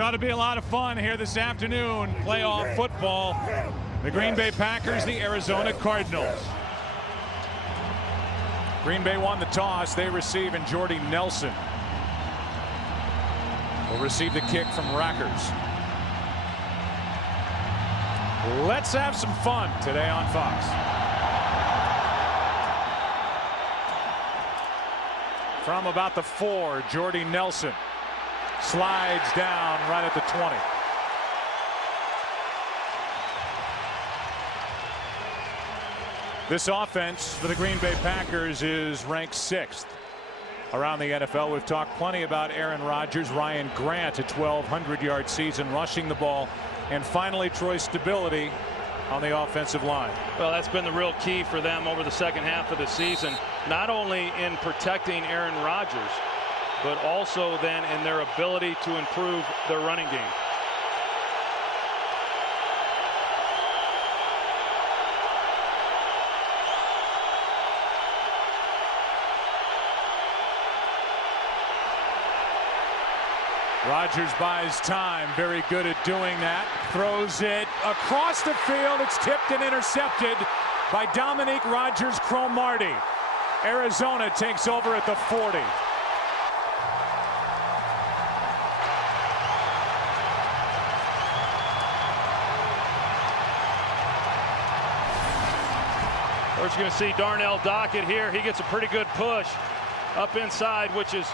ought to be a lot of fun here this afternoon. Playoff football. The Green Bay Packers, the Arizona Cardinals. Green Bay won the toss. They receive, and Jordy Nelson will receive the kick from Rackers. Let's have some fun today on Fox. From about the 4, Jordy Nelson slides down right at the 20. This offense for the Green Bay Packers is ranked 6th around the NFL. We've talked plenty about Aaron Rodgers, Ryan Grant, a 1,200-yard season rushing the ball, and finally Troy's stability on the offensive line. Well, that's been the real key for them over the second half of the season, not only in protecting Aaron Rodgers, but also then in their ability to improve their running game. Rodgers buys time, very good at doing that. Throws it across the field. It's tipped and intercepted by Dominique Rodgers-Cromartie. Arizona takes over at the 40. We're just going to see Darnell Dockett here. He gets a pretty good push up inside, which is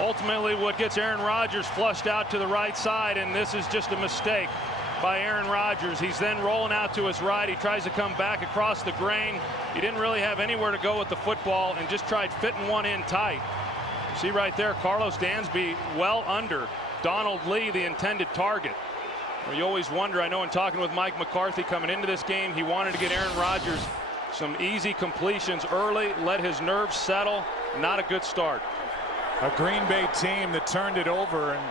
ultimately what gets Aaron Rodgers flushed out to the right side, and this is just a mistake by Aaron Rodgers. He's then rolling out to his right. He tries to come back across the grain. He didn't really have anywhere to go with the football and just tried fitting one in tight. See right there, Carlos Dansby well under Donald Lee, the intended target. Well, you always wonder, I know in talking with Mike McCarthy coming into this game, he wanted to get Aaron Rodgers some easy completions early, let his nerves settle. Not a good start. A Green Bay team that turned it over and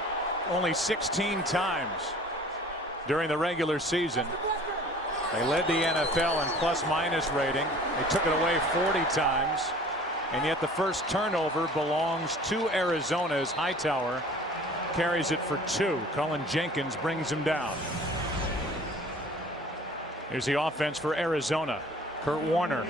only 16 times during the regular season. They led the NFL in plus-minus rating. They took it away 40 times, and yet the first turnover belongs to Arizona as Hightower carries it for 2. Cullen Jenkins brings him down. Here's the offense for Arizona. Kurt Warner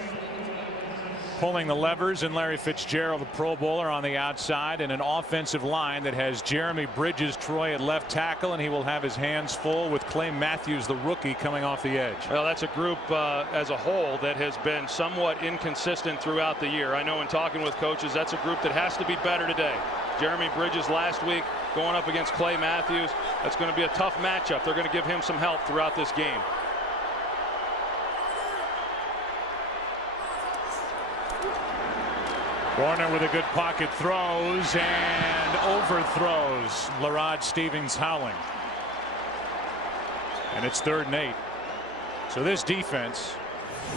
pulling the levers, and Larry Fitzgerald, the Pro Bowler, on the outside, and an offensive line that has Jeremy Bridges, Troy at left tackle, and he will have his hands full with Clay Matthews, the rookie, coming off the edge. Well, that's a group as a whole that has been somewhat inconsistent throughout the year. I know in talking with coaches, that's a group that has to be better today. Jeremy Bridges last week going up against Clay Matthews. That's going to be a tough matchup. They're going to give him some help throughout this game. Warner with a good pocket, throws and overthrows Larod Stevens-Howling. And it's 3rd and 8. So this defense,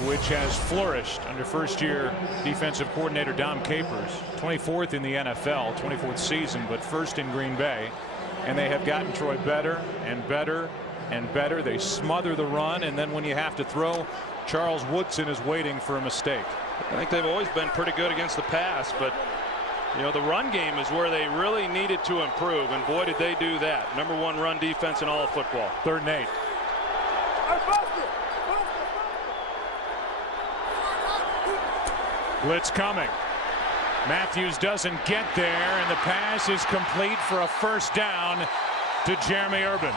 which has flourished under first-year defensive coordinator Dom Capers, 24th in the NFL, 24th season, but first in Green Bay. And they have gotten Troy better and better and better. They smother the run, and then when you have to throw, Charles Woodson is waiting for a mistake. I think they've always been pretty good against the pass, but you know, the run game is where they really needed to improve, and boy did they do that. #1 run defense in all of football. 3rd and 8. Blitz coming. Matthews doesn't get there, and the pass is complete for a first down to Jeremy Urban.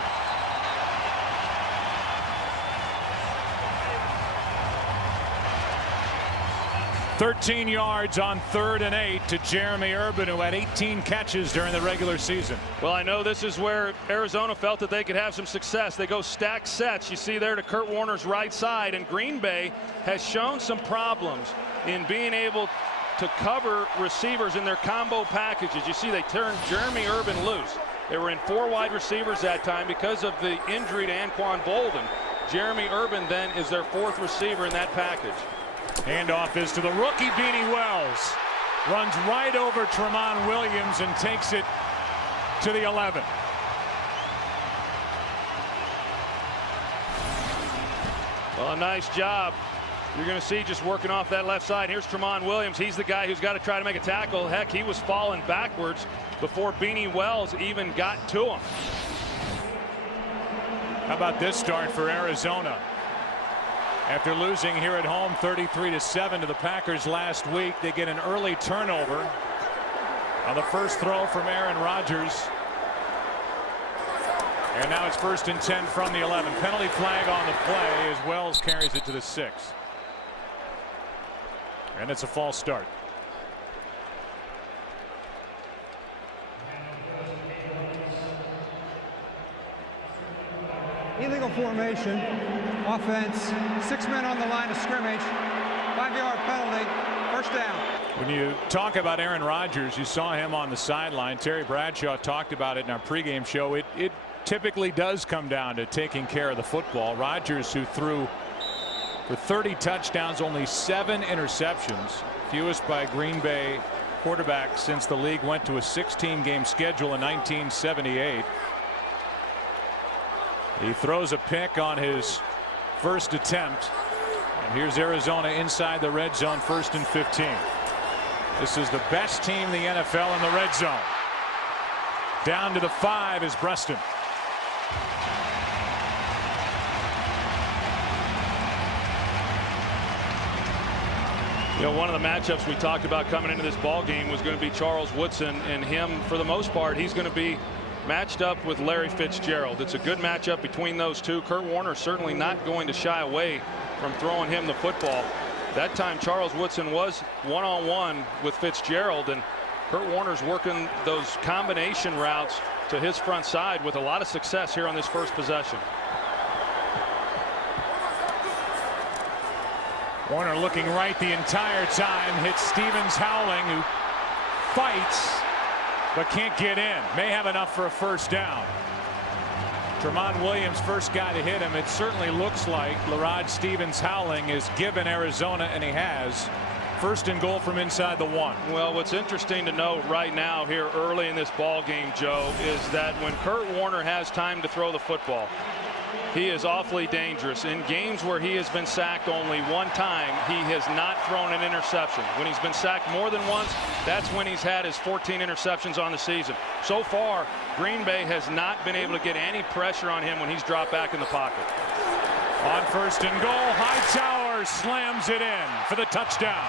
13 yards on 3rd and 8 to Jeremy Urban, who had 18 catches during the regular season. Well, I know this is where Arizona felt that they could have some success. They go stack sets. You see there to Kurt Warner's right side, and Green Bay has shown some problems in being able to cover receivers in their combo packages. You see they turned Jeremy Urban loose. They were in 4 wide receivers that time because of the injury to Anquan Bolden. Jeremy Urban then is their 4th receiver in that package. Handoff is to the rookie Beanie Wells. Runs right over Tramon Williams and takes it to the 11. Well, a nice job. You're going to see just working off that left side. Here's Tramon Williams. He's the guy who's got to try to make a tackle. Heck, he was falling backwards before Beanie Wells even got to him. How about this start for Arizona? After losing here at home 33-7 to the Packers last week, they get an early turnover on the first throw from Aaron Rodgers. And now it's 1st and 10 from the 11. Penalty flag on the play as Wells carries it to the 6. And it's a false start. Illegal formation, offense, 6 men on the line of scrimmage, 5-yard penalty, 1st down. When you talk about Aaron Rodgers, you saw him on the sideline. Terry Bradshaw talked about it in our pregame show. It typically does come down to taking care of the football. Rodgers, who threw for 30 touchdowns, only 7 interceptions, fewest by Green Bay quarterback since the league went to a 16-game schedule in 1978. He throws a pick on his first attempt. And here's Arizona inside the red zone, 1st and 15. This is the best team in the NFL in the red zone. Down to the 5 is Breston. You know, one of the matchups we talked about coming into this ball game was going to be Charles Woodson, and him, for the most part, he's going to be matched up with Larry Fitzgerald. It's a good matchup between those two. Kurt Warner certainly not going to shy away from throwing him the football. That time Charles Woodson was one-on-one with Fitzgerald, and Kurt Warner's working those combination routes to his front side with a lot of success here on this first possession. Warner looking right the entire time, hits Stevens Howling, who fights but can't get in. May have enough for a 1st down. Tramon Williams, first guy to hit him. It certainly looks like Larod Stevens Howling is given Arizona, and he has. 1st and goal from inside the 1. Well, what's interesting to note right now here early in this ball game, Joe, is that when Kurt Warner has time to throw the football, he is awfully dangerous. In games where he has been sacked only 1 time, he has not thrown an interception. When he's been sacked more than once, that's when he's had his 14 interceptions on the season. So far, Green Bay has not been able to get any pressure on him when he's dropped back in the pocket. On 1st and goal, Hightower slams it in for the touchdown.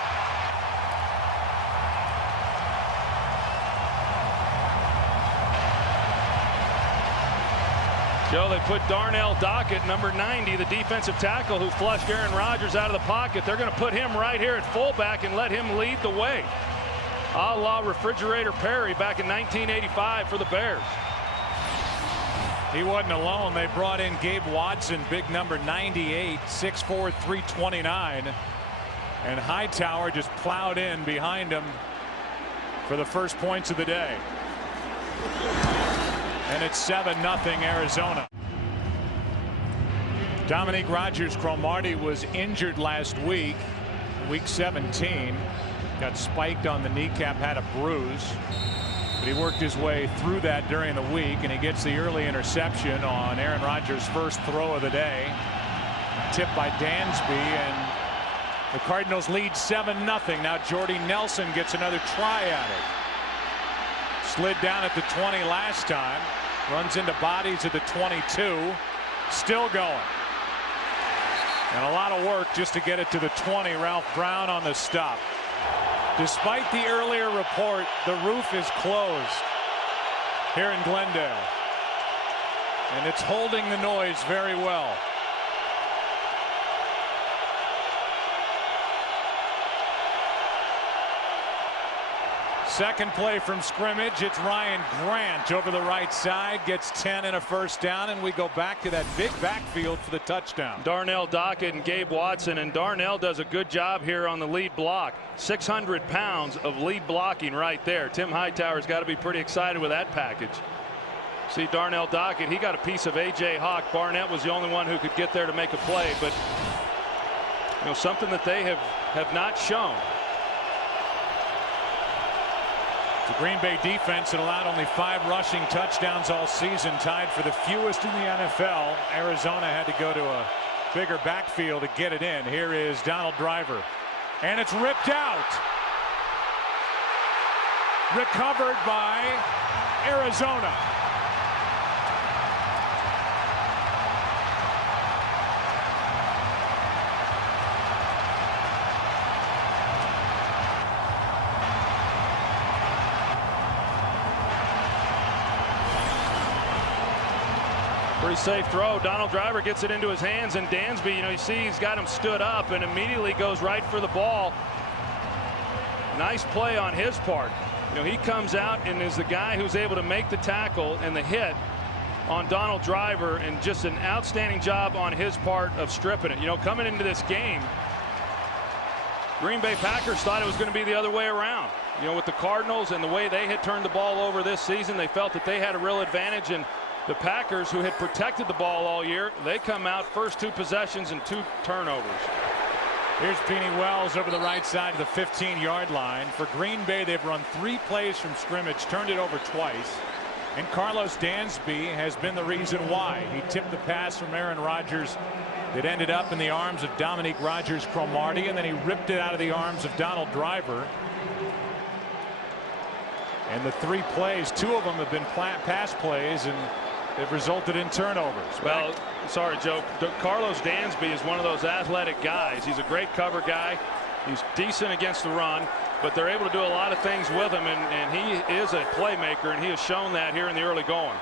Joe, they put Darnell Dockett, number 90, the defensive tackle who flushed Aaron Rodgers out of the pocket. They're going to put him right here at fullback and let him lead the way, a la Refrigerator Perry back in 1985 for the Bears. He wasn't alone. They brought in Gabe Watson, big number 98, 6'4", 329. And Hightower just plowed in behind him for the first points of the day. And it's 7-0 Arizona. Dominique Rodgers-Cromartie was injured last week, week 17. Got spiked on the kneecap, had a bruise. But he worked his way through that during the week, and he gets the early interception on Aaron Rodgers' first throw of the day. Tipped by Dansby, and the Cardinals lead 7-0. Now Jordy Nelson gets another try at it. Slid down at the 20 last time. Runs into bodies at the 22. Still going. And a lot of work just to get it to the 20. Ralph Brown on the stop. Despite the earlier report, the roof is closed here in Glendale. And it's holding the noise very well. Second play from scrimmage. It's Ryan Grant over the right side, gets 10 and a 1st down, and we go back to that big backfield for the touchdown. Darnell Dockett and Gabe Watson, and Darnell does a good job here on the lead block. 600 pounds of lead blocking right there. Tim Hightower's got to be pretty excited with that package. See Darnell Dockett, he got a piece of A.J. Hawk. Barnett was the only one who could get there to make a play, but you know, something that they have not shown. The Green Bay defense had allowed only 5 rushing touchdowns all season, tied for the fewest in the NFL. Arizona had to go to a bigger backfield to get it in. Here is Donald Driver, and it's ripped out. Recovered by Arizona. Pretty safe throw. Donald Driver gets it into his hands, and Dansby, you see he's got him stood up and immediately goes right for the ball. Nice play on his part. He comes out and is the guy who's able to make the tackle and the hit on Donald Driver, and just an outstanding job on his part of stripping it. Coming into this game, Green Bay Packers thought it was going to be the other way around. With the Cardinals and the way they had turned the ball over this season, they felt that they had a real advantage, and the Packers, who had protected the ball all year, they come out first 2 possessions and 2 turnovers. Here's Beanie Wells over the right side of the 15-yard line. For Green Bay, they've run 3 plays from scrimmage, turned it over twice. And Carlos Dansby has been the reason why. He tipped the pass from Aaron Rodgers that ended up in the arms of Dominique Rodgers-Cromartie, and then he ripped it out of the arms of Donald Driver. And the 3 plays, 2 of them have been pass plays, and they've resulted in turnovers. Well, sorry, Joe. Carlos Dansby is one of those athletic guys. He's a great cover guy. He's decent against the run, but they're able to do a lot of things with him, and he is a playmaker, and he has shown that here in the early going.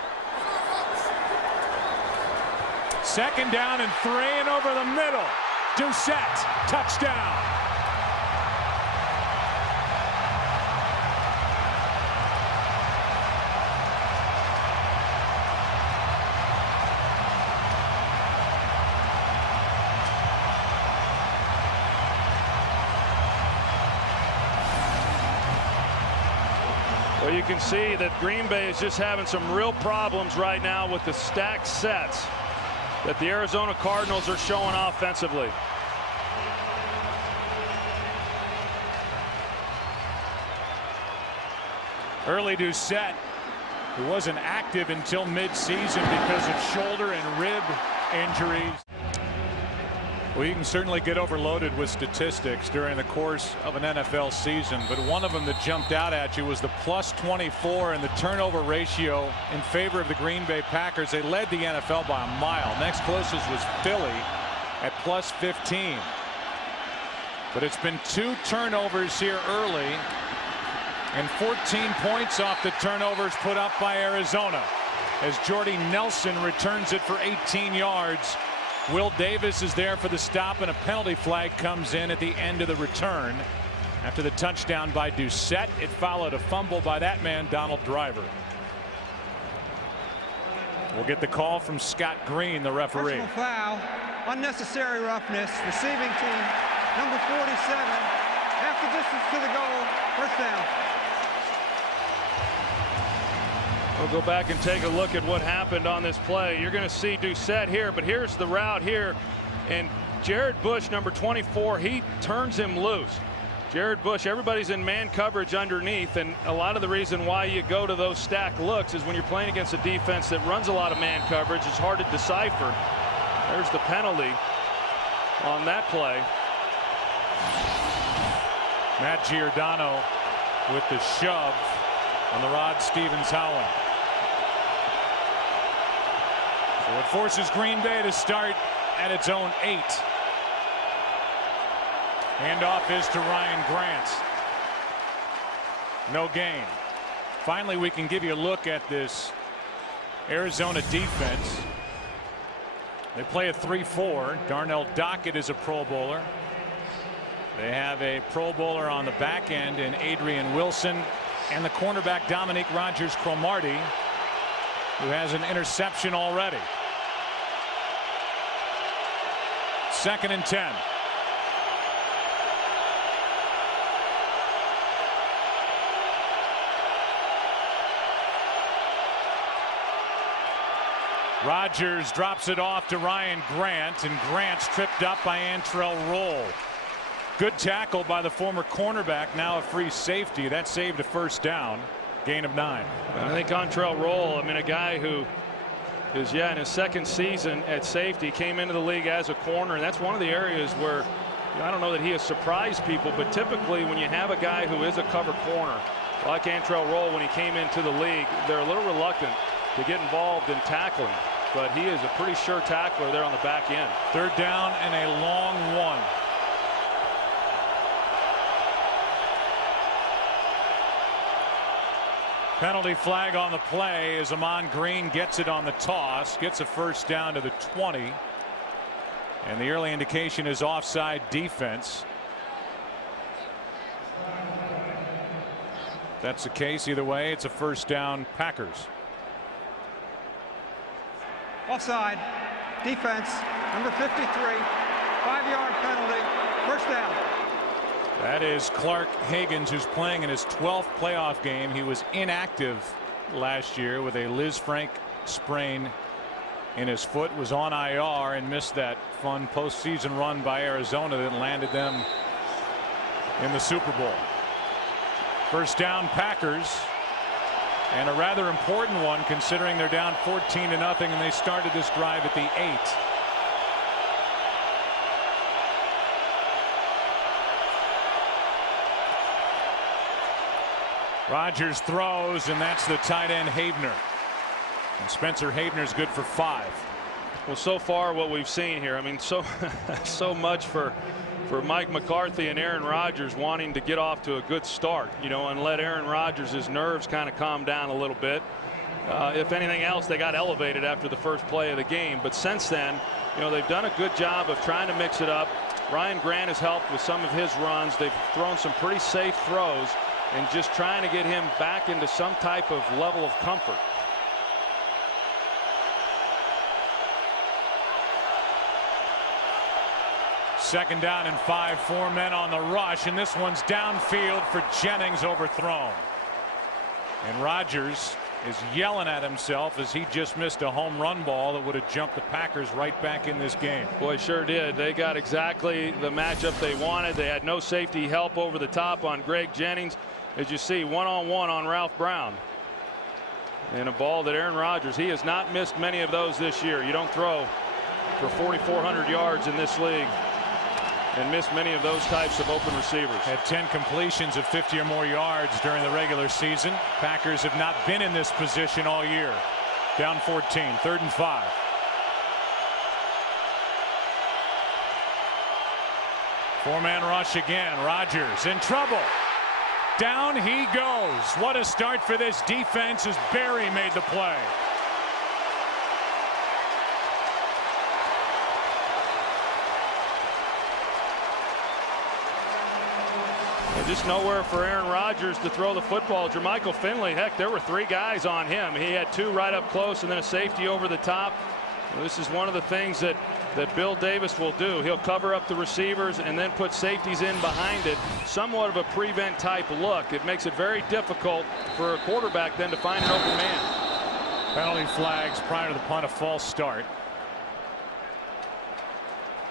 2nd down and 3, and over the middle. Doucette, touchdown. Well, you can see that Green Bay is just having some real problems right now with the stacked sets that the Arizona Cardinals are showing offensively. Early Doucette, who wasn't active until mid-season because of shoulder and rib injuries. Well, you can certainly get overloaded with statistics during the course of an NFL season, but one of them that jumped out at you was the +24 and the turnover ratio in favor of the Green Bay Packers. They led the NFL by a mile. Next closest was Philly at +15. But it's been 2 turnovers here early, and 14 points off the turnovers put up by Arizona as Jordy Nelson returns it for 18 yards. Will Davis is there for the stop, and a penalty flag comes in at the end of the return. After the touchdown by Doucette, it followed a fumble by that man, Donald Driver. We'll get the call from Scott Green, the referee. Personal foul, unnecessary roughness, receiving team, number 47, half the distance to the goal, first down. We'll go back and take a look at what happened on this play. You're going to see Doucette here, but here's the route here, and Jared Bush, number 24, he turns him loose. Jared Bush, everybody's in man coverage underneath, and a lot of the reason why you go to those stack looks is when you're playing against a defense that runs a lot of man coverage, it's hard to decipher. There's the penalty on that play. Matt Giordano with the shove on the Rod Stevens-Howland. So it forces Green Bay to start at its own 8. Handoff is to Ryan Grant. No gain. Finally, we can give you a look at this Arizona defense. They play a 3-4. Darnell Dockett is a Pro Bowler. They have a Pro Bowler on the back end in Adrian Wilson, and the cornerback Dominique Rodgers-Cromartie, who has an interception already. 2nd and 10. Rodgers drops it off to Ryan Grant, and Grant's tripped up by Antrell Roll. Good tackle by the former cornerback, now a free safety. That saved a first down. Gain of 9. I think Antrell Roll, a guy who is, in his 2nd season at safety, came into the league as a corner, and that's one of the areas where I don't know that he has surprised people, but typically when you have a guy who is a cover corner like Antrell Roll, when he came into the league, they're a little reluctant to get involved in tackling, but he is a pretty sure tackler there on the back end. 3rd down and a long one. Penalty flag on the play as Amon Green gets it on the toss, gets a first down to the 20. And the early indication is offside defense. If that's the case, either way, it's a first down Packers. Offside defense, number 53, 5-yard penalty, first down. That is Clark Higgins, who's playing in his 12th playoff game. He was inactive last year with a Liz Frank sprain in his foot, was on IR and missed that fun postseason run by Arizona that landed them in the Super Bowl. First down Packers, and a rather important one considering they're down 14-0 and they started this drive at the 8. Rodgers throws, and that's the tight end Havener. And Spencer Havener's good for 5. Well, so far what we've seen here, I mean, so much for Mike McCarthy and Aaron Rodgers wanting to get off to a good start, you know, and let Aaron Rodgers' nerves kind of calm down a little bit. If anything else, they got elevated after the first play of the game. But since then, you know, they've done a good job of trying to mix it up. Ryan Grant has helped with some of his runs. They've thrown some pretty safe throws and just trying to get him back into some type of level of comfort. Second down and 5, 4 men on the rush, and this one's downfield for Jennings, overthrown. And Rodgers is yelling at himself as he just missed a home run ball that would have jumped the Packers right back in this game. Boy, sure did. They got exactly the matchup they wanted. They had no safety help over the top on Greg Jennings. As you see, one-on-one on Ralph Brown. And a ball that Aaron Rodgers, he has not missed many of those this year. You don't throw for 4,400 yards in this league and miss many of those types of open receivers. Had 10 completions of 50 or more yards during the regular season. Packers have not been in this position all year. Down 14, 3rd and 5. Four-man rush again. Rodgers in trouble. Down he goes. What a start for this defense as Barry made the play. And just nowhere for Aaron Rodgers to throw the football. Jermichael Finley, heck, there were 3 guys on him. He had 2 right up close and then a safety over the top. Well, this is one of the things that Bill Davis will do. He'll cover up the receivers and then put safeties in behind it. Somewhat of a prevent type look. It makes it very difficult for a quarterback then to find an open man. Penalty flags prior to the punt, a false start.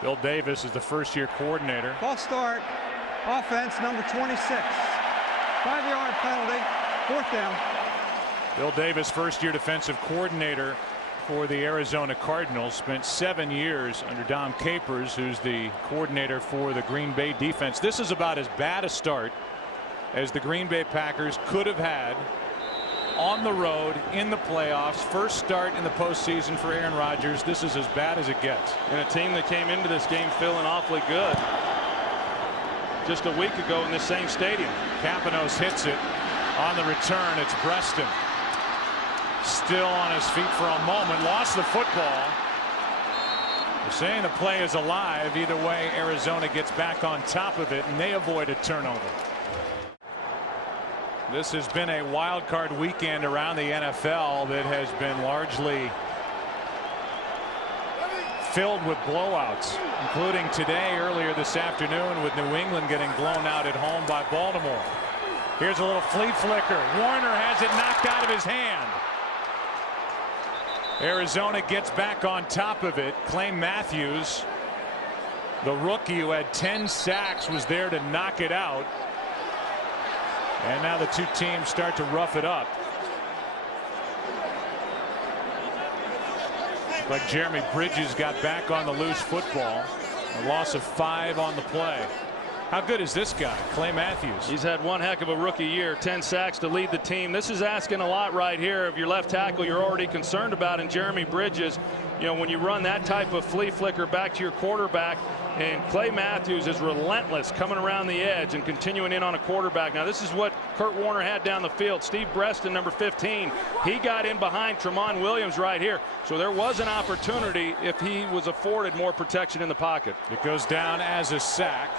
Bill Davis is the first-year coordinator. False start. Offense, number 26. 5-yard penalty. 4th down. Bill Davis, first-year defensive coordinator for the Arizona Cardinals, spent 7 years under Dom Capers, who's the coordinator for the Green Bay defense. This is about as bad a start as the Green Bay Packers could have had on the road in the playoffs. First start in the postseason for Aaron Rodgers. This is as bad as it gets. And a team that came into this game feeling awfully good just a week ago in this same stadium. Campanos hits it on the return. It's Preston. Still on his feet for a moment, lost the football. They're saying the play is alive. Either way, Arizona gets back on top of it and they avoid a turnover. This has been a wild card weekend around the NFL that has been largely filled with blowouts, including today earlier this afternoon with New England getting blown out at home by Baltimore. Here's a little flea flicker. Warner has it knocked out of his hand. Arizona gets back on top of it. Clay Matthews, the rookie who had 10 sacks, was there to knock it out. And now the two teams start to rough it up. Like Jeremy Bridges got back on the loose football. A loss of 5 on the play. How good is this guy, Clay Matthews? He's had one heck of a rookie year. 10 sacks to lead the team. This is asking a lot right here of your left tackle you're already concerned about in Jeremy Bridges. You know, when you run that type of flea flicker back to your quarterback, and Clay Matthews is relentless coming around the edge and continuing in on a quarterback. Now this is what Kurt Warner had down the field. Steve Breston, number 15, he got in behind Tramon Williams right here. So there was an opportunity if he was afforded more protection in the pocket. It goes down as a sack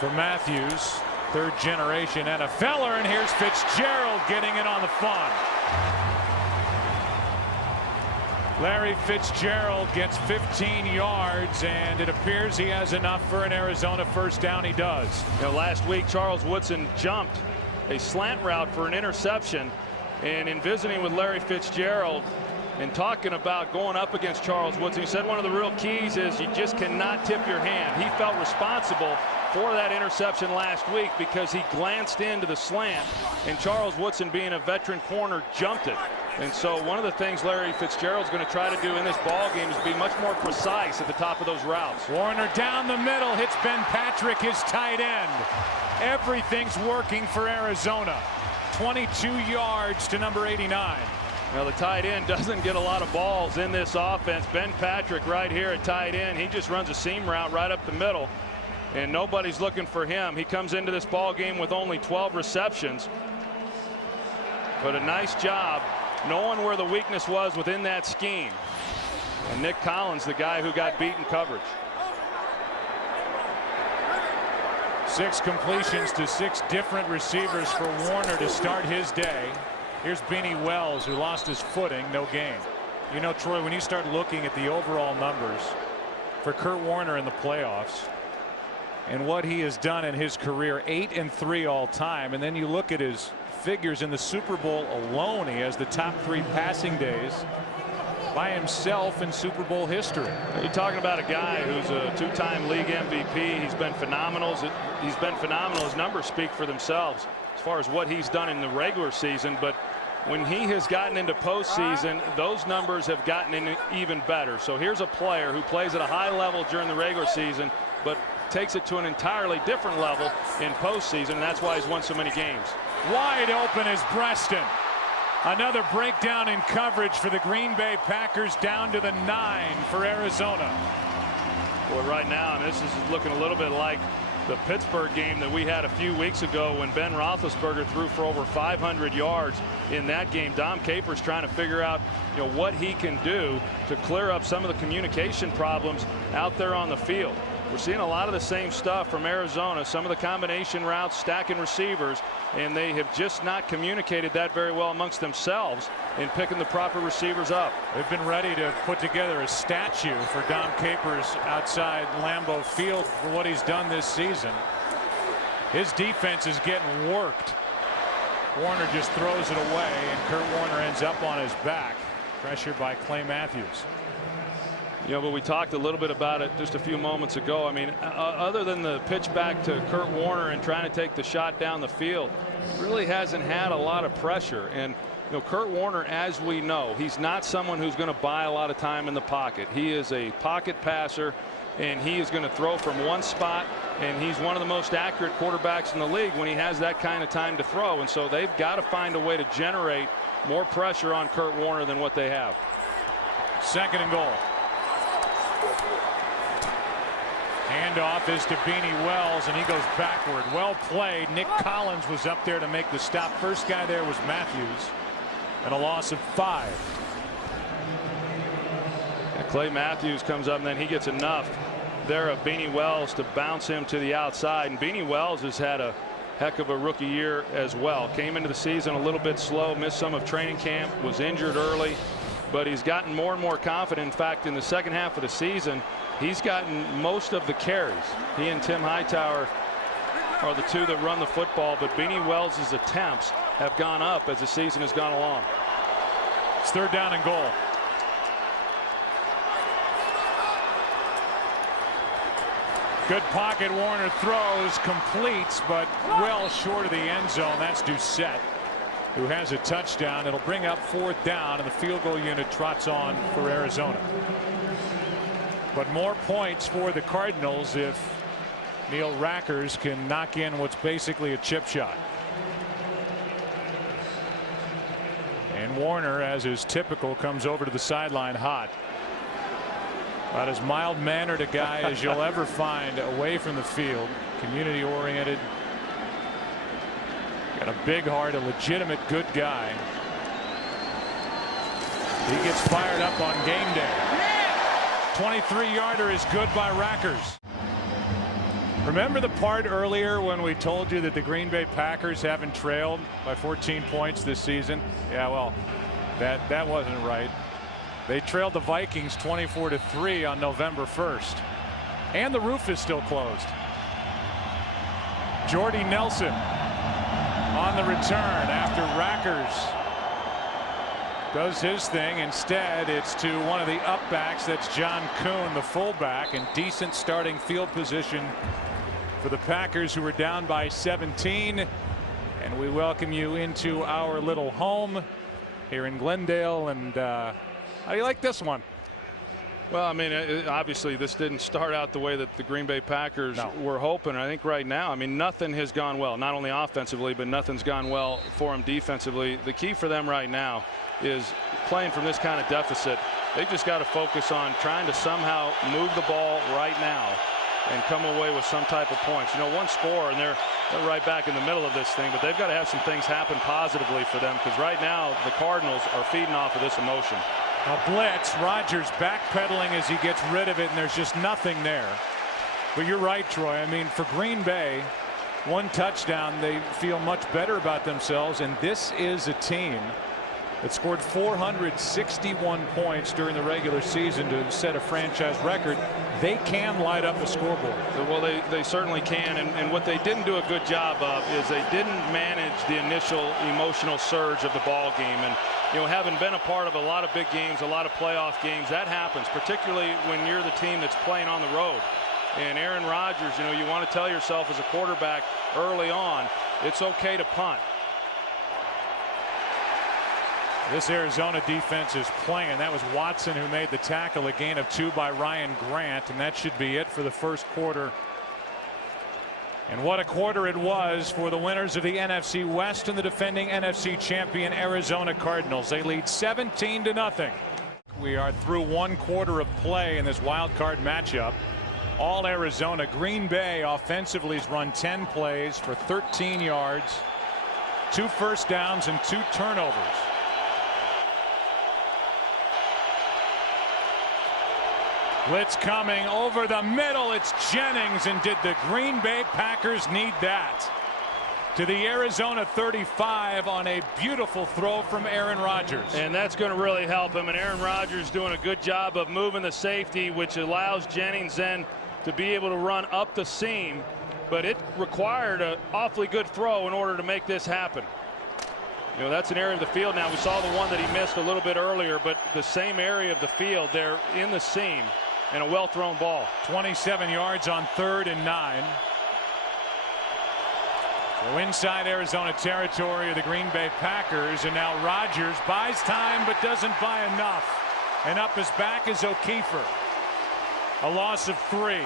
for Matthews, third generation NFLer, and here's Fitzgerald getting it on the fun. Larry Fitzgerald gets 15 yards, and it appears he has enough for an Arizona first down. He does. You know, last week Charles Woodson jumped a slant route for an interception, and in visiting with Larry Fitzgerald and talking about going up against Charles Woodson, he said one of the real keys is you just cannot tip your hand. He felt responsible for that interception last week because he glanced into the slant, and Charles Woodson, being a veteran corner, jumped it. And so one of the things Larry Fitzgerald's going to try to do in this ball game is be much more precise at the top of those routes. Warner down the middle, hits Ben Patrick, his tight end. Everything's working for Arizona. 22 yards to number 89. Now the tight end doesn't get a lot of balls in this offense. Ben Patrick right here at tight end. He just runs a seam route right up the middle, and nobody's looking for him. He comes into this ball game with only 12 receptions, but a nice job knowing where the weakness was within that scheme. And Nick Collins, the guy who got beat in coverage. 6 completions to 6 different receivers for Warner to start his day. Here's Beanie Wells, who lost his footing, no gain. You know, Troy, when you start looking at the overall numbers for Kurt Warner in the playoffs and what he has done in his career, 8-3 all time, and then you look at his figures in the Super Bowl alone, he has the top 3 passing days by himself in Super Bowl history. You're talking about a guy who's a 2-time league MVP. He's been phenomenal. His numbers speak for themselves as far as what he's done in the regular season, but when he has gotten into postseason, those numbers have gotten even better. So here's a player who plays at a high level during the regular season, but takes it to an entirely different level in postseason, and that's why he's won so many games. Wide open is Breston. Another breakdown in coverage for the Green Bay Packers, down to the 9 for Arizona. Boy, right now, and this is looking a little bit like the Pittsburgh game that we had a few weeks ago when Ben Roethlisberger threw for over 500 yards in that game. Dom Capers trying to figure out, you know, what he can do to clear up some of the communication problems out there on the field. We're seeing a lot of the same stuff from Arizona, some of the combination routes, stacking receivers, and they have just not communicated that very well amongst themselves in picking the proper receivers up. They've been ready to put together a statue for Dom Capers outside Lambeau Field for what he's done this season. His defense is getting worked. Warner just throws it away, and Kurt Warner ends up on his back, pressured by Clay Matthews. You know, but we talked a little bit about it just a few moments ago. I mean, other than the pitch back to Kurt Warner and trying to take the shot down the field, really hasn't had a lot of pressure. And, you know, Kurt Warner, as we know, he's not someone who's going to buy a lot of time in the pocket. He is a pocket passer, and he is going to throw from one spot, and he's one of the most accurate quarterbacks in the league when he has that kind of time to throw. And so they've got to find a way to generate more pressure on Kurt Warner than what they have. 2nd and goal. Handoff is to Beanie Wells, and he goes backward. Well played. Nick Collins was up there to make the stop. First guy there was Matthews, and a loss of 5. And Clay Matthews comes up, and then he gets enough there of Beanie Wells to bounce him to the outside. And Beanie Wells has had a heck of a rookie year as well. Came into the season a little bit slow, missed some of training camp, was injured early, but he's gotten more and more confident. In fact, in the second half of the season, he's gotten most of the carries. He and Tim Hightower are the two that run the football, but Beanie Wells' attempts have gone up as the season has gone along. It's 3rd down and goal. Good pocket. Warner throws, completes, but well short of the end zone. That's Doucette, who has a touchdown. It'll bring up 4th down, and the field goal unit trots on for Arizona. But more points for the Cardinals if Neil Rackers can knock in what's basically a chip shot. And Warner, as is typical, comes over to the sideline hot. About as mild-mannered a guy as you'll ever find away from the field. Community-oriented. Got a big heart, a legitimate good guy. He gets fired up on game day. 23-yarder is good by Rackers. Remember the part earlier when we told you that the Green Bay Packers haven't trailed by 14 points this season? Yeah, well, that wasn't right. They trailed the Vikings 24-3 on November 1st. And the roof is still closed. Jordy Nelson on the return after Rackers does his thing. Instead, it's to one of the upbacks. That's John Kuhn, the fullback, in decent starting field position for the Packers, who are down by 17. And we welcome you into our little home here in Glendale. And how do you like this one? Well, I mean, obviously this didn't start out the way that the Green Bay Packers were hoping. I think right now, I mean, nothing has gone well, not only offensively, but nothing's gone well for them defensively. The key for them right now is playing from this kind of deficit. They just got to focus on trying to somehow move the ball right now and come away with some type of points. You know, one score and they're right back in the middle of this thing, but they've got to have some things happen positively for them, because right now the Cardinals are feeding off of this emotion. A blitz. Rodgers backpedaling as he gets rid of it, and there's just nothing there. But you're right, Troy. I mean, for Green Bay, one touchdown, they feel much better about themselves, and this is a team that scored 461 points during the regular season to set a franchise record. They can light up a scoreboard. Well, they certainly can, and what they didn't do a good job of is they didn't manage the initial emotional surge of the ball game. And you know, having been a part of a lot of big games, a lot of playoff games, that happens, particularly when you're the team that's playing on the road. And Aaron Rodgers, you know, you want to tell yourself as a quarterback early on, it's okay to punt. This Arizona defense is playing. That was Watson who made the tackle, a gain of 2 by Ryan Grant, and that should be it for the first quarter. And what a quarter it was for the winners of the NFC West and the defending NFC champion Arizona Cardinals. They lead 17-0. We are through one quarter of play in this wild card matchup. All Arizona. Green Bay offensively has run 10 plays for 13 yards, 2 first downs and 2 turnovers. Blitz coming over the middle. It's Jennings, and did the Green Bay Packers need that? To the Arizona 35 on a beautiful throw from Aaron Rodgers. And that's going to really help him. And Aaron Rodgers doing a good job of moving the safety, which allows Jennings then to be able to run up the seam. But it required an awfully good throw in order to make this happen. You know, that's an area of the field now. We saw the one that he missed a little bit earlier, but the same area of the field there in the seam. And a well-thrown ball. 27 yards on 3rd and 9. So inside Arizona territory of the Green Bay Packers, and now Rodgers buys time but doesn't buy enough. And up his back is O'Keefer. A loss of 3.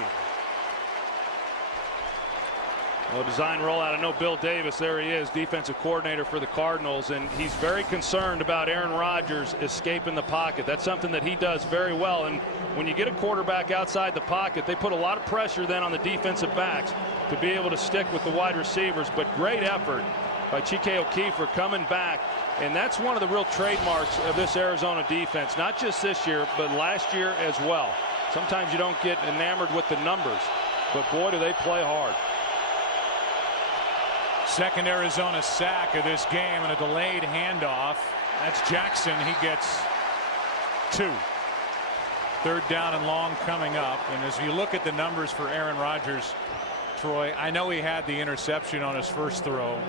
Well, design rollout. I know Bill Davis, there he is, defensive coordinator for the Cardinals, and he's very concerned about Aaron Rodgers escaping the pocket. That's something that he does very well. And when you get a quarterback outside the pocket, they put a lot of pressure then on the defensive backs to be able to stick with the wide receivers. But great effort by Chike O'Keefer coming back. And that's one of the real trademarks of this Arizona defense, not just this year, but last year as well. Sometimes you don't get enamored with the numbers, but boy, do they play hard. Second Arizona sack of this game and a delayed handoff. That's Jackson. He gets 2. 3rd down and long coming up. And as you look at the numbers for Aaron Rodgers, Troy, I know he had the interception on his first throw,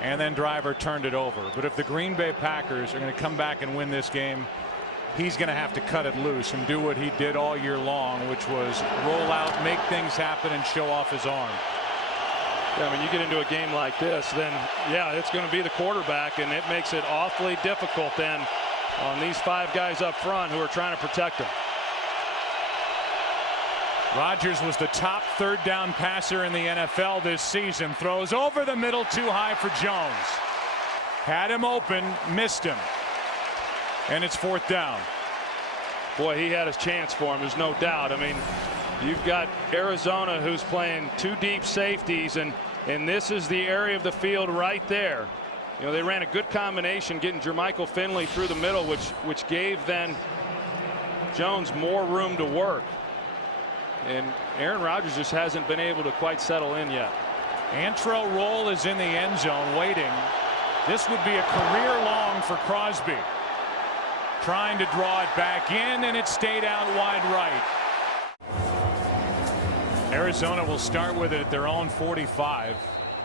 and then Driver turned it over. But if the Green Bay Packers are going to come back and win this game, he's going to have to cut it loose and do what he did all year long, which was roll out, make things happen, and show off his arm. Yeah, when you get into a game like this, then yeah, it's going to be the quarterback, and it makes it awfully difficult then on these 5 guys up front who are trying to protect him. Rodgers was the top third down passer in the NFL this season. Throws over the middle, too high for Jones. Had him open, missed him. And it's 4th down. Boy, he had his chance for him, there's no doubt. I mean, you've got Arizona who's playing 2 deep safeties, and this is the area of the field right there. You know, they ran a good combination getting Jermichael Finley through the middle, which gave then Jones more room to work. And Aaron Rodgers just hasn't been able to quite settle in yet. Antro Roll is in the end zone waiting. This would be a career long for Crosby. Trying to draw it back in, and it stayed out wide right. Arizona will start with it at their own 45.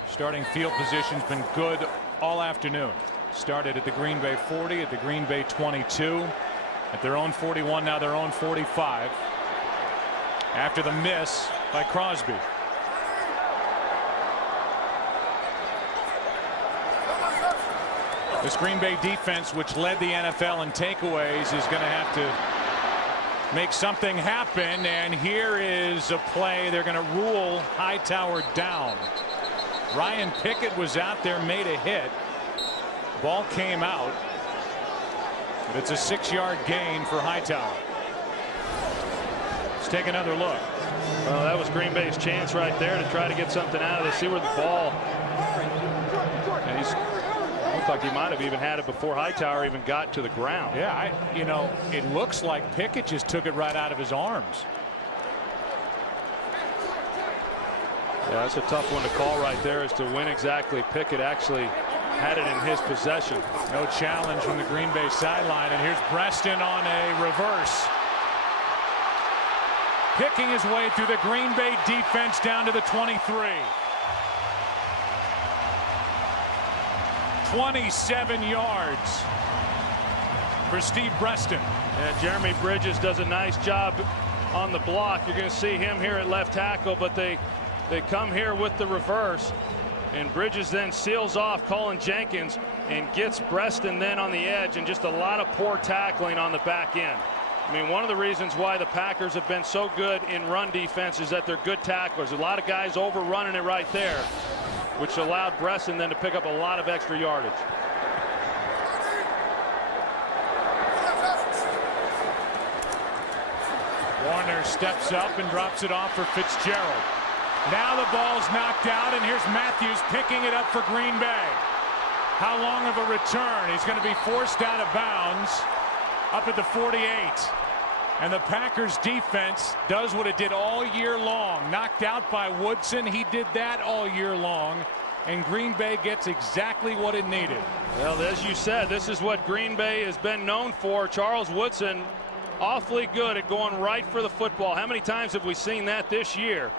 Starting field position's been good all afternoon. Started at the Green Bay 40, at the Green Bay 22, at their own 41, now their own 45. After the miss by Crosby. This Green Bay defense, which led the NFL in takeaways, is going to have to make something happen. And here is a play. They're going to rule Hightower down. Ryan Pickett was out there, made a hit. Ball came out. But it's a 6-yard gain for Hightower. Let's take another look. Well, that was Green Bay's chance right there to try to get something out of this. See where the ball. And he's looked like he might have even had it before Hightower even got to the ground. Yeah, you know, it looks like Pickett just took it right out of his arms. Yeah, that's a tough one to call right there as to when exactly Pickett actually had it in his possession. No challenge from the Green Bay sideline, and here's Breston on a reverse. Picking his way through the Green Bay defense down to the 23. 27 yards for Steve Breston. Yeah, Jeremy Bridges does a nice job on the block. You're going to see him here at left tackle, but they come here with the reverse, and Bridges then seals off Colin Jenkins and gets Breston then on the edge, and just a lot of poor tackling on the back end. I mean, one of the reasons why the Packers have been so good in run defense is that they're good tacklers. A lot of guys overrunning it right there, which allowed Breston then to pick up a lot of extra yardage. Warner steps up and drops it off for Fitzgerald. Now the ball's knocked out, and here's Matthews picking it up for Green Bay. How long of a return? He's going to be forced out of bounds up at the 48. And the Packers defense does what it did all year long. Knocked out by Woodson. He did that all year long. And Green Bay gets exactly what it needed. Well, as you said, this is what Green Bay has been known for. Charles Woodson, awfully good at going right for the football. How many times have we seen that this year?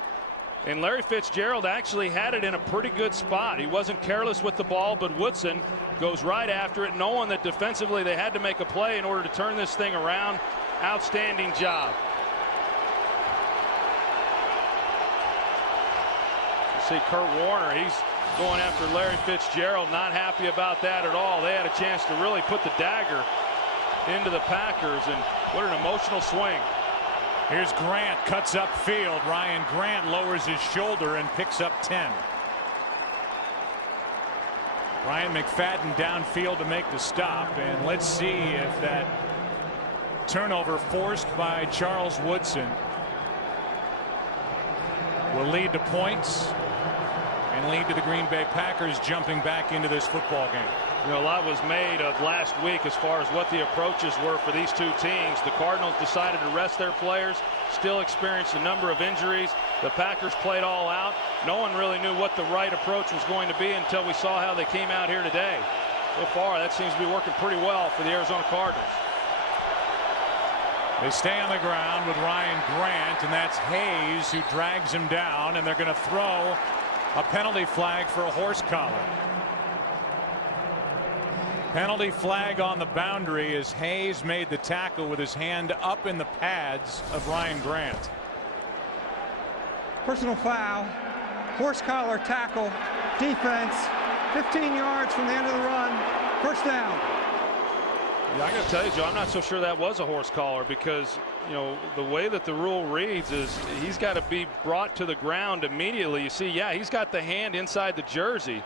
And Larry Fitzgerald actually had it in a pretty good spot. He wasn't careless with the ball, but Woodson goes right after it, knowing that defensively they had to make a play in order to turn this thing around. Outstanding job. You see Kurt Warner, he's going after Larry Fitzgerald, not happy about that at all. They had a chance to really put the dagger into the Packers, and what an emotional swing. Here's Grant, cuts up field. Ryan Grant lowers his shoulder and picks up 10. Ryan McFadden downfield to make the stop, and let's see if that turnover forced by Charles Woodson will lead to points and lead to the Green Bay Packers jumping back into this football game. You know, a lot was made of last week as far as what the approaches were for these two teams. The Cardinals decided to rest their players, still experienced a number of injuries. The Packers played all out. No one really knew what the right approach was going to be until we saw how they came out here today. So far, that seems to be working pretty well for the Arizona Cardinals. They stay on the ground with Ryan Grant, and that's Hayes who drags him down, and they're going to throw a penalty flag for a horse collar. Penalty flag on the boundary as Hayes made the tackle with his hand up in the pads of Ryan Grant. Personal foul, horse collar tackle, defense, 15 yards from the end of the run, first down. Yeah, I got to tell you, Joe, I'm not so sure that was a horse collar, because, you know, the way that the rule reads is he's got to be brought to the ground immediately. You see, yeah, he's got the hand inside the jersey,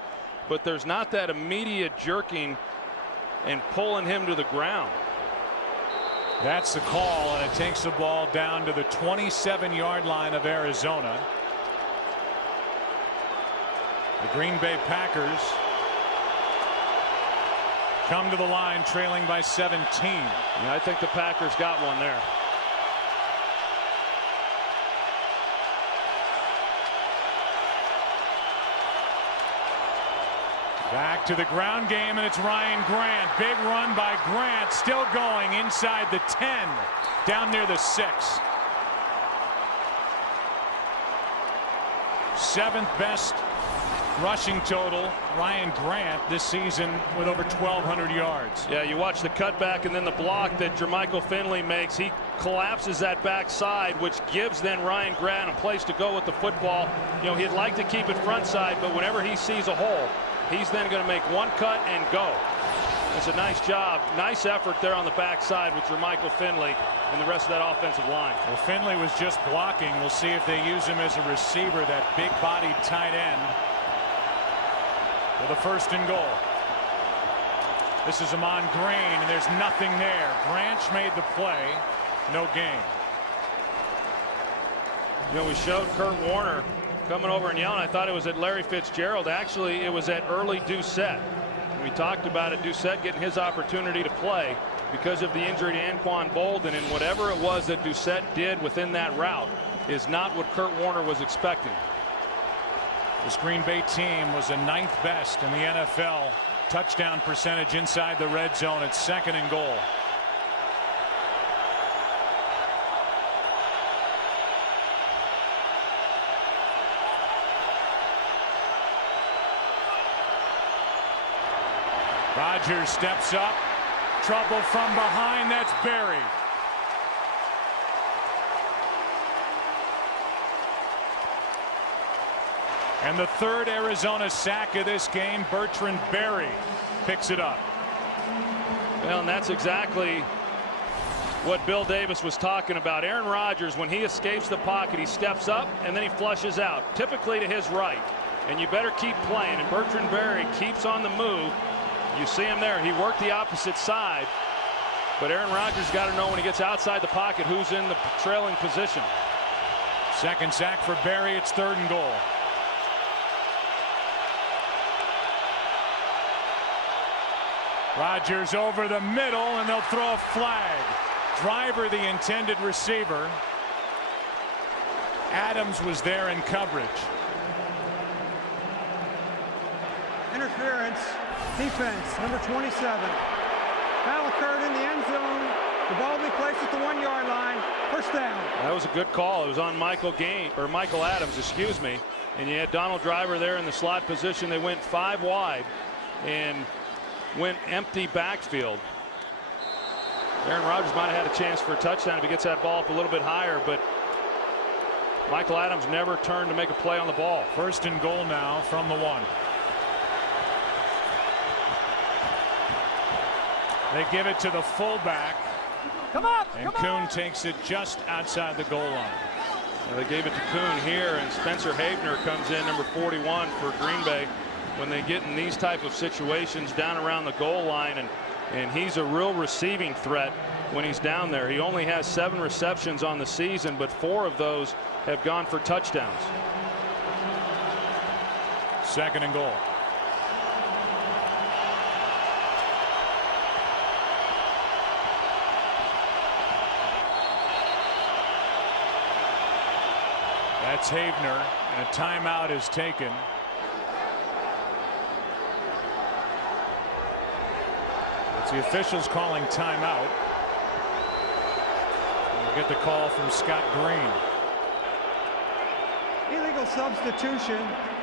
but there's not that immediate jerking and pulling him to the ground. That's the call, and it takes the ball down to the 27-yard line of Arizona. The Green Bay Packers come to the line trailing by 17. Yeah, I think the Packers got one there. Back to the ground game, and it's Ryan Grant. Big run by Grant, still going inside the 10, down near the 6. 7th best rushing total, Ryan Grant, this season with over 1,200 yards. Yeah, you watch the cutback and then the block that Jermichael Finley makes. He collapses that backside, which gives then Ryan Grant a place to go with the football. You know, he'd like to keep it front side, but whenever he sees a hole, he's then going to make one cut and go. It's a nice job, nice effort there on the backside with Jermichael Finley and the rest of that offensive line. Well, Finley was just blocking. We'll see if they use him as a receiver, that big-bodied tight end, for the 1st and goal. This is Amon Green, and there's nothing there. Branch made the play, no gain. You know, we showed Kurt Warner coming over and yelling. I thought it was at Larry Fitzgerald. Actually, it was at early Doucette. We talked about it, Doucette getting his opportunity to play because of the injury to Anquan Bolden, and whatever it was that Doucette did within that route is not what Kurt Warner was expecting. This Green Bay team was the 9th best in the NFL touchdown percentage inside the red zone at 2nd and goal. Rodgers steps up. Trouble from behind. That's Berry. And the 3rd Arizona sack of this game. Bertrand Berry picks it up. Well, and that's exactly what Bill Davis was talking about. Aaron Rodgers, when he escapes the pocket, he steps up and then he flushes out, typically to his right. And you better keep playing. And Bertrand Berry keeps on the move. You see him there. He worked the opposite side. But Aaron Rodgers got to know when he gets outside the pocket who's in the trailing position. 2nd sack for Berry. It's 3rd and goal. Rodgers over the middle, and they'll throw a flag. Driver, the intended receiver. Adams was there in coverage. Interference. Defense, number 27. Foul occurred in the end zone. The ball will be placed at the 1-yard line. 1st down. That was a good call. It was on Michael Adams, excuse me. And you had Donald Driver there in the slot position. They went 5 wide and went empty backfield. Aaron Rodgers might have had a chance for a touchdown if he gets that ball up a little bit higher, but Michael Adams never turned to make a play on the ball. 1st and goal now from the 1. They give it to the fullback. Come on, and Kuhn takes it just outside the goal line. Well, they gave it to Kuhn here, and Spencer Havener comes in, number 41 for Green Bay, when they get in these type of situations down around the goal line, and he's a real receiving threat when he's down there. He only has 7 receptions on the season, but 4 of those have gone for touchdowns. 2nd and goal. That's Havener, and a timeout is taken. It's the officials calling timeout. We'll get the call from Scott Green. Illegal substitution.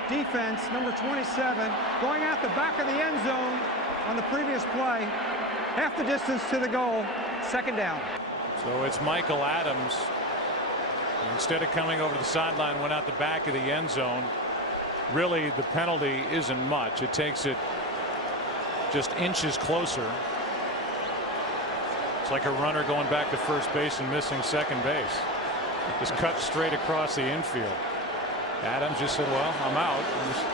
Defense, number 27, going out the back of the end zone on the previous play. Half the distance to the goal. 2nd down. So it's Michael Adams. Instead of coming over to the sideline, went out the back of the end zone. Really, the penalty isn't much. It takes it just inches closer. It's like a runner going back to first base and missing second base. Just cut straight across the infield. Adams just said, well, I'm out. And just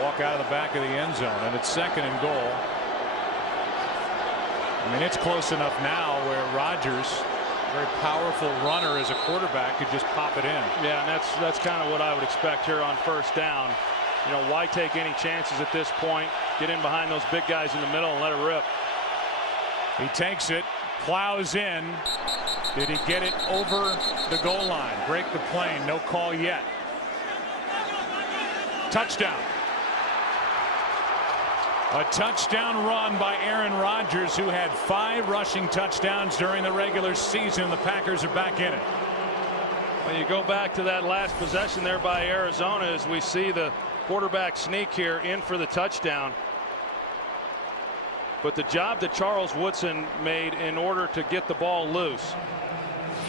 walk out of the back of the end zone, and it's 2nd and goal. I mean, it's close enough now where Rodgers, very powerful runner as a quarterback, could just pop it in. Yeah, and that's kind of what I would expect here on first down. You know, why take any chances at this point? Get in behind those big guys in the middle and let it rip. He takes it, plows in. Did he get it over the goal line? Break the plane. No call yet. Touchdown. A touchdown run by Aaron Rodgers, who had 5 rushing touchdowns during the regular season. The Packers are back in it. Well, you go back to that last possession there by Arizona as we see the quarterback sneak here in for the touchdown. But the job that Charles Woodson made in order to get the ball loose,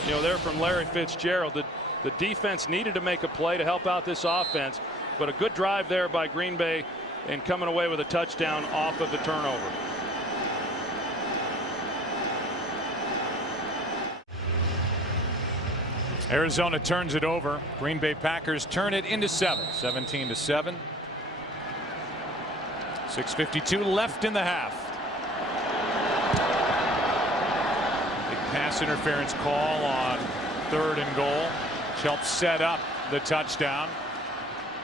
you know, there from Larry Fitzgerald, the defense needed to make a play to help out this offense, but a good drive there by Green Bay and coming away with a touchdown off of the turnover. Arizona turns it over. Green Bay Packers turn it into 7. 17-7. 6:52 left in the half. Big pass interference call on 3rd and goal, which helps set up the touchdown.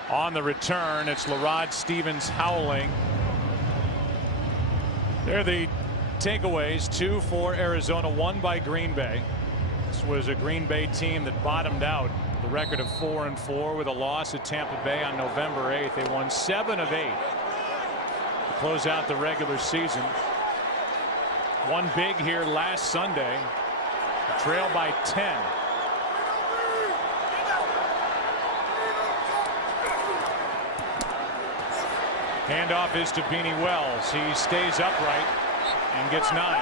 On the return, it's Larod Stevens howling. They're the takeaways. 2 for Arizona, 1 by Green Bay. This was a Green Bay team that bottomed out. The record of 4-4 with a loss at Tampa Bay on November 8th. They won 7 of 8 to close out the regular season. Won big here last Sunday. Trail by 10. Handoff is to Beanie Wells. He stays upright and gets 9.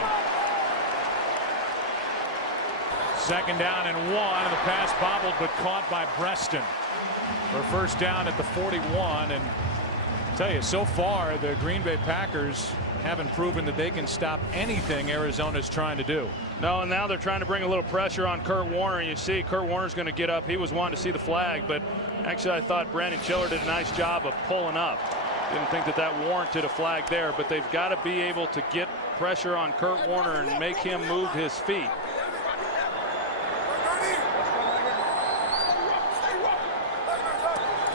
2nd down and 1, and the pass bobbled but caught by Preston for first down at the 41. And I tell you, so far the Green Bay Packers haven't proven that they can stop anything Arizona's trying to do. No, and now they're trying to bring a little pressure on Kurt Warner. And you see Kurt Warner's going to get up. He was wanting to see the flag, but actually I thought Brandon Chiller did a nice job of pulling up. Didn't think that warranted a flag there, but they've got to be able to get pressure on Kurt Warner and make him move his feet.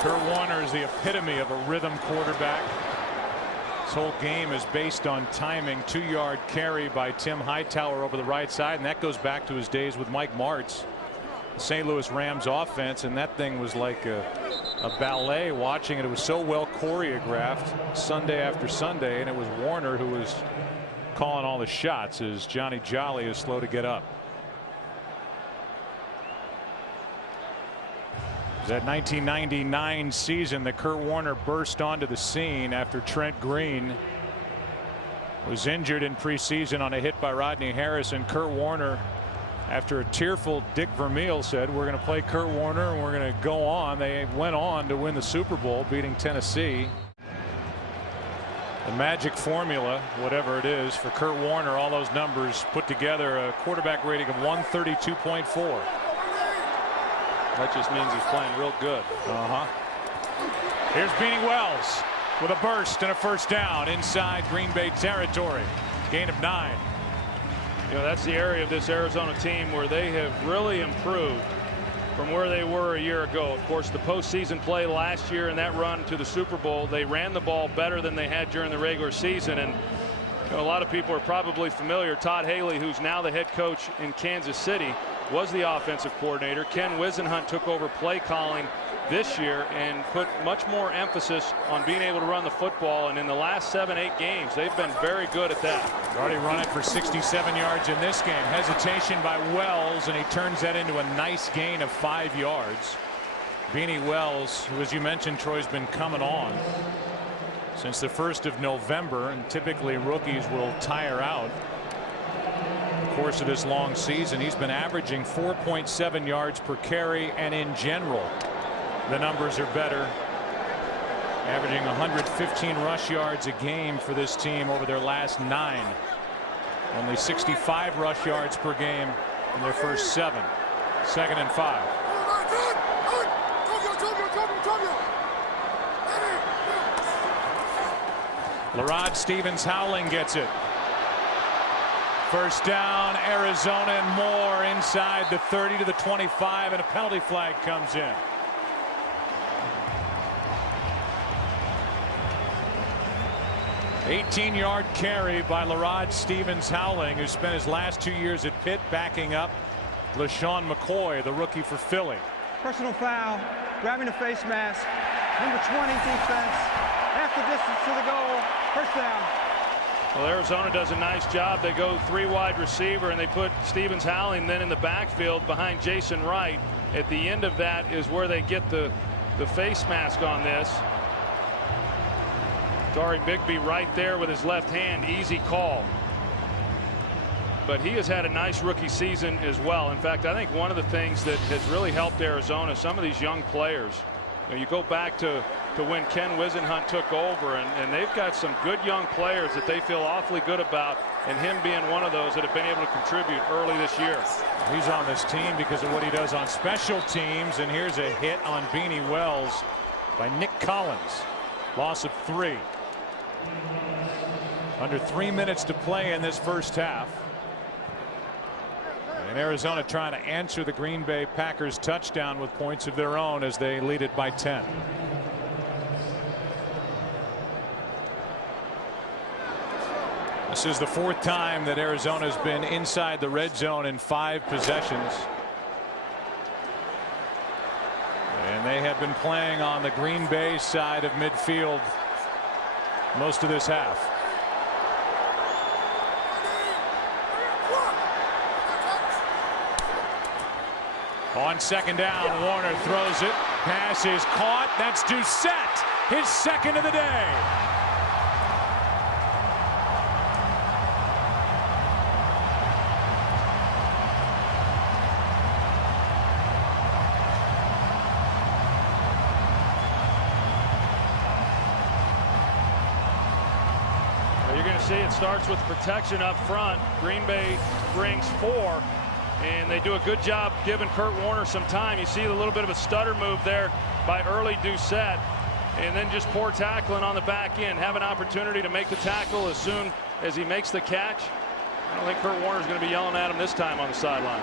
Kurt Warner is the epitome of a rhythm quarterback. This whole game is based on timing. 2-yard carry by Tim Hightower over the right side, and that goes back to his days with Mike Martz, the St. Louis Rams offense, and that thing was like a ballet watching it. It was so well choreographed Sunday after Sunday, and it was Warner who was calling all the shots as Johnny Jolly is slow to get up. That 1999 season that Kurt Warner burst onto the scene after Trent Green was injured in preseason on a hit by Rodney Harrison. Kurt Warner, after a tearful Dick Vermeil, said, we're going to play Kurt Warner and we're going to go on. They went on to win the Super Bowl, beating Tennessee. The magic formula, whatever it is, for Kurt Warner, all those numbers put together, a quarterback rating of 132.4. That just means he's playing real good. Here's Beanie Wells with a burst and a first down inside Green Bay territory. Gain of 9. You know, that's the area of this Arizona team where they have really improved from where they were a year ago. Of course, the postseason play last year and that run to the Super Bowl, they ran the ball better than they had during the regular season. And you know, a lot of people are probably familiar. Todd Haley, who's now the head coach in Kansas City, was the offensive coordinator. Ken Wisenhunt took over play calling this year and put much more emphasis on being able to run the football. And in the last 7-8 games, they've been very good at that. Already run it for 67 yards in this game. Hesitation by Wells, and he turns that into a nice gain of 5 yards. Beanie Wells, who, as you mentioned, Troy's been coming on since the 1st of November, and typically rookies will tire out course of this long season. He's been averaging 4.7 yards per carry, and in general the numbers are better, averaging 115 rush yards a game for this team over their last 9. Only 65 rush yards per game in their first 7. 2nd and 5. Larod Stevens-Howling gets it. First down, Arizona, and more inside the 30 to the 25, and a penalty flag comes in. $18-yard carry by Larod Stevens-Howling, who spent his last 2 years at Pitt backing up LaShawn McCoy, the rookie for Philly. Personal foul, grabbing a face mask. Number 20 defense. Half the distance to the goal. First down. Well, Arizona does a nice job. They go 3 wide receiver and they put Stevens-Howling then in the backfield behind Jason Wright. At the end of that is where they get the face mask on this. Tari Bigby right there with his left hand. Easy call. But he has had a nice rookie season as well. In fact, I think one of the things that has really helped Arizona, some of these young players, you go back to when Ken Wisenhunt took over, and they've got some good young players that they feel awfully good about, and him being one of those that have been able to contribute early this year. He's on this team because of what he does on special teams, and here's a hit on Beanie Wells by Nick Collins. Loss of 3. Under 3 minutes to play in this first half. And Arizona trying to answer the Green Bay Packers touchdown with points of their own as they lead it by 10. This is the 4th time that Arizona's been inside the red zone in 5 possessions. And they have been playing on the Green Bay side of midfield most of this half. On 2nd down, Warner throws it. Pass is caught. That's Doucette, his 2nd of the day. Well, you're going to see it starts with protection up front. Green Bay brings 4. And they do a good job giving Kurt Warner some time. You see a little bit of a stutter move there by early Doucette. And then just poor tackling on the back end. Have an opportunity to make the tackle as soon as he makes the catch. I don't think Kurt Warner's going to be yelling at him this time on the sideline.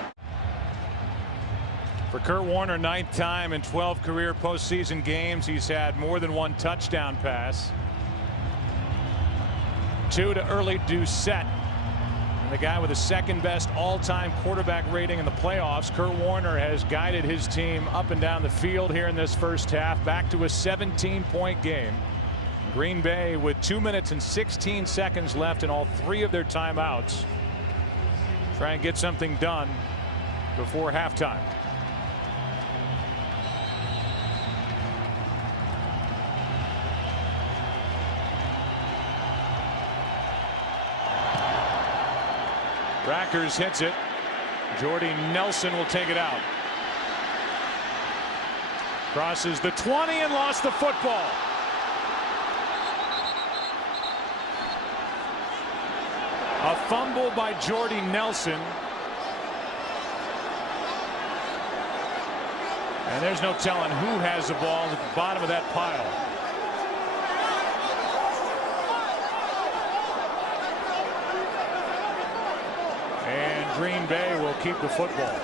For Kurt Warner, 9th time in 12 career postseason games. He's had more than 1 touchdown pass. 2 to early Doucette. And the guy with the 2nd best all-time quarterback rating in the playoffs. Kurt Warner has guided his team up and down the field here in this first half, back to a 17-point game. Green Bay with 2 minutes and 16 seconds left in all 3 of their timeouts. Try and get something done before halftime. Rackers hits it. Jordy Nelson will take it out. Crosses the 20 and lost the football. A fumble by Jordy Nelson. And there's no telling who has the ball at the bottom of that pile. And Green Bay will keep the football.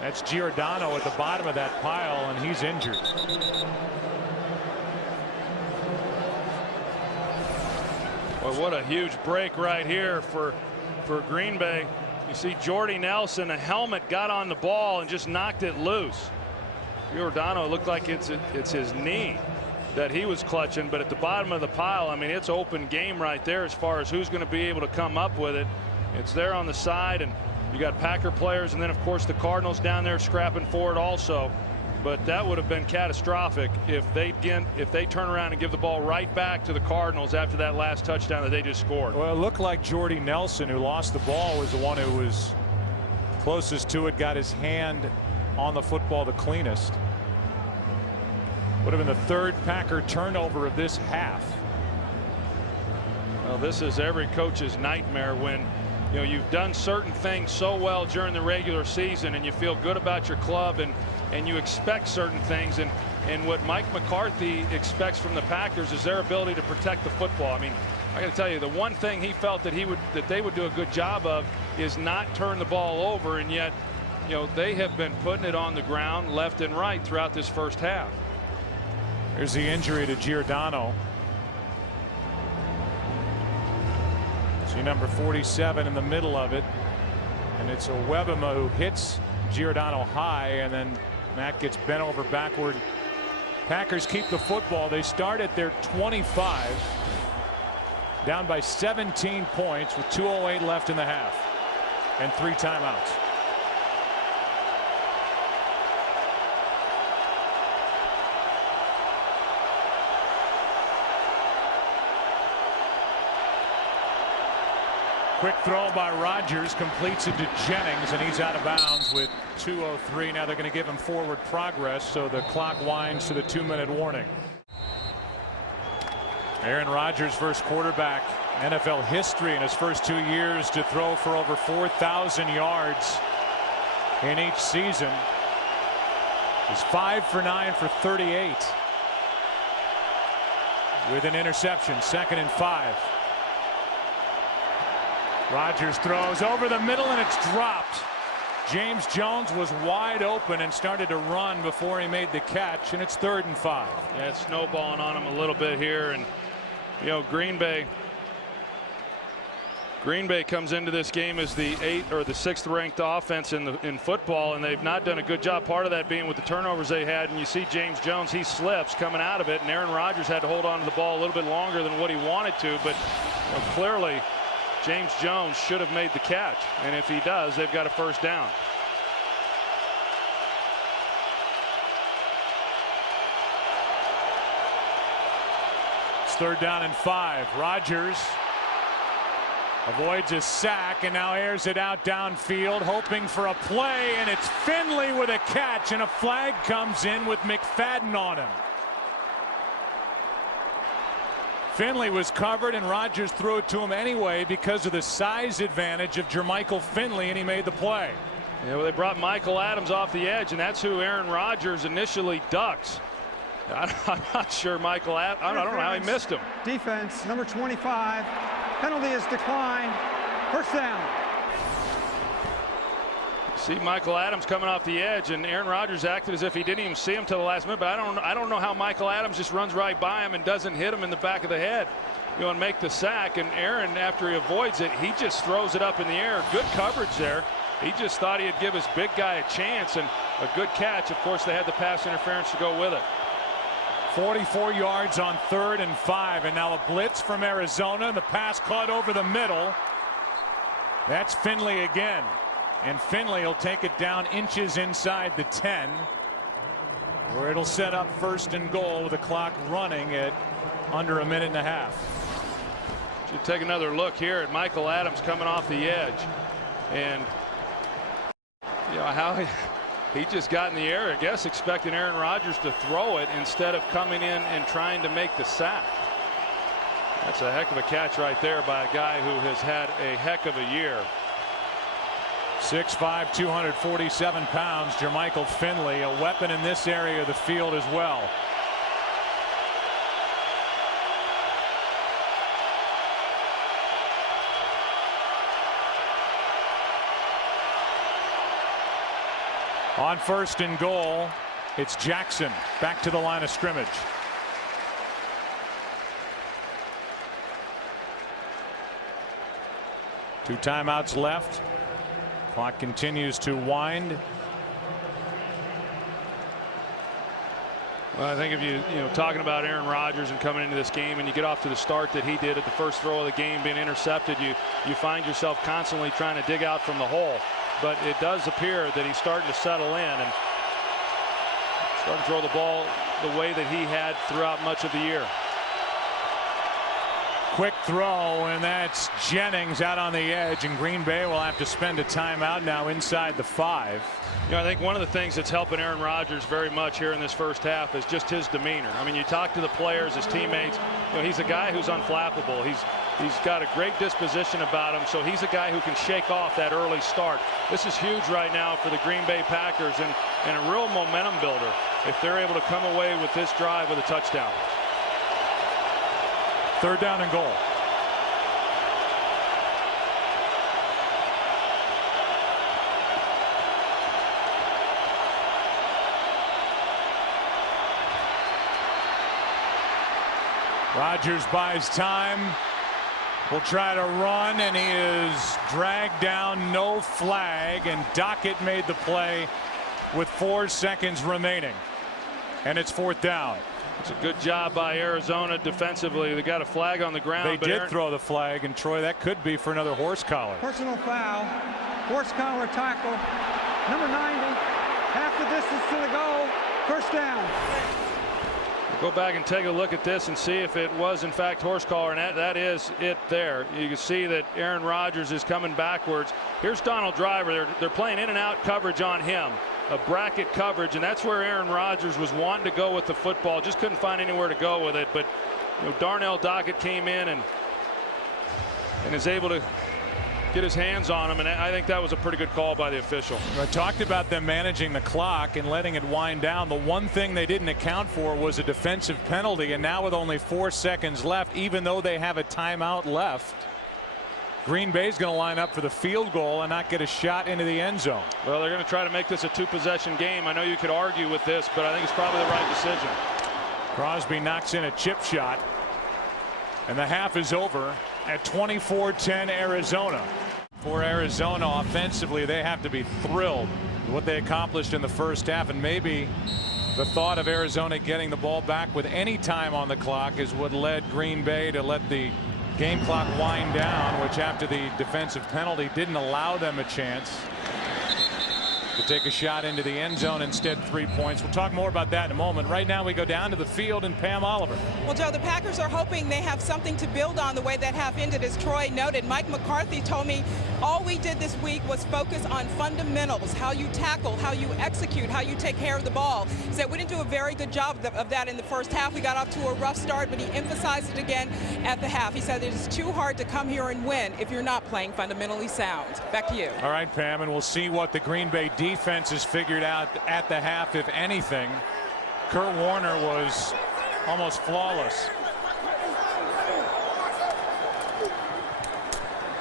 That's Giordano at the bottom of that pile, and he's injured. Well, what a huge break right here for Green Bay. You see Jordy Nelson, a helmet got on the ball and just knocked it loose. Giordano looked like it's his knee that he was clutching, but at the bottom of the pile, I mean, it's open game right there as far as who's going to be able to come up with it. It's there on the side, and you got Packer players, and then of course the Cardinals down there scrapping for it also. But that would have been catastrophic if they turn around and give the ball right back to the Cardinals after that last touchdown that they just scored. Well, it looked like Jordy Nelson, who lost the ball, was the one who was closest to it, got his hand on the football the cleanest. Would have been the 3rd Packer turnover of this half. Well, this is every coach's nightmare when you've done certain things so well during the regular season and you feel good about your club and you expect certain things, and what Mike McCarthy expects from the Packers is their ability to protect the football. I mean, I got to tell you, the one thing he felt that they would do a good job of is not turn the ball over, and yet they have been putting it on the ground left and right throughout this first half. There's the injury to Giordano. See number 47 in the middle of it, and it's Webema who hits Giordano high, and then Matt gets bent over backward. Packers keep the football. They start at their 25, down by 17 points with 2:08 left in the half and 3 timeouts. Quick throw by Rodgers, completes it to Jennings, and he's out of bounds with 2:03. Now they're going to give him forward progress, so the clock winds to the 2-minute warning. Aaron Rodgers, first quarterback NFL history in his first 2 years to throw for over 4,000 yards in each season. He's 5 for 9 for 38 with an interception. 2nd and 5. Rodgers throws over the middle, and it's dropped. James Jones was wide open and started to run before he made the catch, and it's 3rd and 5. Yeah, it's snowballing on him a little bit here, and Green Bay comes into this game as the 8th or the 6th ranked offense in football, and they've not done a good job. Part of that being with the turnovers they had, and you see James Jones, he slips coming out of it, and Aaron Rodgers had to hold on to the ball a little bit longer than what he wanted to, but clearly James Jones should have made the catch, and if he does, they've got a first down. It's 3rd down and 5. Rodgers avoids a sack and now airs it out downfield, hoping for a play, and it's Finley with a catch, and a flag comes in with McFadden on him. Finley was covered, and Rodgers threw it to him anyway because of the size advantage of Jermichael Finley, and he made the play. Yeah, well, they brought Michael Adams off the edge, and that's who Aaron Rodgers initially ducks. I'm not sure Michael Adams, I don't know how he missed him. Defense, number 25. Penalty is declined. First down. See Michael Adams coming off the edge, and Aaron Rodgers acted as if he didn't even see him till the last minute. But I don't know how Michael Adams just runs right by him and doesn't hit him in the back of the head, and make the sack. And Aaron, after he avoids it, he just throws it up in the air. Good coverage there. He just thought he'd give his big guy a chance, and a good catch. Of course, they had the pass interference to go with it. 44 yards on 3rd and 5, and now a blitz from Arizona. The pass caught over the middle. That's Finley again. And Finley will take it down inches inside the 10, where it'll set up 1st and goal with the clock running at under a minute and a half. Should take another look here at Michael Adams coming off the edge, and how he just got in the air, I guess, expecting Aaron Rodgers to throw it instead of coming in and trying to make the sack. That's a heck of a catch right there by a guy who has had a heck of a year. 6'5", 247 pounds, Jermichael Finley, a weapon in this area of the field as well. On 1st and goal, it's Jackson back to the line of scrimmage. Two timeouts left. Clock continues to wind. Well, I think if you talking about Aaron Rodgers and coming into this game, and you get off to the start that he did at the first throw of the game being intercepted, you find yourself constantly trying to dig out from the hole. But it does appear that he's starting to settle in and starting to throw the ball the way that he had throughout much of the year. Quick throw, and that's Jennings out on the edge, and Green Bay will have to spend a timeout now inside the 5. I think one of the things that's helping Aaron Rodgers very much here in this first half is just his demeanor. I mean, you talk to the players, his teammates, he's a guy who's unflappable. He's got a great disposition about him, so he's a guy who can shake off that early start. This is huge right now for the Green Bay Packers and a real momentum builder if they're able to come away with this drive with a touchdown. 3rd down and goal. Rodgers buys time. Will try to run, and he is dragged down. No flag, and Dockett made the play with 4 seconds remaining, and it's 4th down. It's a good job by Arizona defensively. They got a flag on the ground. They did throw the flag, and Troy, that could be for another horse collar. Personal foul, horse collar tackle, number 90, half the distance to the goal, 1st down. Go back and take a look at this and see if it was in fact horse collar, and that is it there. You can see that Aaron Rodgers is coming backwards. Here's Donald Driver. They're playing in and out coverage on him, a bracket coverage, and that's where Aaron Rodgers was wanting to go with the football. Just couldn't find anywhere to go with it. But Darnell Dockett came in and is able to get his hands on him, and I think that was a pretty good call by the official. I talked about them managing the clock and letting it wind down. The one thing they didn't account for was a defensive penalty, and now with only 4 seconds left, even though they have a timeout left, Green Bay's going to line up for the field goal and not get a shot into the end zone. Well, they're going to try to make this a 2-possession game. I know you could argue with this, but I think it's probably the right decision. Crosby knocks in a chip shot, and the half is over at 24-10 Arizona. For Arizona offensively, they have to be thrilled with what they accomplished in the first half, and maybe the thought of Arizona getting the ball back with any time on the clock is what led Green Bay to let the game clock wind down, which after the defensive penalty didn't allow them a chance to take a shot into the end zone. Instead, 3 points. We'll talk more about that in a moment. Right now we go down to the field and Pam Oliver. Well, Joe, the Packers are hoping they have something to build on the way that half ended, as Troy noted. Mike McCarthy told me all we did this week was focus on fundamentals, how you tackle, how you execute, how you take care of the ball. He said we didn't do a very good job of that in the first half. We got off to a rough start, but he emphasized it again at the half. He said it's too hard to come here and win if you're not playing fundamentally sound. Back to you. All right, Pam, and we'll see what the Green Bay defense has figured out at the half, if anything. Kurt Warner was almost flawless.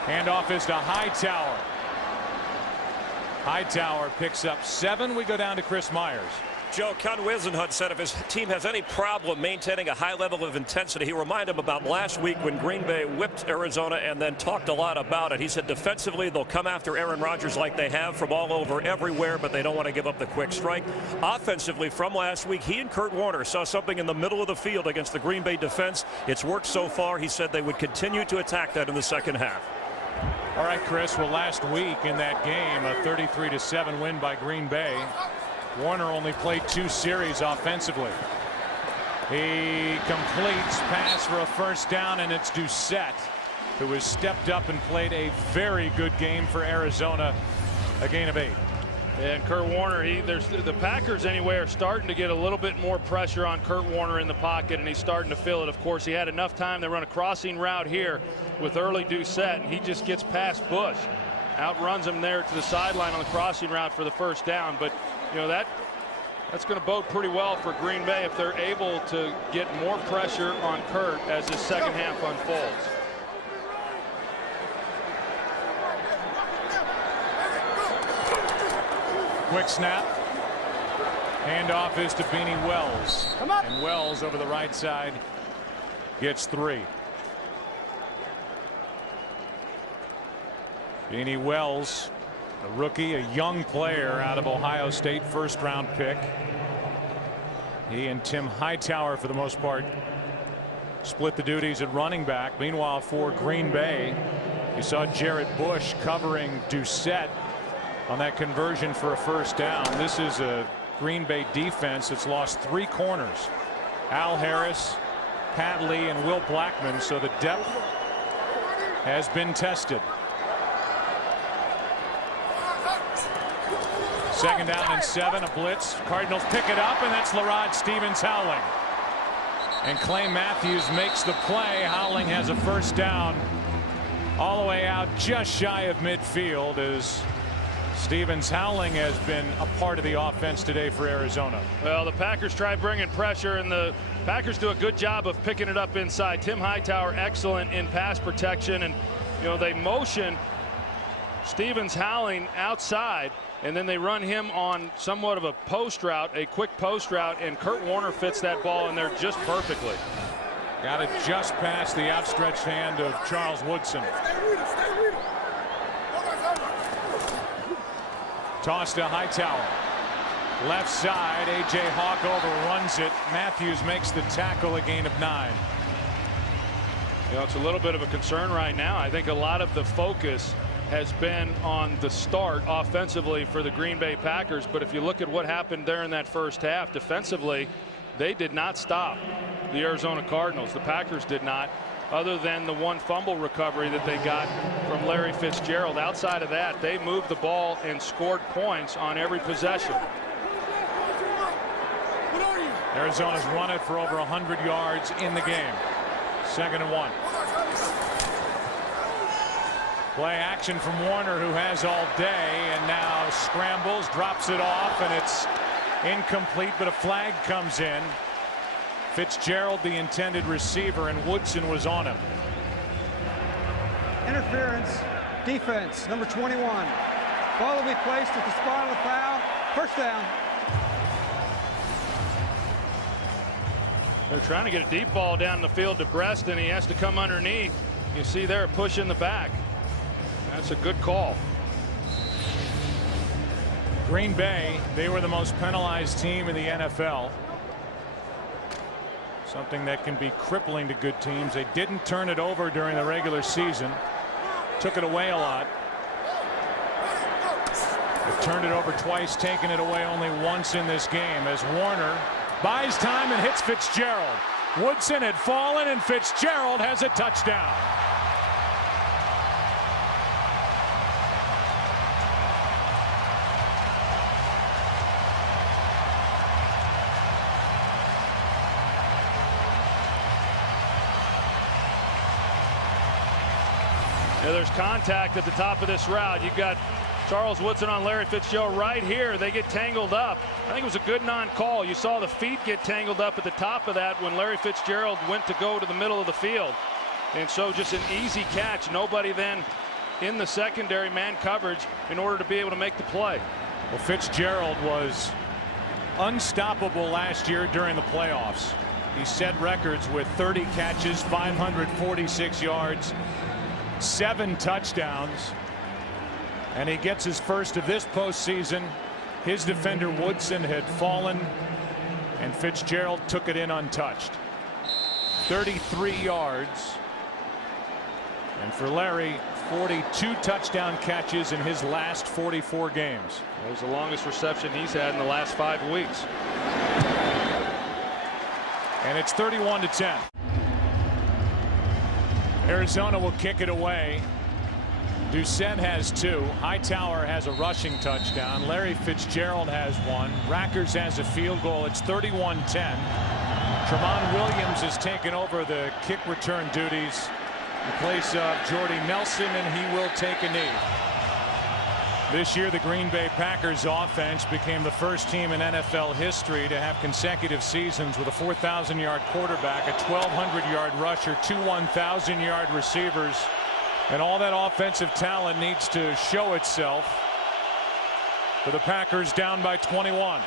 Handoff is to Hightower. Hightower picks up 7. We go down to Chris Myers. Joe, Ken Wisenhunt said if his team has any problem maintaining a high level of intensity, he reminded him about last week when Green Bay whipped Arizona and then talked a lot about it. He said defensively they'll come after Aaron Rodgers like they have from all over everywhere, but they don't want to give up the quick strike. Offensively, from last week, he and Kurt Warner saw something in the middle of the field against the Green Bay defense. It's worked so far. He said they would continue to attack that in the second half. All right, Chris. Well, last week in that game, a 33-7 win by Green Bay. Warner only played 2 series offensively. He completes pass for a first down, and it's Doucette who has stepped up and played a very good game for Arizona, a gain of 8. And Kurt Warner, the Packers anyway are starting to get a little bit more pressure on Kurt Warner in the pocket, and he's starting to feel it. Of course, he had enough time to run a crossing route here with early Doucette, and he just gets past Bush. Outruns him there to the sideline on the crossing route for the first down. But you know that's going to bode pretty well for Green Bay if they're able to get more pressure on Kurt as the second half unfolds. Quick snap. Handoff is to Beanie Wells. And Wells over the right side gets 3. Beanie Wells, a rookie, a young player out of Ohio State, first-round pick. He and Tim Hightower, for the most part, split the duties at running back. Meanwhile, for Green Bay, you saw Jarrett Bush covering Doucette on that conversion for a first down. This is a Green Bay defense that's lost 3 corners. Al Harris, Pat Lee, and Will Blackman, so the depth has been tested. Second down and 7, a blitz. Cardinals pick it up, and that's Larod Stevens howling. And Clay Matthews makes the play. Howling has a first down all the way out just shy of midfield as Stevens Howling has been a part of the offense today for Arizona. Well, the Packers try bringing pressure, and the Packers do a good job of picking it up inside. Tim Hightower excellent in pass protection, and they motion Stevens Howling outside, and then they run him on somewhat of a post route, a quick post route, and Kurt Warner fits that ball in there just perfectly. Got it just past the outstretched hand of Charles Woodson. Toss to Hightower. Left side, A.J. Hawk overruns it. Matthews makes the tackle, a gain of 9. It's a little bit of a concern right now. I think a lot of the focus has been on the start offensively for the Green Bay Packers, but if you look at what happened there in that first half defensively, they did not stop the Arizona Cardinals. The Packers did not, other than the one fumble recovery that they got from Larry Fitzgerald. Outside of that, they moved the ball and scored points on every possession. Arizona's run it for over 100 yards in the game. 2nd and 1. Play action from Warner, who has all day, and now scrambles, drops it off, and it's incomplete, but a flag comes in. Fitzgerald, the intended receiver, and Woodson was on him. Interference, defense, number 21. Ball will be placed at the spot of the foul. First down. They're trying to get a deep ball down the field to Breston. He has to come underneath. You see there a push in the back. That's a good call. Green Bay, they were the most penalized team in the NFL. Something that can be crippling to good teams. They didn't turn it over during the regular season. Took it away a lot. They've turned it over twice, taken it away only once in this game as Warner buys time and hits Fitzgerald. Woodson had fallen and Fitzgerald has a touchdown. There's contact at the top of this route. You've got Charles Woodson on Larry Fitzgerald right here. They get tangled up. I think it was a good non-call. You saw the feet get tangled up at the top of that when Larry Fitzgerald went to go to the middle of the field. And so just an easy catch. Nobody then in the secondary man coverage in order to be able to make the play. Well, Fitzgerald was unstoppable last year during the playoffs. He set records with 30 catches, 546 yards, 7 touchdowns, and he gets his first of this postseason. His defender Woodson had fallen and Fitzgerald took it in untouched. 33 yards, and for Larry, 42 touchdown catches in his last 44 games. That was the longest reception he's had in the last 5 weeks. And it's 31-10. Arizona will kick it away. Doucette has 2. Hightower has a rushing touchdown. Larry Fitzgerald has 1. Rackers has a field goal. It's 31-10. Tramon Williams has taken over the kick return duties in place of Jordy Nelson, and he will take a knee. This year, the Green Bay Packers offense became the first team in NFL history to have consecutive seasons with a 4,000-yard quarterback, a 1,200-yard rusher, 2 1,000-yard receivers, and all that offensive talent needs to show itself for the Packers down by 21.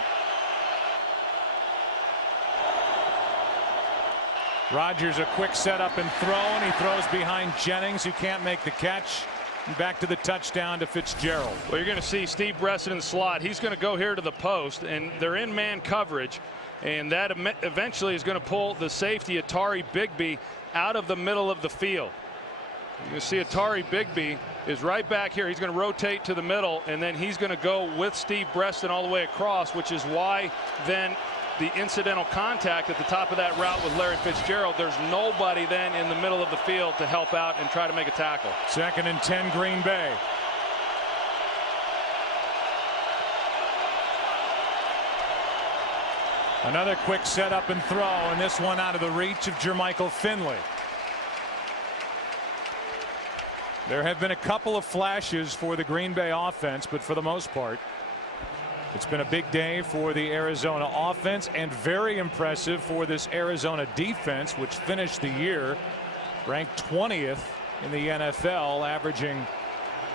Rodgers a quick setup and throw, and he throws behind Jennings, who can't make the catch. And back to the touchdown to Fitzgerald. Well, you're going to see Steve Breston in the slot. He's going to go here to the post, and they're in man coverage, and that eventually is going to pull the safety Atari Bigby out of the middle of the field. You see Atari Bigby is right back here. He's going to rotate to the middle, and then he's going to go with Steve Breston all the way across, which is why then the incidental contact at the top of that route with Larry Fitzgerald, there's nobody then in the middle of the field to help out and try to make a tackle. 2nd and 10 Green Bay. Another quick setup and throw, and this one out of the reach of Jermichael Finley. There have been a couple of flashes for the Green Bay offense, but for the most part, it's been a big day for the Arizona offense, and very impressive for this Arizona defense, which finished the year ranked 20th in the NFL,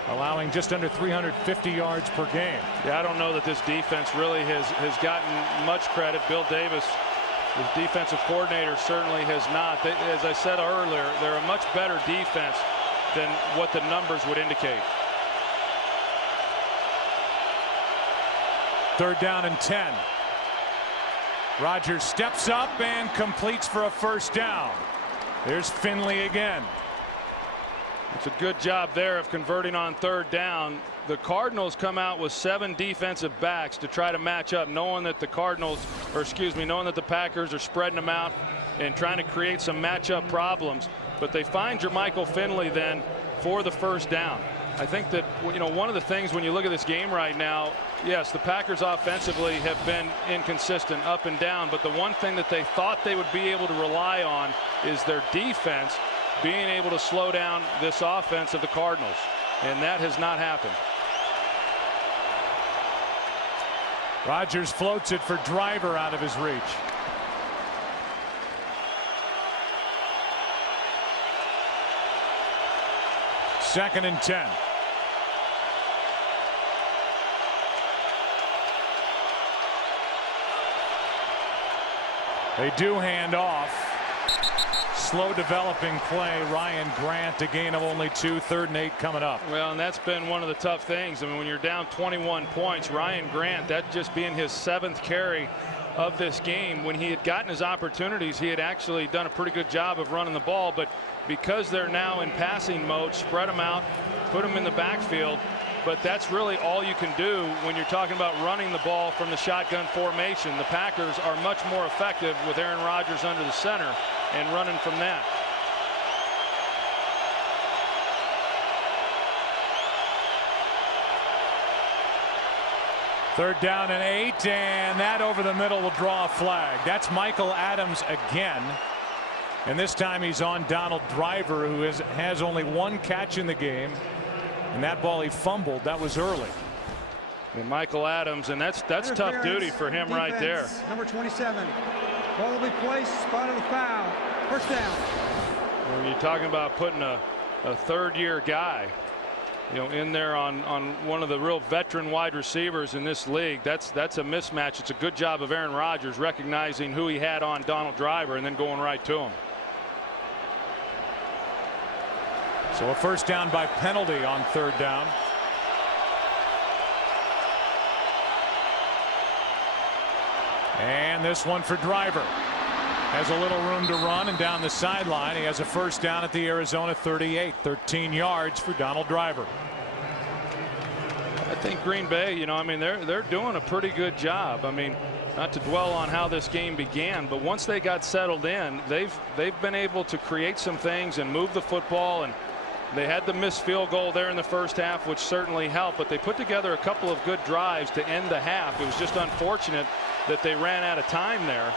allowing just under 350 yards per game. Yeah, I don't know that this defense really has gotten much credit. Bill Davis, the defensive coordinator, certainly has not. As I said earlier, they're a much better defense than what the numbers would indicate. 3rd down and 10. Rodgers steps up and completes for a 1st down. There's Finley again. It's a good job there of converting on 3rd down. The Cardinals come out with 7 defensive backs to try to match up, knowing that the knowing that the Packers are spreading them out and trying to create some matchup problems. But they find Jermichael Finley then for the 1st down. I think that, one of the things when you look at this game right now, yes, the Packers offensively have been inconsistent up and down, but the one thing that they thought they would be able to rely on is their defense being able to slow down this offense of the Cardinals, and that has not happened. Rodgers floats it for Driver out of his reach. Second and 10. They do hand off. Slow developing play. Ryan Grant, a gain of only 2. 3rd and 8 coming up. Well, and that's been one of the tough things. I mean, when you're down 21 points, Ryan Grant, that just being his 7th carry of this game, when he had gotten his opportunities, he had actually done a pretty good job of running the ball. But because they're now in passing mode, spread them out, put them in the backfield. But that's really all you can do when you're talking about running the ball from the shotgun formation. The Packers are much more effective with Aaron Rodgers under the center and running from that. Third down and 8, and that over the middle will draw a flag. That's Michael Adams again. And this time he's on Donald Driver, who has only 1 catch in the game. And that ball he fumbled, that was early. And Michael Adams, and that's tough duty for him right there. Number 27. Ball will be placed, spot of the foul. 1st down. When you're talking about putting a 3rd-year guy, in there on one of the real veteran wide receivers in this league, that's a mismatch. It's a good job of Aaron Rodgers recognizing who he had on Donald Driver and then going right to him. So a 1st down by penalty on 3rd down. And this one for Driver. Has a little room to run and down the sideline. He has a 1st down at the Arizona 38. 13 yards for Donald Driver. I think Green Bay, they're doing a pretty good job. I mean, not to dwell on how this game began, but once they got settled in, they've been able to create some things and move the football, and they had the missed field goal there in the 1st half, which certainly helped, but they put together a couple of good drives to end the half. It was just unfortunate that they ran out of time there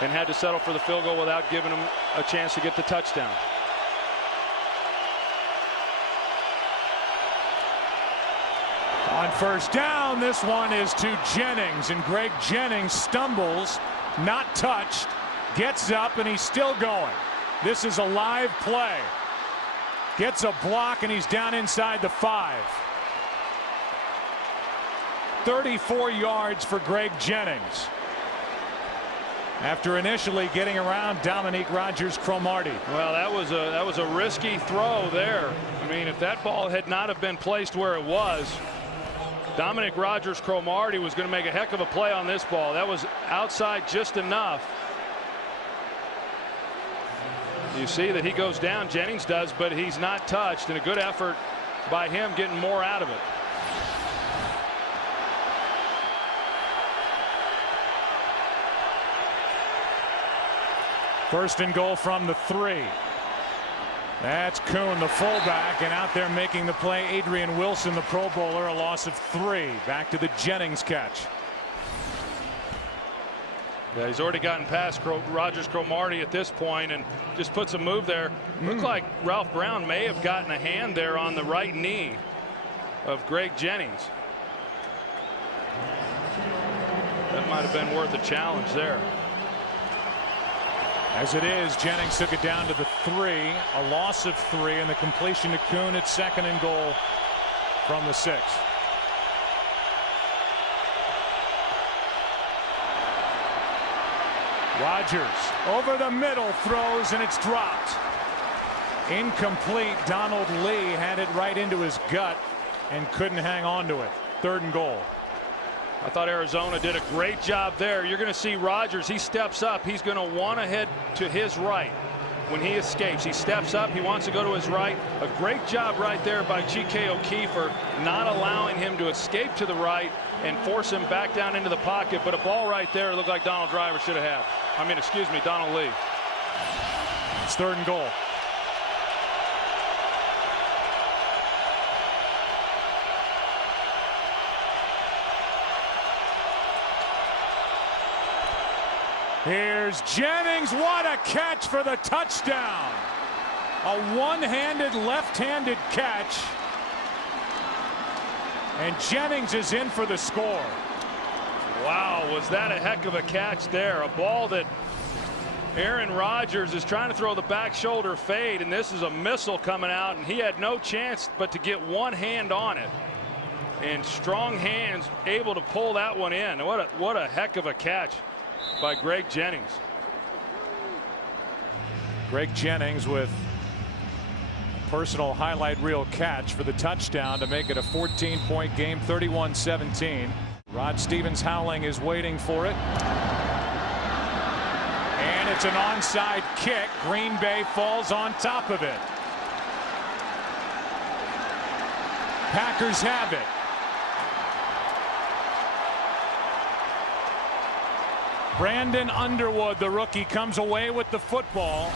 and had to settle for the field goal without giving them a chance to get the touchdown. On 1st down, this one is to Jennings, and Greg Jennings stumbles, not touched, gets up, and he's still going. This is a live play. Gets a block, and he's down inside the 5. 34 yards for Greg Jennings, after initially getting around Dominique Rodgers-Cromartie. Well, that was a risky throw there. I mean, if that ball had not have been placed where it was, Dominique Rodgers-Cromartie was going to make a heck of a play on this ball. That was outside just enough. You see that he goes down, Jennings does, but he's not touched, and a good effort by him getting more out of it. First and goal from the 3. That's Kuhn, the fullback, and out there making the play, Adrian Wilson, the Pro Bowler, a loss of 3. Back to the Jennings catch. Yeah, he's already gotten past Rogers Cromartie at this point and just puts a move there. Looked like Ralph Brown may have gotten a hand there on the right knee of Greg Jennings. That might have been worth a challenge there. As it is, Jennings took it down to the 3, a loss of 3, and the completion to Kuhn at 2nd and goal from the 6. Rogers over the middle, throws, and it's dropped. Incomplete. Donald Lee had it right into his gut and couldn't hang on to it. 3rd and goal. I thought Arizona did a great job there. You're going to see Rogers. He steps up. He's going to want to head to his right when he escapes. He steps up. He wants to go to his right. A great job right there by G.K. O'Keefer, not allowing him to escape to the right and force him back down into the pocket. But a ball right there looked like Donald Driver should have had. I mean, excuse me, Donald Lee. It's 3rd and goal. Here's Jennings. What a catch for the touchdown. A one-handed, left-handed catch. And Jennings is in for the score. Wow, was that a heck of a catch there. A ball that Aaron Rodgers is trying to throw the back shoulder fade, and this is a missile coming out, and he had no chance but to get one hand on it. And strong hands able to pull that one in. What a heck of a catch by Greg Jennings. Greg Jennings with a personal highlight reel catch for the touchdown to make it a 14-point game, 31-17. Rod Stevens Howling is waiting for it. And it's an onside kick. Green Bay falls on top of it. Packers have it. Brandon Underwood, the rookie, comes away with the football.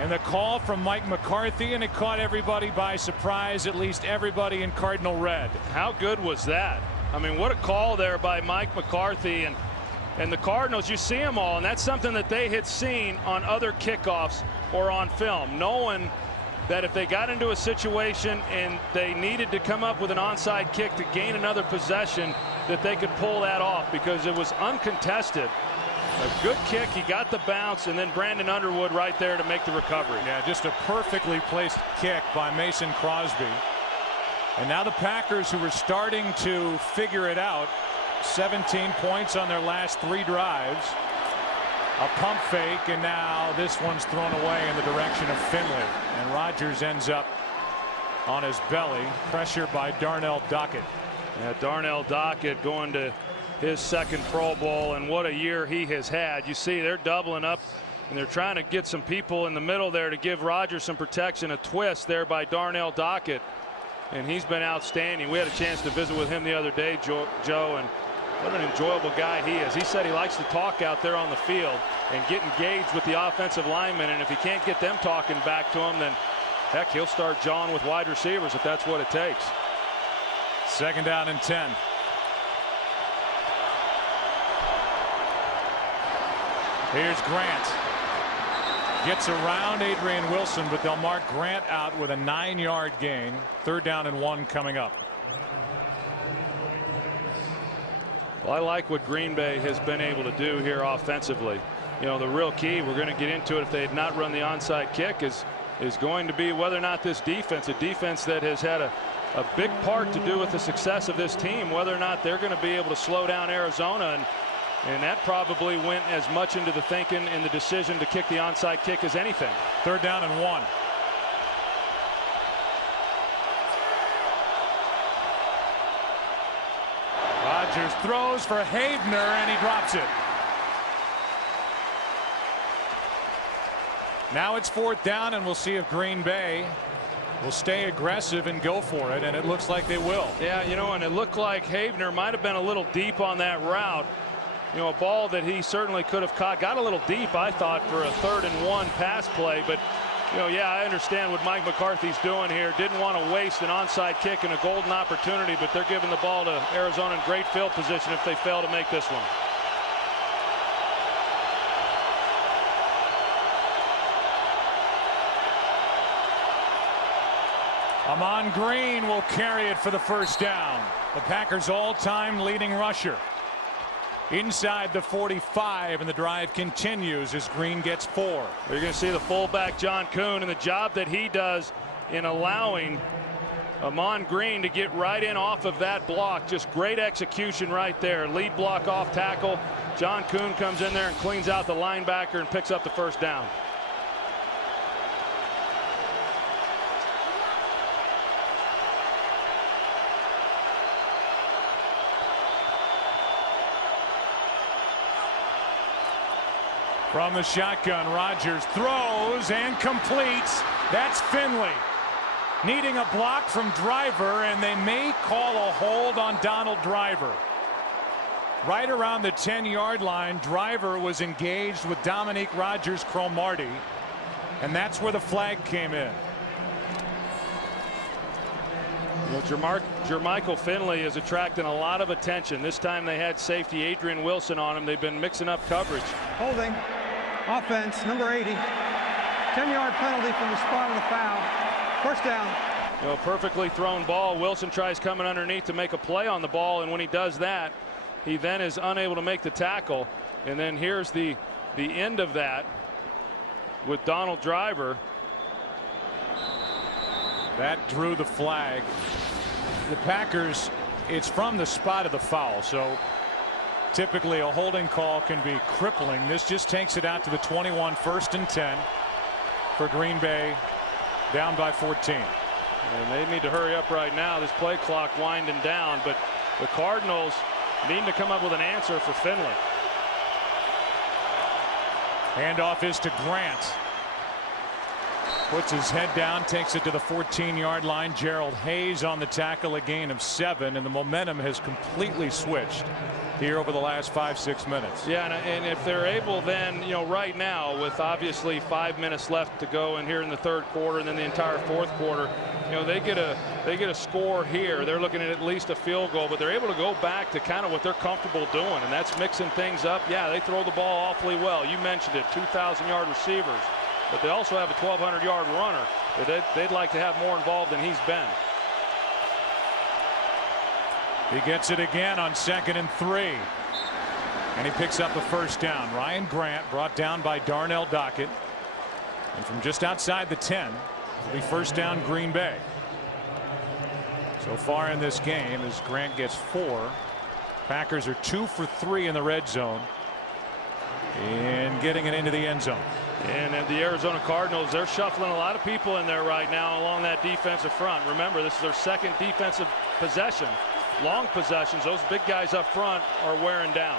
And the call from Mike McCarthy, and it caught everybody by surprise, at least everybody in Cardinal red. How good was that? I mean, what a call there by Mike McCarthy. And the Cardinals, you see them all, and that's something that they had seen on other kickoffs or on film, knowing that if they got into a situation and they needed to come up with an onside kick to gain another possession, that they could pull that off because it was uncontested. A good kick. He got the bounce, and then Brandon Underwood right there to make the recovery. Yeah, just a perfectly placed kick by Mason Crosby. And now the Packers, who were starting to figure it out, 17 points on their last 3 drives. A pump fake, and now this one's thrown away in the direction of Finley. And Rodgers ends up on his belly. Pressure by Darnell Dockett. Yeah, Darnell Dockett going to his 2nd Pro Bowl, and what a year he has had. You see they're doubling up, and they're trying to get some people in the middle there to give Rodgers some protection. A twist there by Darnell Dockett, and he's been outstanding. We had a chance to visit with him the other day, Joe, and what an enjoyable guy he is. He said he likes to talk out there on the field and get engaged with the offensive linemen, and if he can't get them talking back to him, then heck, he'll start jawing with wide receivers if that's what it takes. 2nd down and 10. Here's Grant. Gets around Adrian Wilson, but they'll mark Grant out with a 9-yard gain. 3rd down and 1 coming up. Well, I like what Green Bay has been able to do here offensively. You know, the real key, we're going to get into it if they had not run the onside kick, is going to be whether or not this defense, a defense that has had a big part to do with the success of this team, whether or not they're going to be able to slow down Arizona. And that probably went as much into the thinking in the decision to kick the onside kick as anything. 3rd down and 1. Rodgers throws for Havener, and he drops it. Now it's 4th down, and we'll see if Green Bay will stay aggressive and go for it, and it looks like they will. Yeah, you know, and it looked like Havener might have been a little deep on that route. You know, a ball that he certainly could have caught. Got a little deep, I thought, for a 3rd and 1 pass play. But, you know, yeah, I understand what Mike McCarthy's doing here. Didn't want to waste an onside kick and a golden opportunity, but they're giving the ball to Arizona in great field position if they fail to make this one. Amon Green will carry it for the first down. The Packers' all-time leading rusher. Inside the 45, and the drive continues as Green gets 4. You're going to see the fullback John Kuhn and the job that he does in allowing Amon Green to get right in off of that block. Just great execution right there. Lead block off tackle. John Kuhn comes in there and cleans out the linebacker and picks up the first down. From the shotgun, Rodgers throws and completes. That's Finley. Needing a block from Driver, and they may call a hold on Donald Driver. Right around the 10-yard line, Driver was engaged with Dominique Rodgers-Cromartie, and that's where the flag came in. Well, Jermichael Finley is attracting a lot of attention. This time they had safety Adrian Wilson on him. They've been mixing up coverage. Holding. Offense, number 80. 10-yard penalty from the spot of the foul. First down. You know, perfectly thrown ball. Wilson tries coming underneath to make a play on the ball, and when he does that, he then is unable to make the tackle. And then here's the end of that with Donald Driver. That drew the flag. The Packers, it's from the spot of the foul, so typically a holding call can be crippling. This just takes it out to the 21, 1st and 10 for Green Bay, down by 14. And they need to hurry up right now. This play clock winding down, but the Cardinals need to come up with an answer for Finley. Handoff is to Grant. Puts his head down, takes it to the 14-yard line. Gerald Hayes on the tackle, a gain of 7, and the momentum has completely switched here over the last 5-6 minutes. Yeah, and if they're able then, you know, right now with obviously 5 minutes left to go in here in the 3rd quarter and then the entire 4th quarter, you know, they get a score here. They're looking at least a field goal, but they're able to go back to kind of what they're comfortable doing, and that's mixing things up. Yeah, they throw the ball awfully well. You mentioned it, 2,000-yard receivers. But they also have a 1,200-yard runner that they'd like to have more involved than he's been. He gets it again on 2nd and 3. And he picks up a first down. Ryan Grant brought down by Darnell Dockett. And from just outside the 10, it'll be first down Green Bay. So far in this game, as Grant gets 4, Packers are 2 for 3 in the red zone and getting it into the end zone. And the Arizona Cardinals, they're shuffling a lot of people in there right now along that defensive front. Remember, this is their 2nd defensive possession. Long possessions, those big guys up front are wearing down.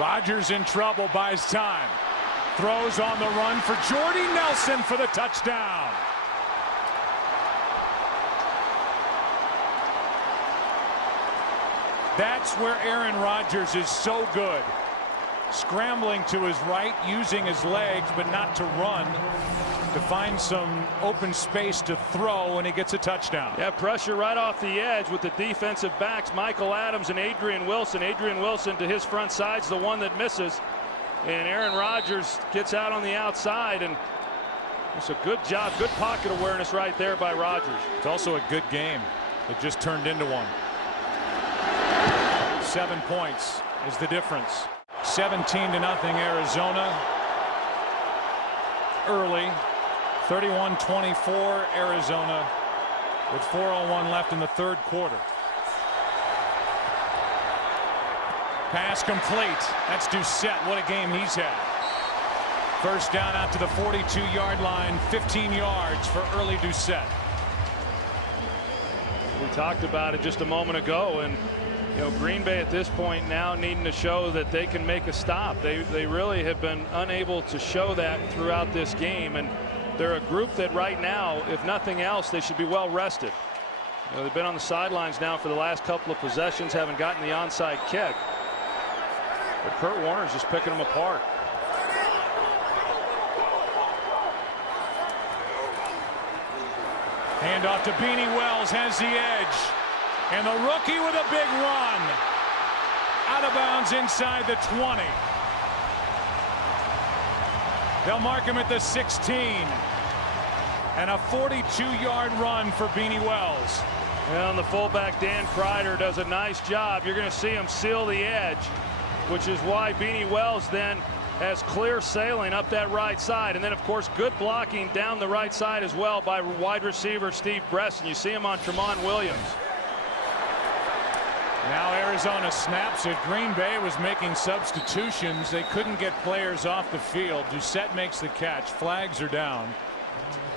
Rodgers in trouble, buys time. Throws on the run for Jordy Nelson for the touchdown. That's where Aaron Rodgers is so good. Scrambling to his right, using his legs, but not to run, to find some open space to throw, and he gets a touchdown. Yeah, pressure right off the edge with the defensive backs, Michael Adams and Adrian Wilson. Adrian Wilson to his front side's the one that misses. And Aaron Rodgers gets out on the outside, and it's a good job, good pocket awareness right there by Rodgers. It's also a good game. It just turned into one. 7 points is the difference. 17-0 Arizona. Early. 31-24 Arizona with 4:01 left in the 3rd quarter. Pass complete. That's Doucette. What a game he's had. First down out to the 42-yard line. 15 yards for early Doucette. We talked about it just a moment ago, and you know, Green Bay at this point now needing to show that they can make a stop. They really have been unable to show that throughout this game, and they're a group that right now, if nothing else, they should be well rested. You know, they've been on the sidelines now for the last couple of possessions, haven't gotten the onside kick. But Kurt Warner's just picking them apart. Handoff to Beanie Wells, has the edge. And the rookie with a big run. Out of bounds inside the 20. They'll mark him at the 16. And a 42-yard run for Beanie Wells. Well, the fullback Dan Kreider does a nice job. You're going to see him seal the edge, which is why Beanie Wells then has clear sailing up that right side. And then, of course, good blocking down the right side as well by wide receiver Steve Breston. You see him on Tramon Williams. Now Arizona snaps it. Green Bay was making substitutions. They couldn't get players off the field. Doucette makes the catch. Flags are down.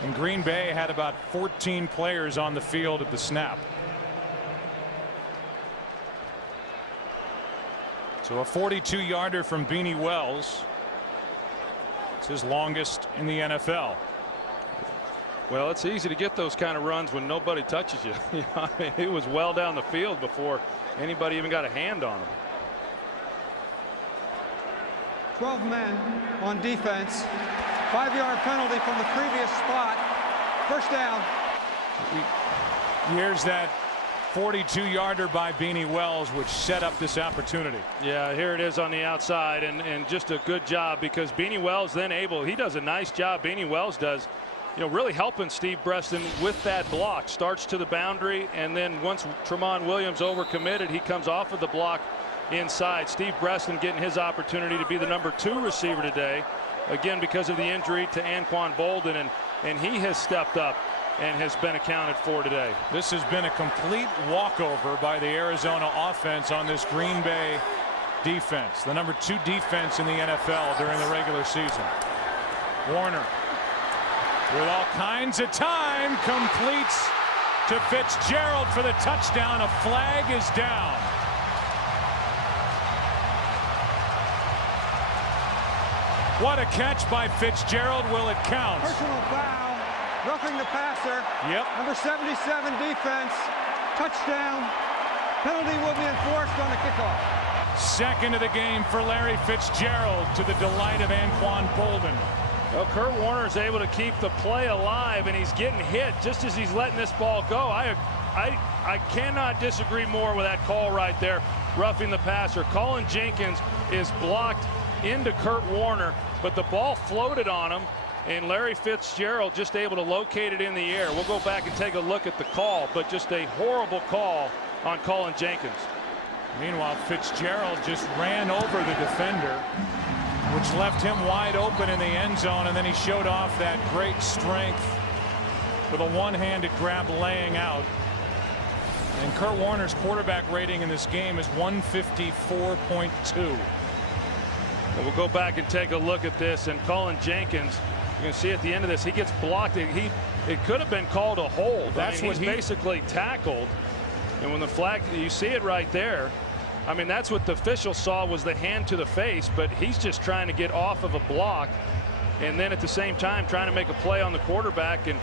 And Green Bay had about 14 players on the field at the snap. So a 42-yarder from Beanie Wells. It's his longest in the NFL. Well, it's easy to get those kind of runs when nobody touches you. I mean, it was well down the field before anybody even got a hand on him. 12 men on defense. 5-yard penalty from the previous spot. First down. Here's that 42-yarder by Beanie Wells, which set up this opportunity. Yeah, here it is on the outside, and just a good job because Beanie Wells then he does a nice job. Beanie Wells does, really helping Steve Breston with that block. Starts to the boundary, and then once Tramon Williams overcommitted, he comes off of the block inside. Steve Breston getting his opportunity to be the number 2 receiver today, again because of the injury to Anquan Bolden, and he has stepped up and has been accounted for today. This has been a complete walkover by the Arizona offense on this Green Bay defense, the number 2 defense in the NFL during the regular season. Warner with all kinds of time completes to Fitzgerald for the touchdown. A flag is down. What a catch by Fitzgerald. Will it count? Personal foul. Roughing the passer. Yep. Number 77 defense. Touchdown. Penalty will be enforced on the kickoff. Second of the game for Larry Fitzgerald, to the delight of Anquan Bolden. Well, Kurt Warner is able to keep the play alive, and he's getting hit just as he's letting this ball go. I cannot disagree more with that call right there, roughing the passer. Colin Jenkins is blocked into Kurt Warner, but the ball floated on him, and Larry Fitzgerald just able to locate it in the air. We'll go back and take a look at the call, but just a horrible call on Colin Jenkins. Meanwhile, Fitzgerald just ran over the defender, which left him wide open in the end zone, and then he showed off that great strength with a one-handed grab laying out. And Kurt Warner's quarterback rating in this game is 154.2. We'll go back and take a look at this, and Colin Jenkins, you can see at the end of this, he gets blocked. It could have been called a hold. That's what he's basically tackled, and when the flag, you see it right there. I mean, that's what the official saw, was the hand to the face, but he's just trying to get off of a block, and then at the same time trying to make a play on the quarterback, and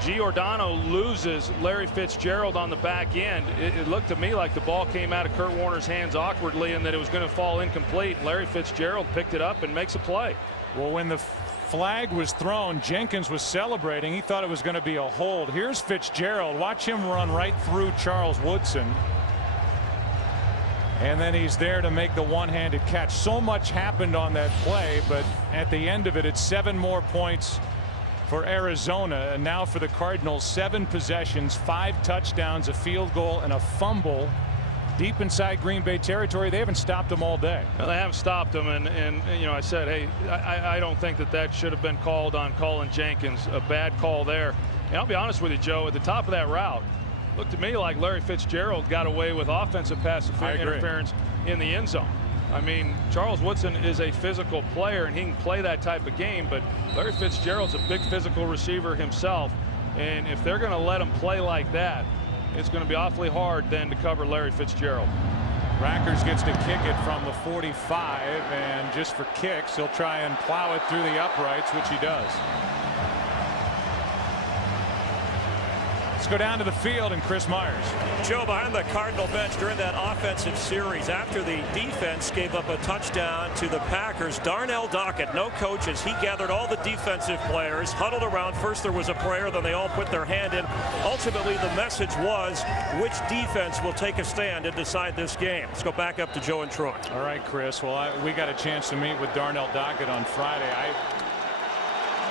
Giordano loses Larry Fitzgerald on the back end. It looked to me like the ball came out of Kurt Warner's hands awkwardly and that it was going to fall incomplete. Larry Fitzgerald picked it up and makes a play. Well, when the flag was thrown, Jenkins was celebrating. He thought it was going to be a hold. Here's Fitzgerald. Watch him run right through Charles Woodson. And then he's there to make the one-handed catch. So much happened on that play, but at the end of it, it's 7 more points for Arizona, and now for the Cardinals, 7 possessions, 5 touchdowns, a field goal, and a fumble deep inside Green Bay territory. They haven't stopped them all day. Well, they haven't stopped them, and I said, hey, I don't think that should have been called on Colin Jenkins. A bad call there. And I'll be honest with you, Joe, at the top of that route, looked to me like Larry Fitzgerald got away with offensive pass interference in the end zone. I mean, Charles Woodson is a physical player, and he can play that type of game, but Larry Fitzgerald's a big physical receiver himself, and if they're going to let him play like that, it's going to be awfully hard then to cover Larry Fitzgerald. Rackers gets to kick it from the 45, and just for kicks, he'll try and plow it through the uprights, which he does. Let's go down to the field and Chris Myers. Joe, behind the Cardinal bench during that offensive series, after the defense gave up a touchdown to the Packers, Darnell Dockett, no coaches, he gathered all the defensive players, huddled around. First there was a prayer, then they all put their hand in. Ultimately, the message was which defense will take a stand and decide this game. Let's go back up to Joe and Troy. All right, Chris. Well, we got a chance to meet with Darnell Dockett on Friday.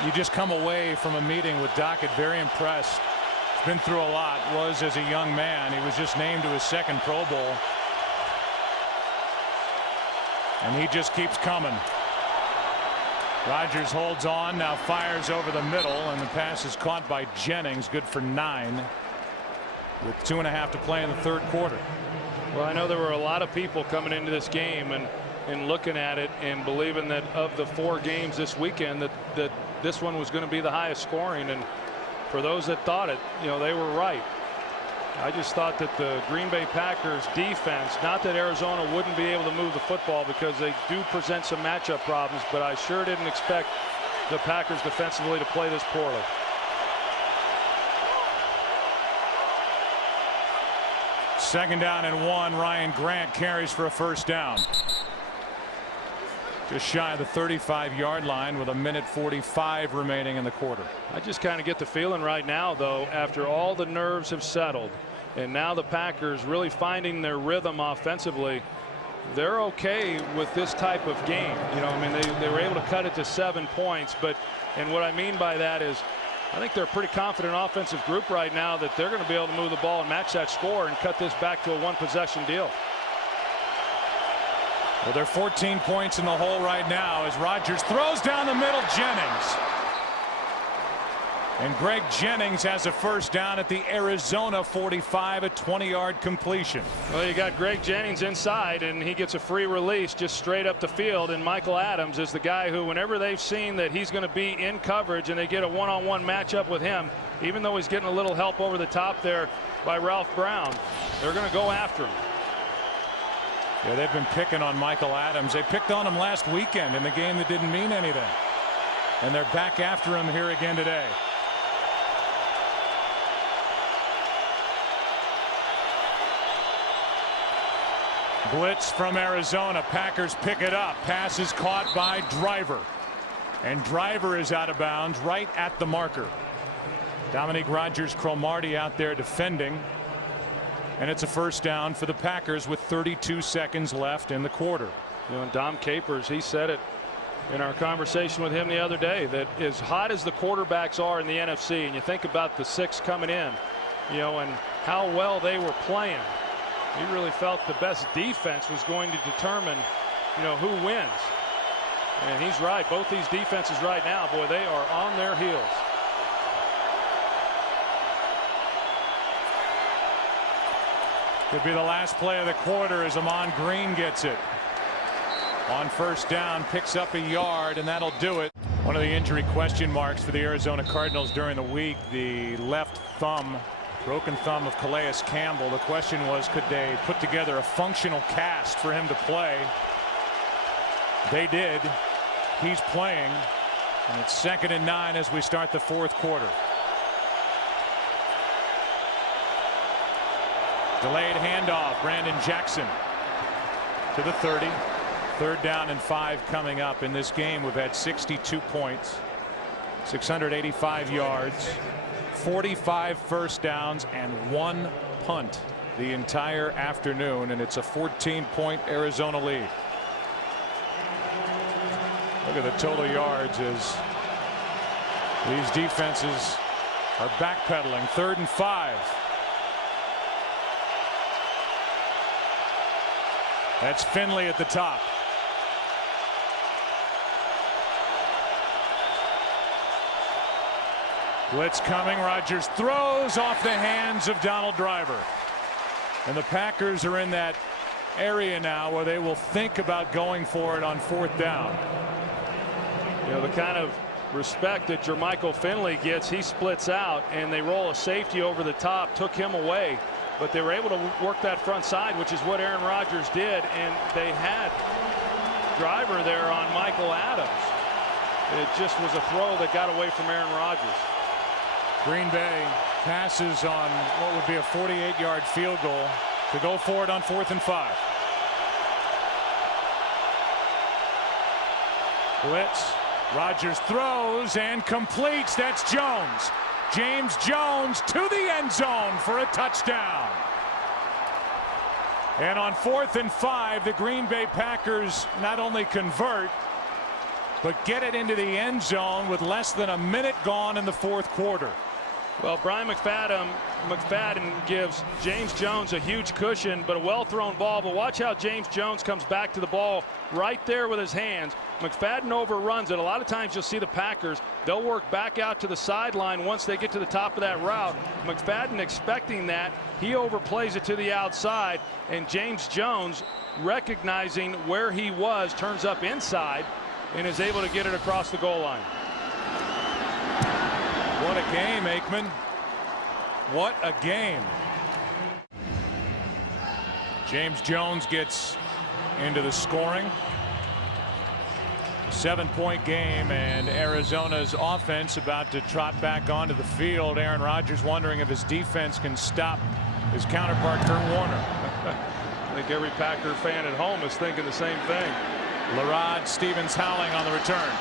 You just come away from a meeting with Dockett very impressed. He's been through a lot, was as a young man. He was just named to his second Pro Bowl. And he just keeps coming. Rodgers holds on, now fires over the middle, and the pass is caught by Jennings, good for 9 with 2.5 to play in the third quarter. Well, I know there were a lot of people coming into this game and looking at it and believing that of the 4 games this weekend that this one was going to be the highest scoring, and for those that thought it, they were right. I just thought that the Green Bay Packers defense, not that Arizona wouldn't be able to move the football because they do present some matchup problems, but I sure didn't expect the Packers defensively to play this poorly. Second down and 1. Ryan Grant carries for a first down. Just shy of the 35-yard line with 1:45 remaining in the quarter. I just kind of get the feeling right now, though, after all the nerves have settled and now the Packers really finding their rhythm offensively, they're okay with this type of game. I mean, they were able to cut it to 7 points, and what I mean by that is I think they're a pretty confident offensive group right now that they're going to be able to move the ball and match that score and cut this back to a 1-possession deal. Well, they're 14 points in the hole right now as Rodgers throws down the middle. Jennings. And Greg Jennings has a first down at the Arizona 45, a 20-yard completion. Well, you got Greg Jennings inside, and he gets a free release just straight up the field. And Michael Adams is the guy who, whenever they've seen that he's going to be in coverage and they get a one-on-one matchup with him, even though he's getting a little help over the top there by Ralph Brown, they're going to go after him. Yeah, they've been picking on Michael Adams. They picked on him last weekend in the game that didn't mean anything. And they're back after him here again today. Blitz from Arizona. Packers pick it up. Pass is caught by Driver. And Driver is out of bounds right at the marker. Dominique Rodgers-Cromartie out there defending. And it's a first down for the Packers with 32 seconds left in the quarter. And Dom Capers, he said it in our conversation with him the other day, that as hot as the quarterbacks are in the NFC, and you think about the 6 coming in, and how well they were playing, he really felt the best defense was going to determine, who wins. And he's right. Both these defenses right now, boy, they are on their heels. Could be the last play of the quarter as Amon Green gets it. On first down, picks up a yard, and that'll do it. One of the injury question marks for the Arizona Cardinals during the week, the left thumb, broken thumb of Calais Campbell. The question was, could they put together a functional cast for him to play? They did. He's playing, and it's 2nd and 9 as we start the fourth quarter. Delayed handoff. Brandon Jackson to the 30. 3rd down and 5 coming up in this game. We've had 62 points, 685 yards, 45 first downs, and 1 punt the entire afternoon, and it's a 14-point Arizona lead. Look at the total yards as these defenses are backpedaling. 3rd and 5. That's Finley at the top. Blitz coming. Rodgers throws off the hands of Donald Driver. And the Packers are in that area now where they will think about going for it on 4th down. The kind of respect that Jermichael Finley gets, he splits out and they roll a safety over the top, took him away. But they were able to work that front side, which is what Aaron Rodgers did, and they had Driver there on Michael Adams. It just was a throw that got away from Aaron Rodgers. Green Bay passes on what would be a 48-yard field goal to go for it on 4th and 5. Blitz. Rodgers throws and completes. That's Jones. James Jones to the end zone for a touchdown. And on 4th and 5, the Green Bay Packers not only convert, but get it into the end zone with less than a minute gone in the fourth quarter. Well, Brian McFadden gives James Jones a huge cushion, but a well-thrown ball. But watch how James Jones comes back to the ball right there with his hands. McFadden overruns it. A lot of times you'll see the Packers, they'll work back out to the sideline once they get to the top of that route. McFadden expecting that, he overplays it to the outside, and James Jones, recognizing where he was, turns up inside and is able to get it across the goal line. What a game, Aikman. What a game. James Jones gets into the scoring. 7-point game, and Arizona's offense about to trot back onto the field. Aaron Rodgers wondering if his defense can stop his counterpart Kurt Warner. I think every Packer fan at home is thinking the same thing. Larod Stevens howling on the return.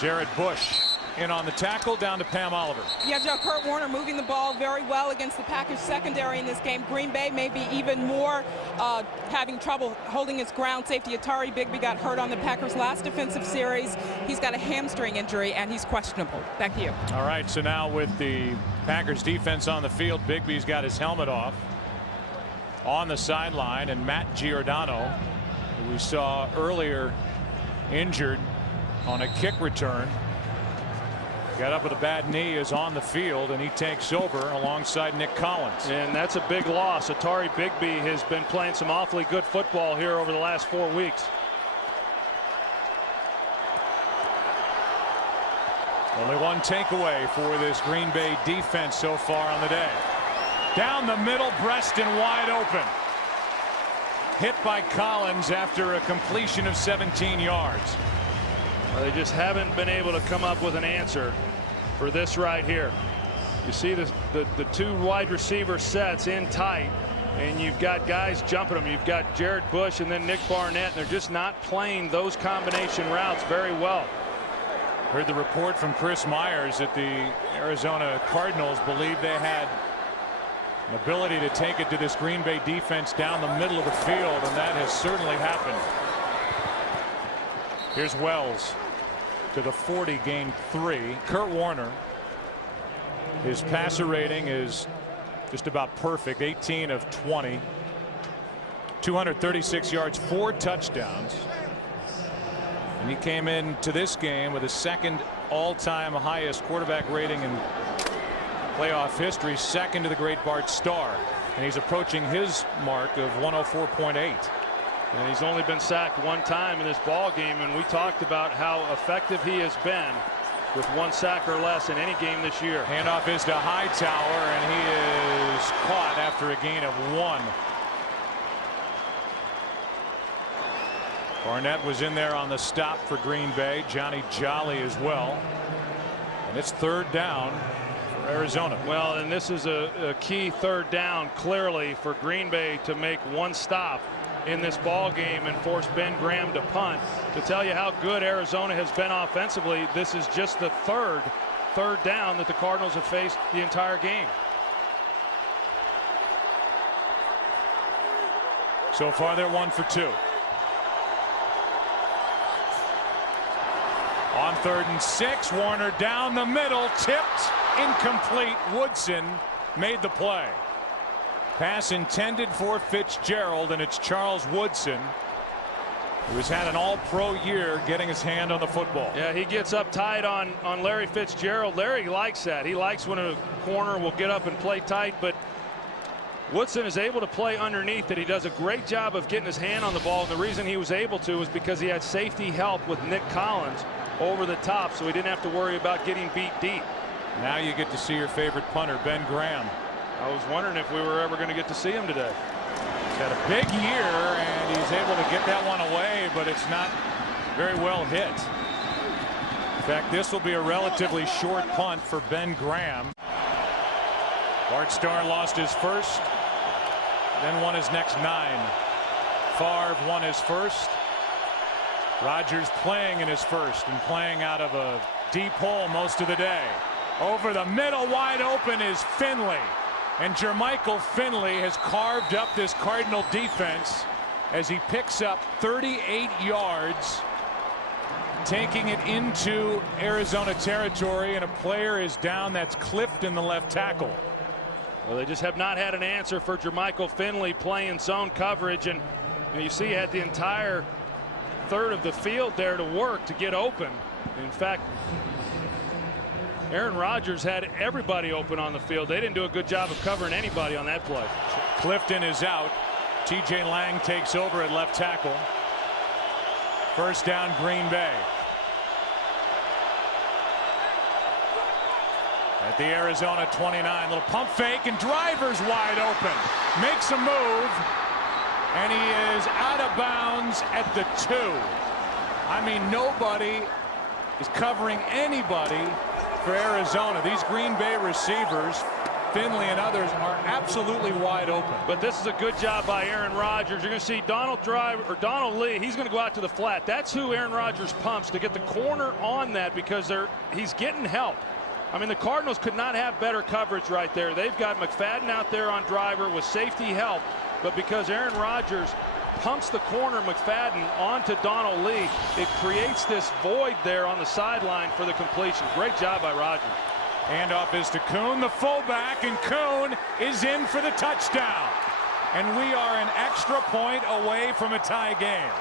Jared Bush in on the tackle, down to Pam Oliver. Yeah, Joe, Kurt Warner moving the ball very well against the Packers secondary in this game. Green Bay may be even more having trouble holding its ground. Safety Atari Bigby got hurt on the Packers' last defensive series. He's got a hamstring injury, and he's questionable. Back to you. All right, so now with the Packers defense on the field, Bigby's got his helmet off on the sideline, and Matt Giordano, who we saw earlier injured on a kick return, got up with a bad knee, is on the field, and he takes over alongside Nick Collins. And that's a big loss. Atari Bigby has been playing some awfully good football here over the last 4 weeks. Only one takeaway for this Green Bay defense so far on the day. Down the middle, Preston wide open. Hit by Collins after a completion of 17 yards. Well, they just haven't been able to come up with an answer for this right here. You see the two wide receiver sets in tight, and you've got guys jumping them. You've got Jared Bush and then Nick Barnett, and they're just not playing those combination routes very well. Heard the report from Chris Myers that the Arizona Cardinals believe they had an ability to take it to this Green Bay defense down the middle of the field, and that has certainly happened. Here's Wells to the 40, gain 3. Kurt Warner, his passer rating is just about perfect, 18 of 20, 236 yards, 4 touchdowns. And he came into this game with a second all-time highest quarterback rating in playoff history, second to the great Bart Starr, and he's approaching his mark of 104.8. And he's only been sacked 1 time in this ball game, and we talked about how effective he has been with 1 sack or less in any game this year. Handoff is to Hightower, and he is caught after a gain of 1. Barnett was in there on the stop for Green Bay. Johnny Jolly as well. And it's 3rd down for Arizona. Well, and this is a key 3rd down clearly for Green Bay to make 1 stop in this ball game and force Ben Graham to punt. To tell you how good Arizona has been offensively, this is just the third down that the Cardinals have faced the entire game. So far they're 1 for 2. On 3rd and 6, Warner down the middle, tipped, incomplete. Woodson made the play. Pass intended for Fitzgerald, and it's Charles Woodson, who has had an all-pro year getting his hand on the football. Yeah, he gets up tight on Larry Fitzgerald. Larry likes that. He likes when a corner will get up and play tight, but Woodson is able to play underneath it. He does a great job of getting his hand on the ball, and the reason he was able to was because he had safety help with Nick Collins over the top, so he didn't have to worry about getting beat deep. Now you get to see your favorite punter, Ben Graham. I was wondering if we were ever going to get to see him today. He's had a big year, and he's able to get that one away, but it's not very well hit. In fact, this will be a relatively short punt for Ben Graham. Bart Starr lost his first, then won his next 9. Favre won his first. Rodgers playing in his first and playing out of a deep hole most of the day. Over the middle, wide open, is Finley. And Jermichael Finley has carved up this Cardinal defense as he picks up 38 yards taking it into Arizona territory, and a player is down. That's Clifton, the left tackle. Well, they just have not had an answer for Jermichael Finley playing zone coverage, and you see he had the entire third of the field there to work to get open. In fact, Aaron Rodgers had everybody open on the field. They didn't do a good job of covering anybody on that play. Clifton is out. TJ Lang takes over at left tackle. First down, Green Bay. At the Arizona 29, little pump fake, and Driver's wide open. Makes a move, and he is out of bounds at the 2. I mean, nobody is covering anybody for Arizona. These Green Bay receivers, Finley and others, are absolutely wide open. But this is a good job by Aaron Rodgers. You're going to see Donald Lee. He's going to go out to the flat. That's who Aaron Rodgers pumps to get the corner on that, because he's getting help. I mean, the Cardinals could not have better coverage right there. They've got McFadden out there on Driver with safety help, but because Aaron Rodgers pumps the corner McFadden onto Donald Lee, it creates this void there on the sideline for the completion. Great job by Rodgers. Handoff is to Kuhn, the fullback, and Kuhn is in for the touchdown. And we are an extra point away from a tie game.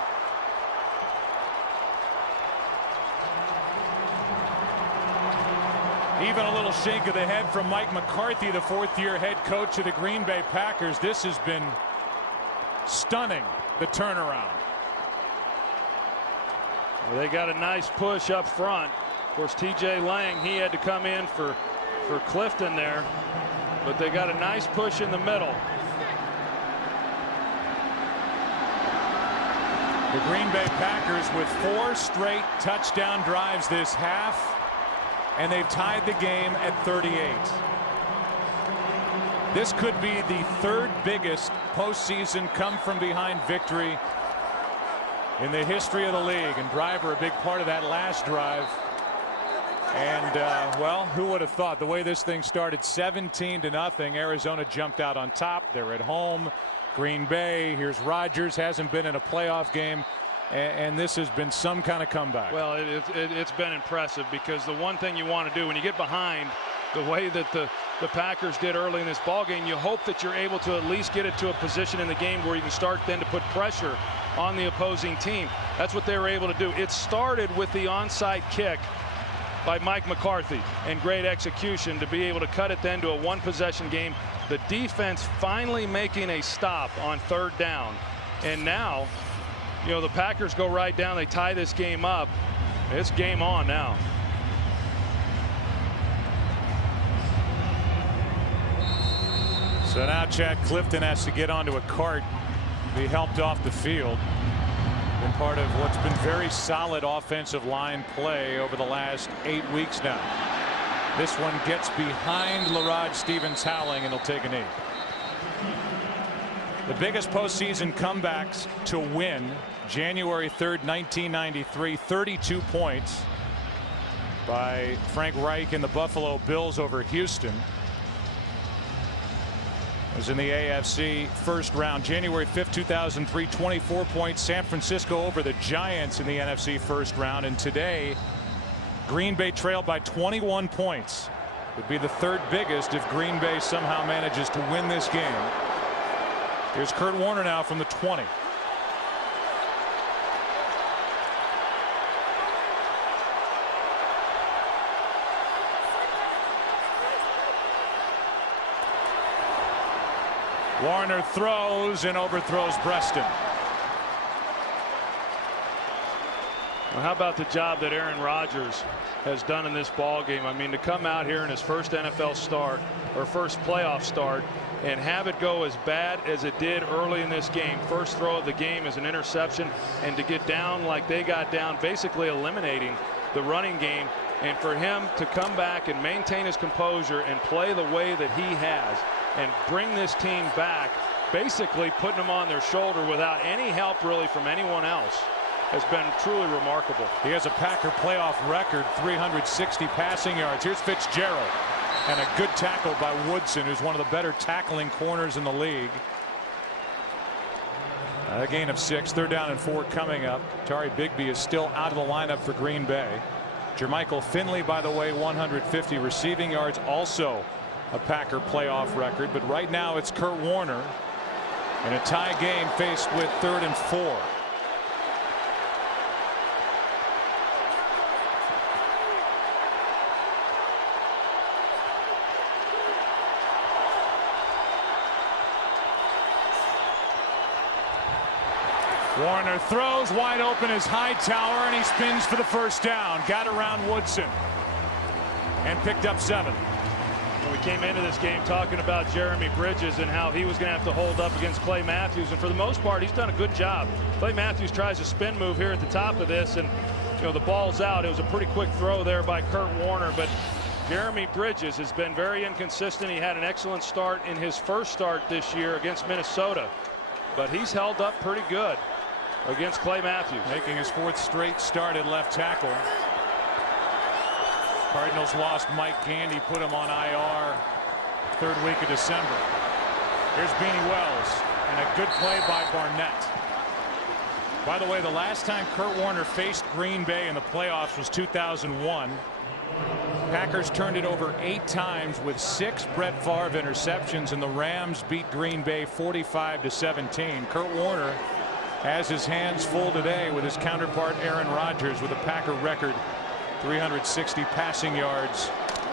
Even a little shake of the head from Mike McCarthy, the fourth-year head coach of the Green Bay Packers. This has been stunning, the turnaround. Well, they got a nice push up front. Of course, TJ Lang, he had to come in for Clifton there, but they got a nice push in the middle. The Green Bay Packers with 4 straight touchdown drives this half, and they've tied the game at 38. This could be the 3rd biggest postseason come from behind victory in the history of the league, and Driver a big part of that last drive. And well, who would have thought, the way this thing started, 17-0, Arizona jumped out on top. They're at home. Green Bay, here's Rodgers, hasn't been in a playoff game, and this has been some kind of comeback. Well, it's been impressive, because the one thing you want to do when you get behind the way that the Packers did early in this ball game, you hope that you're able to at least get it to a position in the game where you can start then to put pressure on the opposing team. That's what they were able to do. It started with the onside kick by Mike McCarthy, and great execution to be able to cut it then to a 1-possession game. The defense finally making a stop on 3rd down, and now, you know, the Packers go right down. They tie this game up. It's game on now. So now Chad Clifton has to get onto a cart, be helped off the field. Been part of what's been very solid offensive line play over the last 8 weeks now. This one gets behind LaRod Stevens-Howling, and he'll take a knee. The biggest postseason comebacks to win, January 3rd, 1993, 32 points by Frank Reich and the Buffalo Bills over Houston. It was in the AFC first round. January 5th, 2003, 24 points. San Francisco over the Giants in the NFC first round. And today, Green Bay trailed by 21 points. Would be the 3rd biggest if Green Bay somehow manages to win this game. Here's Kurt Warner now from the 20. Warner throws and overthrows Preston. Well, how about the job that Aaron Rodgers has done in this ball game? I mean, to come out here in his first NFL start, or first playoff start, and have it go as bad as it did early in this game. First throw of the game is an interception, and to get down like they got down, basically eliminating the running game, and for him to come back and maintain his composure and play the way that he has and bring this team back, basically putting them on their shoulder without any help really from anyone else, has been truly remarkable. He has a Packer playoff record, 360 passing yards. Here's Fitzgerald, and a good tackle by Woodson, who's one of the better tackling corners in the league. A gain of 6. 3rd down and 4 coming up. Tari Bigby is still out of the lineup for Green Bay. Jermichael Finley, by the way, 150 receiving yards, also a Packer playoff record. But right now it's Kurt Warner in a tie game faced with 3rd and 4. Warner throws wide open is Hightower, and he spins for the 1st down. Got around Woodson and picked up 7. We came into this game talking about Jeremy Bridges and how he was going to have to hold up against Clay Matthews, and for the most part he's done a good job. Clay Matthews tries a spin move here at the top of this, and the ball's out. It was a pretty quick throw there by Kurt Warner, but Jeremy Bridges has been very inconsistent. He had an excellent start in his first start this year against Minnesota, but he's held up pretty good against Clay Matthews. Making his 4th straight start at left tackle. Cardinals lost Mike Gandy, put him on IR 3rd week of December. Here's Beanie Wells, and a good play by Barnett. By the way, the last time Kurt Warner faced Green Bay in the playoffs was 2001. Packers turned it over 8 times with 6 Brett Favre interceptions, and the Rams beat Green Bay 45-17. Kurt Warner has his hands full today with his counterpart Aaron Rodgers with a Packer record 360 passing yards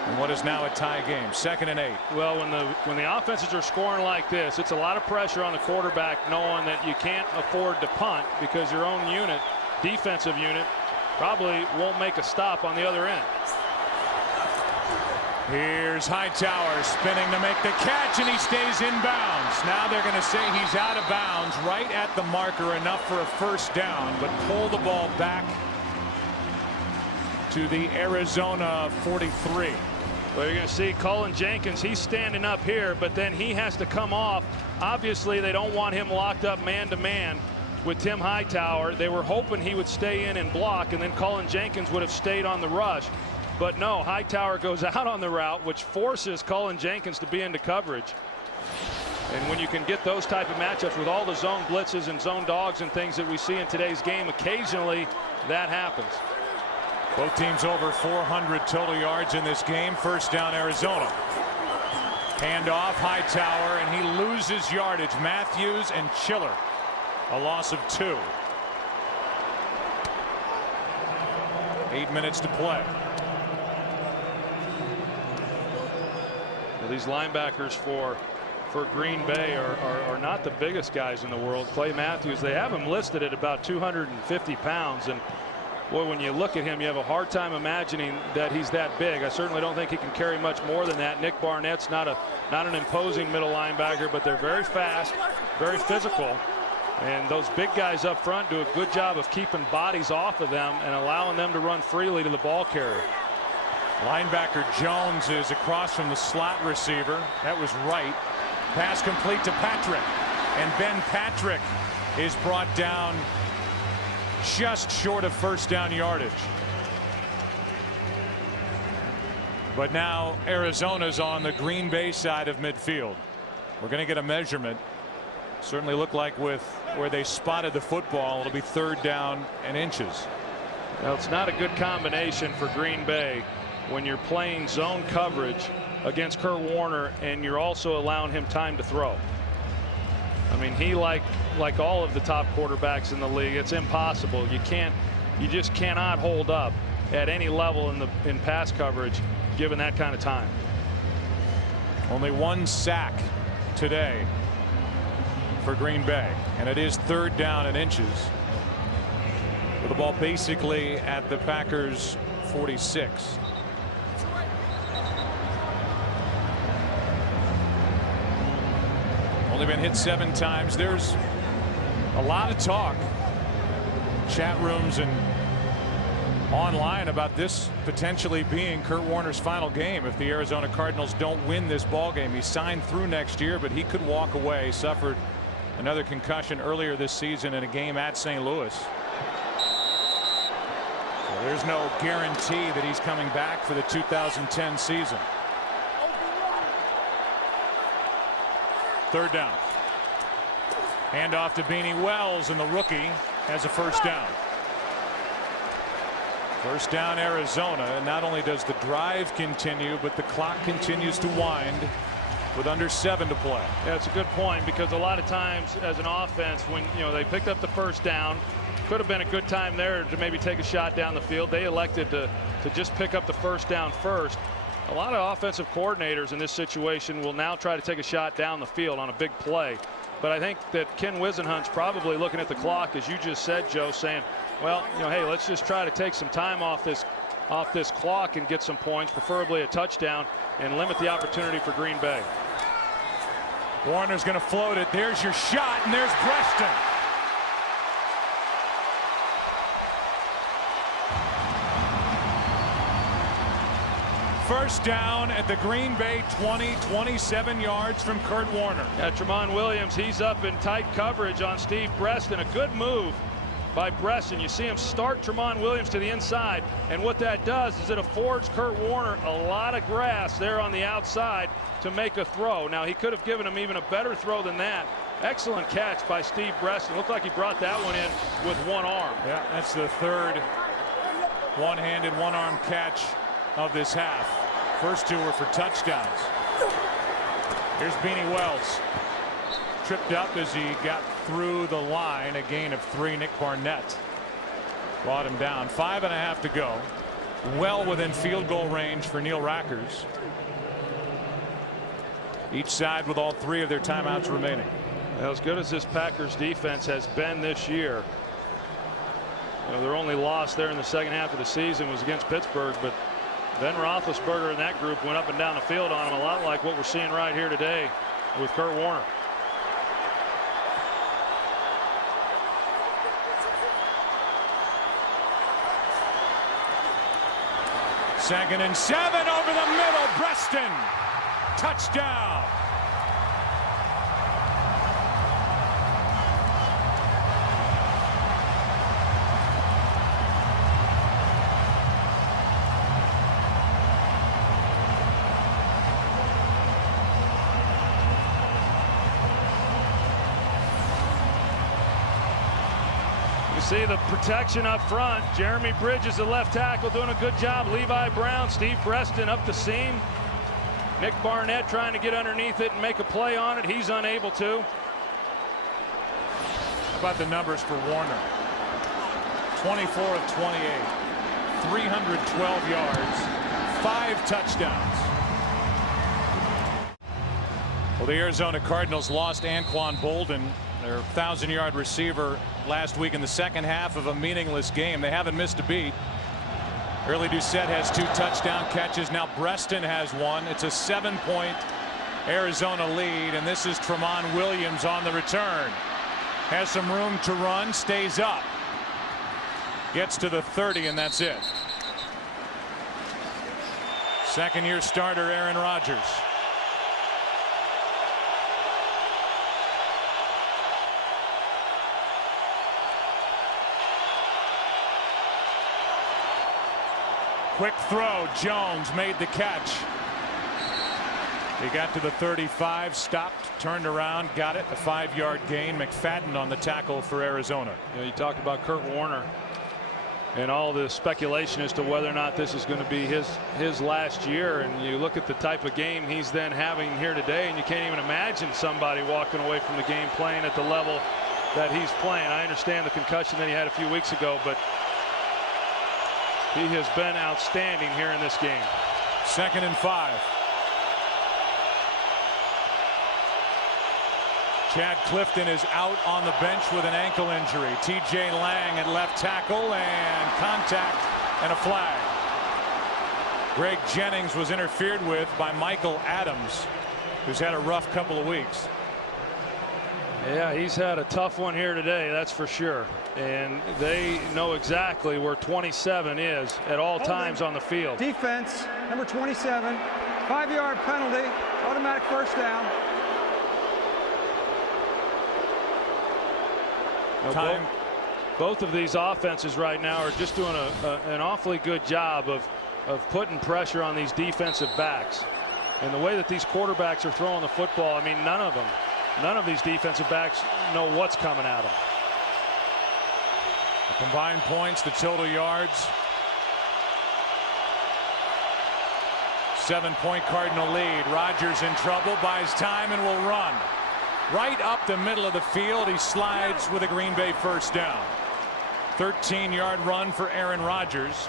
in what is now a tie game. 2nd and 8. Well, when the offenses are scoring like this, it's a lot of pressure on the quarterback, knowing that you can't afford to punt because your own unit, defensive unit, probably won't make a stop on the other end. Here's Hightower spinning to make the catch, and he stays in bounds. Now they're going to say he's out of bounds right at the marker, enough for a 1st down, but pull the ball back to the Arizona 43. Well, you're going to see Cullen Jenkins. He's standing up here, but then he has to come off. Obviously, they don't want him locked up man-to-man with Tim Hightower. They were hoping he would stay in and block, and then Cullen Jenkins would have stayed on the rush. But no, Hightower goes out on the route, which forces Cullen Jenkins to be into coverage. And when you can get those type of matchups with all the zone blitzes and zone dogs and things that we see in today's game, occasionally that happens. Both teams over 400 total yards in this game. 1st down Arizona. Handoff Hightower, and he loses yardage. Matthews and Chiller, a loss of 2. 8 minutes to play. Well, these linebackers for Green Bay are not the biggest guys in the world. Clay Matthews, they have him listed at about 250 pounds, and boy, when you look at him, you have a hard time imagining that he's that big. I certainly don't think he can carry much more than that. Nick Barnett's not an imposing middle linebacker, but they're very fast, very physical, and those big guys up front do a good job of keeping bodies off of them and allowing them to run freely to the ball carrier. Linebacker Jones is across from the slot receiver. That was right. Pass complete to Patrick, and Ben Patrick is brought down just short of 1st down yardage. But now Arizona's on the Green Bay side of midfield. We're going to get a measurement. Certainly look like with where they spotted the football, it'll be 3rd down and inches. Well, it's not a good combination for Green Bay when you're playing zone coverage against Kurt Warner and you're also allowing him time to throw. I mean, he like all of the top quarterbacks in the league, it's impossible. You just cannot hold up at any level in pass coverage given that kind of time. Only 1 sack today for Green Bay, and it is 3rd down and inches with the ball basically at the Packers 46. Only been hit 7 times. There's a lot of talk, chat rooms and online, about this potentially being Kurt Warner's final game if the Arizona Cardinals don't win this ball game. He's signed through next year, but he could walk away. Suffered another concussion earlier this season in a game at St. Louis. So there's no guarantee that he's coming back for the 2010 season. 3rd down. Hand off to Beanie Wells, and the rookie has a first down. First down, Arizona. And not only does the drive continue, but the clock continues to wind with under 7 to play. Yeah, it's a good point, because a lot of times as an offense, when they picked up the first down, could have been a good time there to maybe take a shot down the field. They elected to just pick up the first down first. A lot of offensive coordinators in this situation will now try to take a shot down the field on a big play. But I think that Ken Whisenhunt's probably looking at the clock, as you just said, Joe, saying, well, hey, let's just try to take some time off this clock and get some points, preferably a touchdown, and limit the opportunity for Green Bay. Warner's going to float it. There's your shot, and there's Preston. First down at the Green Bay 20, 27 yards from Kurt Warner. Yeah, Tramon Williams, he's up in tight coverage on Steve Preston. A good move by Preston. You see him start Tramon Williams to the inside, and what that does is it affords Kurt Warner a lot of grass there on the outside to make a throw. Now, he could have given him even a better throw than that. Excellent catch by Steve Preston. Looked like he brought that one in with one arm. Yeah, that's the third one-handed, one-arm catch of this half. First two were for touchdowns. Here's Beanie Wells. Tripped up as he got through the line. A gain of 3. Nick Barnett brought him down. 5.5 to go. Well within field goal range for Neil Rackers. Each side with all 3 of their timeouts remaining. As good as this Packers defense has been this year, their only loss there in the second half of the season was against Pittsburgh, but Ben Roethlisberger and that group went up and down the field on him, a lot like what we're seeing right here today with Kurt Warner. Second and 7 over the middle. Preston. Touchdown. See the protection up front. Jeremy Bridges, the left tackle, doing a good job. Levi Brown, Steve Preston up the seam. Nick Barnett trying to get underneath it and make a play on it. He's unable to. How about the numbers for Warner? 24 of 28, 312 yards, 5 touchdowns. Well, the Arizona Cardinals lost Anquan Bolden, their 1,000-yard receiver, last week in the second half of a meaningless game. They haven't missed a beat. Early Doucette has 2 touchdown catches. Now Preston has 1. It's a 7-point Arizona lead, and this is Tramon Williams on the return. Has some room to run, stays up. Gets to the 30, and that's it. Second-year starter Aaron Rodgers. Quick throw. Jones made the catch. He got to the 35, stopped, turned around, got it. A 5-yard gain. McFadden on the tackle for Arizona. You talk about Kurt Warner and all the speculation as to whether or not this is going to be his last year, and you look at the type of game he's then having here today, and you can't even imagine somebody walking away from the game playing at the level that he's playing. I understand the concussion that he had a few weeks ago, but he has been outstanding here in this game. 2nd and 5. Chad Clifton is out on the bench with an ankle injury. TJ Lang at left tackle, and contact and a flag. Greg Jennings was interfered with by Michael Adams, who's had a rough couple of weeks. Yeah, he's had a tough one here today, that's for sure. And they know exactly where 27 is at all times on the field. Defense, number 27, 5-yard penalty, automatic first down. Time. Both of these offenses right now are just doing an awfully good job of putting pressure on these defensive backs. And the way that these quarterbacks are throwing the football, I mean, none of them none of these defensive backs know what's coming at them. The combined points, the total yards. 7-point Cardinal lead. Rodgers in trouble, buys time, and will run right up the middle of the field. He slides with a Green Bay first down. 13-yard run for Aaron Rodgers,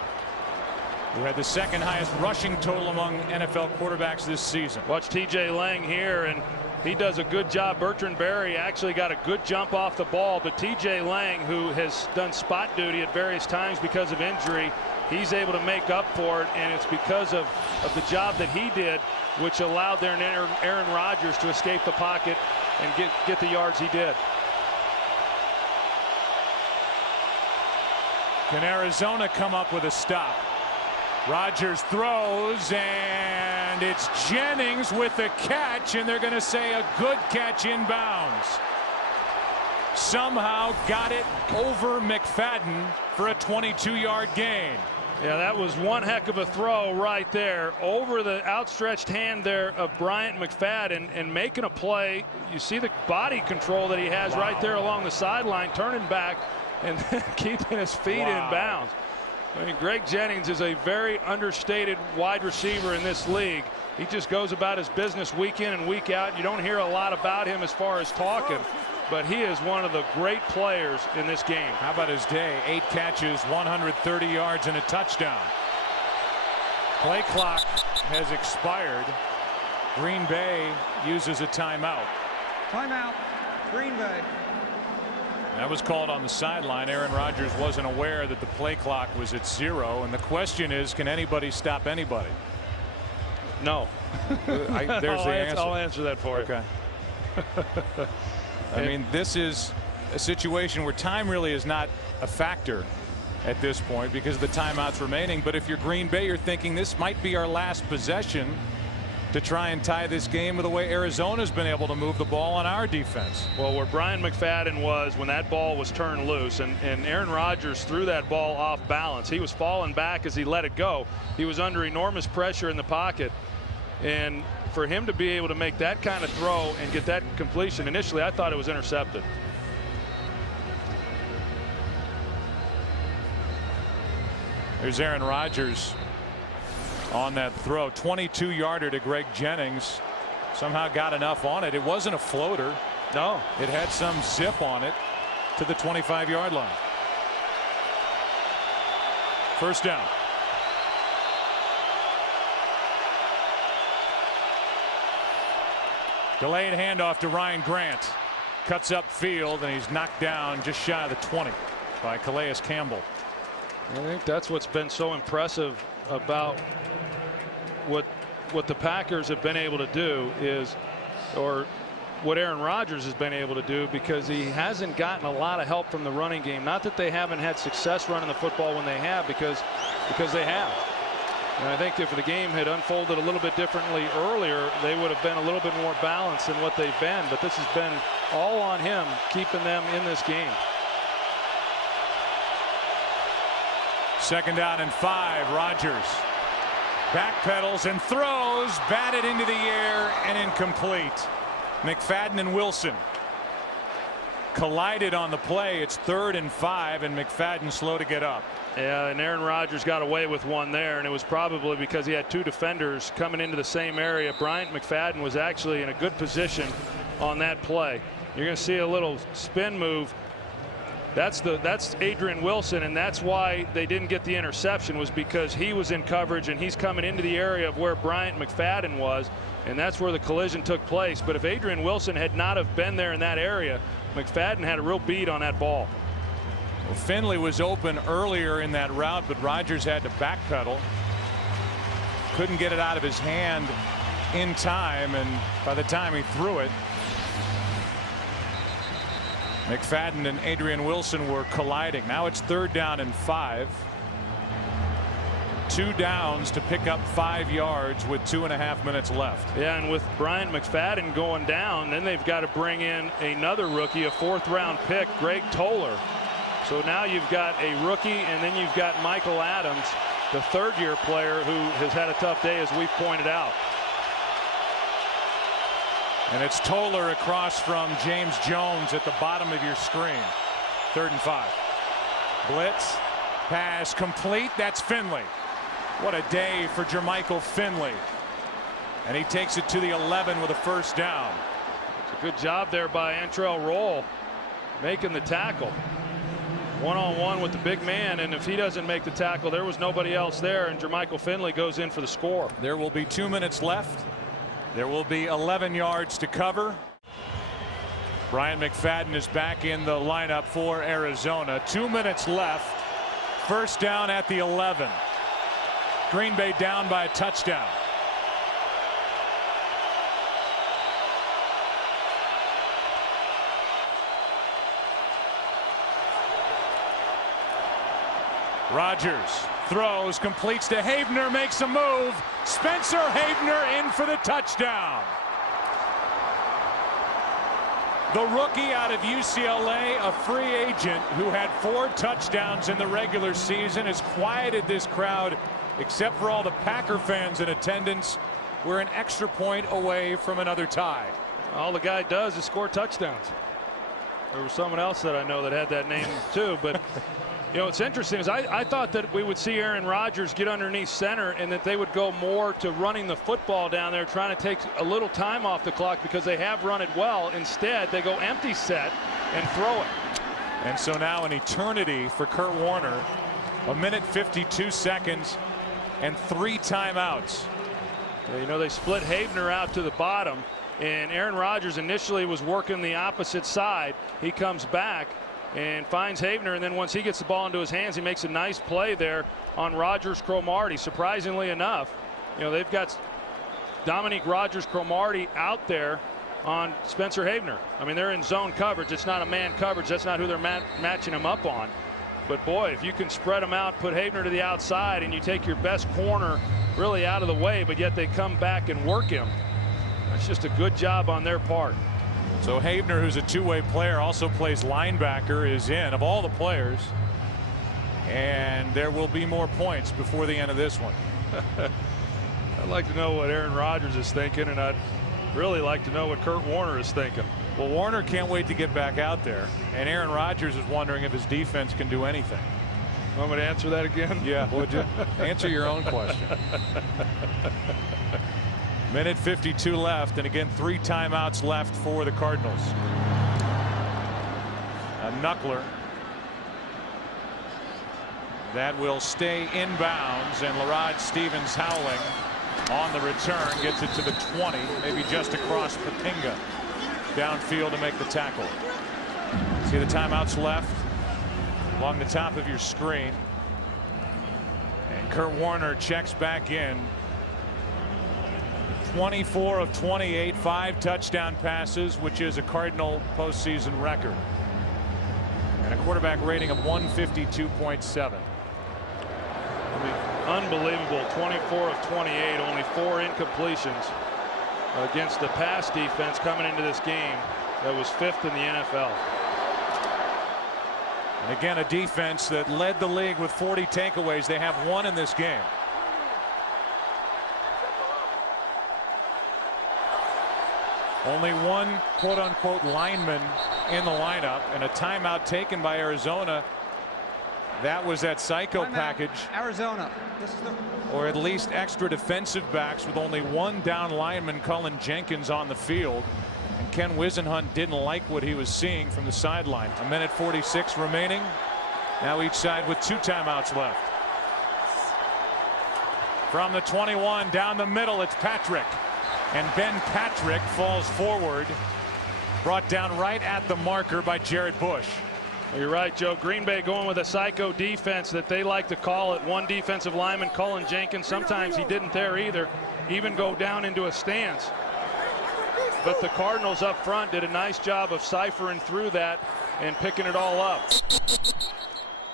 who had the second highest rushing total among NFL quarterbacks this season. Watch T.J. Lang here, and he does a good job. Bertrand Berry actually got a good jump off the ball, but T.J. Lang, who has done spot duty at various times because of injury, he's able to make up for it, and it's because of the job that he did, which allowed their Aaron Rodgers to escape the pocket and get the yards he did. Can Arizona come up with a stop? Rodgers throws, and it's Jennings with the catch, and they're going to say a good catch inbounds. Somehow got it over McFadden for a 22-yard gain. Yeah, that was one heck of a throw right there over the outstretched hand there of Bryant McFadden and making a play. You see the body control that he has right there along the sideline, turning back and keeping his feet in bounds. I mean, Greg Jennings is a very understated wide receiver in this league. He just goes about his business week in and week out. You don't hear a lot about him as far as talking, but he is one of the great players in this game. How about his day? 8 catches, 130 yards, and a touchdown. Play clock has expired. Green Bay uses a timeout. Timeout, Green Bay. That was called on the sideline. Aaron Rodgers wasn't aware that the play clock was at 0, and the question is, can anybody stop anybody? No. There's the answer. I'll answer that for you. Okay. I mean, this is a situation where time really is not a factor at this point because of the timeouts remaining. But if you're Green Bay, you're thinking this might be our last possession to try and tie this game with the way Arizona's been able to move the ball on our defense. Well, where Brian McFadden was when that ball was turned loose and Aaron Rodgers threw that ball off balance. He was falling back as he let it go. He was under enormous pressure in the pocket, and for him to be able to make that kind of throw and get that completion, initially I thought it was intercepted. There's Aaron Rodgers on that throw. 22-yarder to Greg Jennings. Somehow got enough on it. It wasn't a floater. No. It had some zip on it to the 25-yard line. First down. Delayed handoff to Ryan Grant. Cuts up field, and he's knocked down just shy of the 20 by Calais Campbell. I think that's what's been so impressive about what the Packers have been able to do is, or what Aaron Rodgers has been able to do, because he hasn't gotten a lot of help from the running game. Not that they haven't had success running the football when they have, because they have. And I think if the game had unfolded a little bit differently earlier, they would have been a little bit more balanced than what they've been. But this has been all on him, keeping them in this game. Second down and 5. Rodgers backpedals and throws, batted into the air and incomplete. McFadden and Wilson collided on the play. It's 3rd and 5, and McFadden slow to get up. Yeah, and Aaron Rodgers got away with one there, and it was probably because he had 2 defenders coming into the same area. Bryant McFadden was actually in a good position on that play. You're going to see a little spin move. That's Adrian Wilson, and that's why they didn't get the interception, was because he was in coverage and he's coming into the area of where Bryant McFadden was, and that's where the collision took place. But if Adrian Wilson had not have been there in that area, McFadden had a real beat on that ball. Well, Finley was open earlier in that route, but Rodgers had to backpedal. Couldn't get it out of his hand in time, and by the time he threw it, McFadden and Adrian Wilson were colliding. Now it's 3rd down and 5. 2 downs to pick up 5 yards with 2.5 minutes left. Yeah, and with Bryant McFadden going down, then they've got to bring in another rookie, a 4th-round pick, Greg Toller. So now you've got a rookie, and then you've got Michael Adams, the 3rd-year player who has had a tough day, as we've pointed out. And it's Toller across from James Jones at the bottom of your screen. 3rd and 5. Blitz. Pass complete. That's Finley. What a day for Jermichael Finley. And he takes it to the 11 with a first down. It's a good job there by Antrell Roll making the tackle. One-on-one with the big man, and if he doesn't make the tackle, there was nobody else there, and Jermichael Finley goes in for the score. There will be 2 minutes left. There will be 11 yards to cover. Brian McFadden is back in the lineup for Arizona. 2 minutes left. First down at the 11. Green Bay down by a touchdown. Rodgers throws, completes to Havener, makes a move. Spencer Havener in for the touchdown. The rookie out of UCLA, a free agent who had 4 touchdowns in the regular season, has quieted this crowd, except for all the Packer fans in attendance. We're an extra point away from another tie. All the guy does is score touchdowns. There was someone else that I know that had that name too, but you know, what's interesting is I thought that we would see Aaron Rodgers get underneath center and that they would go more to running the football down there, trying to take a little time off the clock because they have run it well. Instead, they go empty set and throw it. And so now an eternity for Kurt Warner. 1 minute 52 seconds and 3 timeouts. Yeah, you know, they split Havener out to the bottom, and Aaron Rodgers initially was working the opposite side. He comes back and finds Havener, and then once he gets the ball into his hands, he makes a nice play there on Rodgers-Cromartie. Surprisingly enough, you know, they've got Dominique Rodgers-Cromartie out there on Spencer Havener. I mean, they're in zone coverage. It's not a man coverage. That's not who they're matching him up on. But boy, if you can spread them out, put Havener to the outside, and you take your best corner really out of the way, but yet they come back and work him, that's just a good job on their part. So Havener, who's a two-way player, also plays linebacker, is in of all the players. And there will be more points before the end of this one. I'd like to know what Aaron Rodgers is thinking, and I'd really like to know what Kurt Warner is thinking. Well, Warner can't wait to get back out there, and Aaron Rodgers is wondering if his defense can do anything. Want me to answer that again? Yeah, would you? Answer your own question. Minute 52 left, and again 3 timeouts left for the Cardinals. A knuckler that will stay inbounds, and Larod Stevens howling on the return gets it to the 20, maybe just across Patinga downfield to make the tackle. See the timeouts left along the top of your screen, and Kurt Warner checks back in. 24 of 28, 5 touchdown passes, which is a Cardinal postseason record, and a quarterback rating of 152.7. I mean, unbelievable. 24 of 28, only 4 incompletions against the pass defense coming into this game that was 5th in the NFL. And again, a defense that led the league with 40 takeaways. They have 1 in this game. Only 1 quote-unquote lineman in the lineup, and a timeout taken by Arizona. That was that psycho package. Arizona. This is the... Or at least extra defensive backs with only 1 down lineman, Cullen Jenkins, on the field. And Ken Wisenhunt didn't like what he was seeing from the sideline. 1 minute 46 remaining. Now each side with 2 timeouts left. From the 21 down the middle, it's Patrick. And Ben Patrick falls forward, brought down right at the marker by Jared Bush. Well, you're right, Joe. Green Bay going with a psycho defense that they like to call it. 1 defensive lineman, Cullen Jenkins. Sometimes he didn't there either, even go down into a stance. But the Cardinals up front did a nice job of ciphering through that and picking it all up.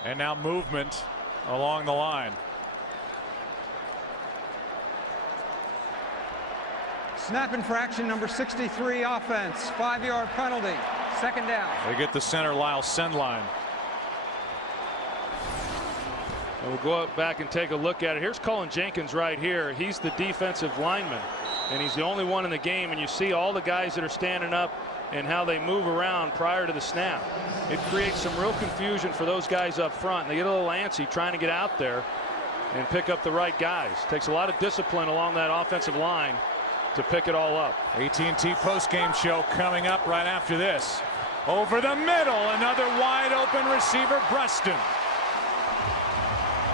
And now movement along the line. Snap infraction number 63 offense. 5-yard penalty. 2nd down. They get the center Lyle Sendline. And we'll go back and take a look at it. Here's Cullen Jenkins right here. He's the defensive lineman. and he's the only one in the game, and you see all the guys that are standing up and how they move around prior to the snap. It creates some real confusion for those guys up front. They get a little antsy trying to get out there and pick up the right guys. Takes a lot of discipline along that offensive line to pick it all up. AT&T postgame show coming up right after this. Over the middle, another wide open receiver, Preston.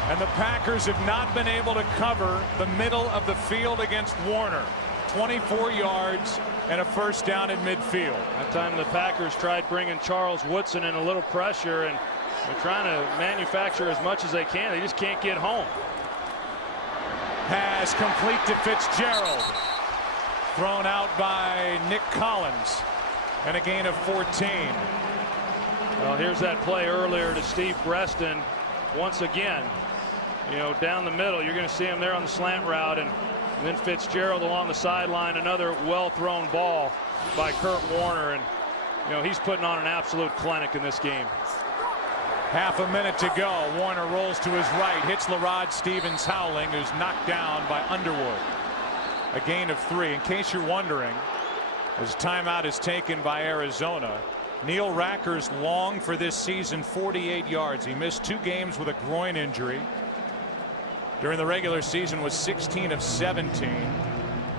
And the Packers have not been able to cover the middle of the field against Warner. 24 yards and a first down in midfield. That time the Packers tried bringing Charles Woodson in a little pressure, and they're trying to manufacture as much as they can. They just can't get home. Pass complete to Fitzgerald. Thrown out by Nick Collins. And a gain of 14. Well, here's that play earlier to Steve Breaston. Once again, you know, down the middle, you're going to see him there on the slant route, and then Fitzgerald along the sideline, another well-thrown ball by Kurt Warner, and you know, he's putting on an absolute clinic in this game. Half a minute to go. Warner rolls to his right, hits LaRod Stevens-Howling, who's knocked down by Underwood. A gain of 3. In case you're wondering, as timeout is taken by Arizona, Neil Racker's long for this season 48 yards. He missed 2 games with a groin injury. During the regular season was 16 of 17.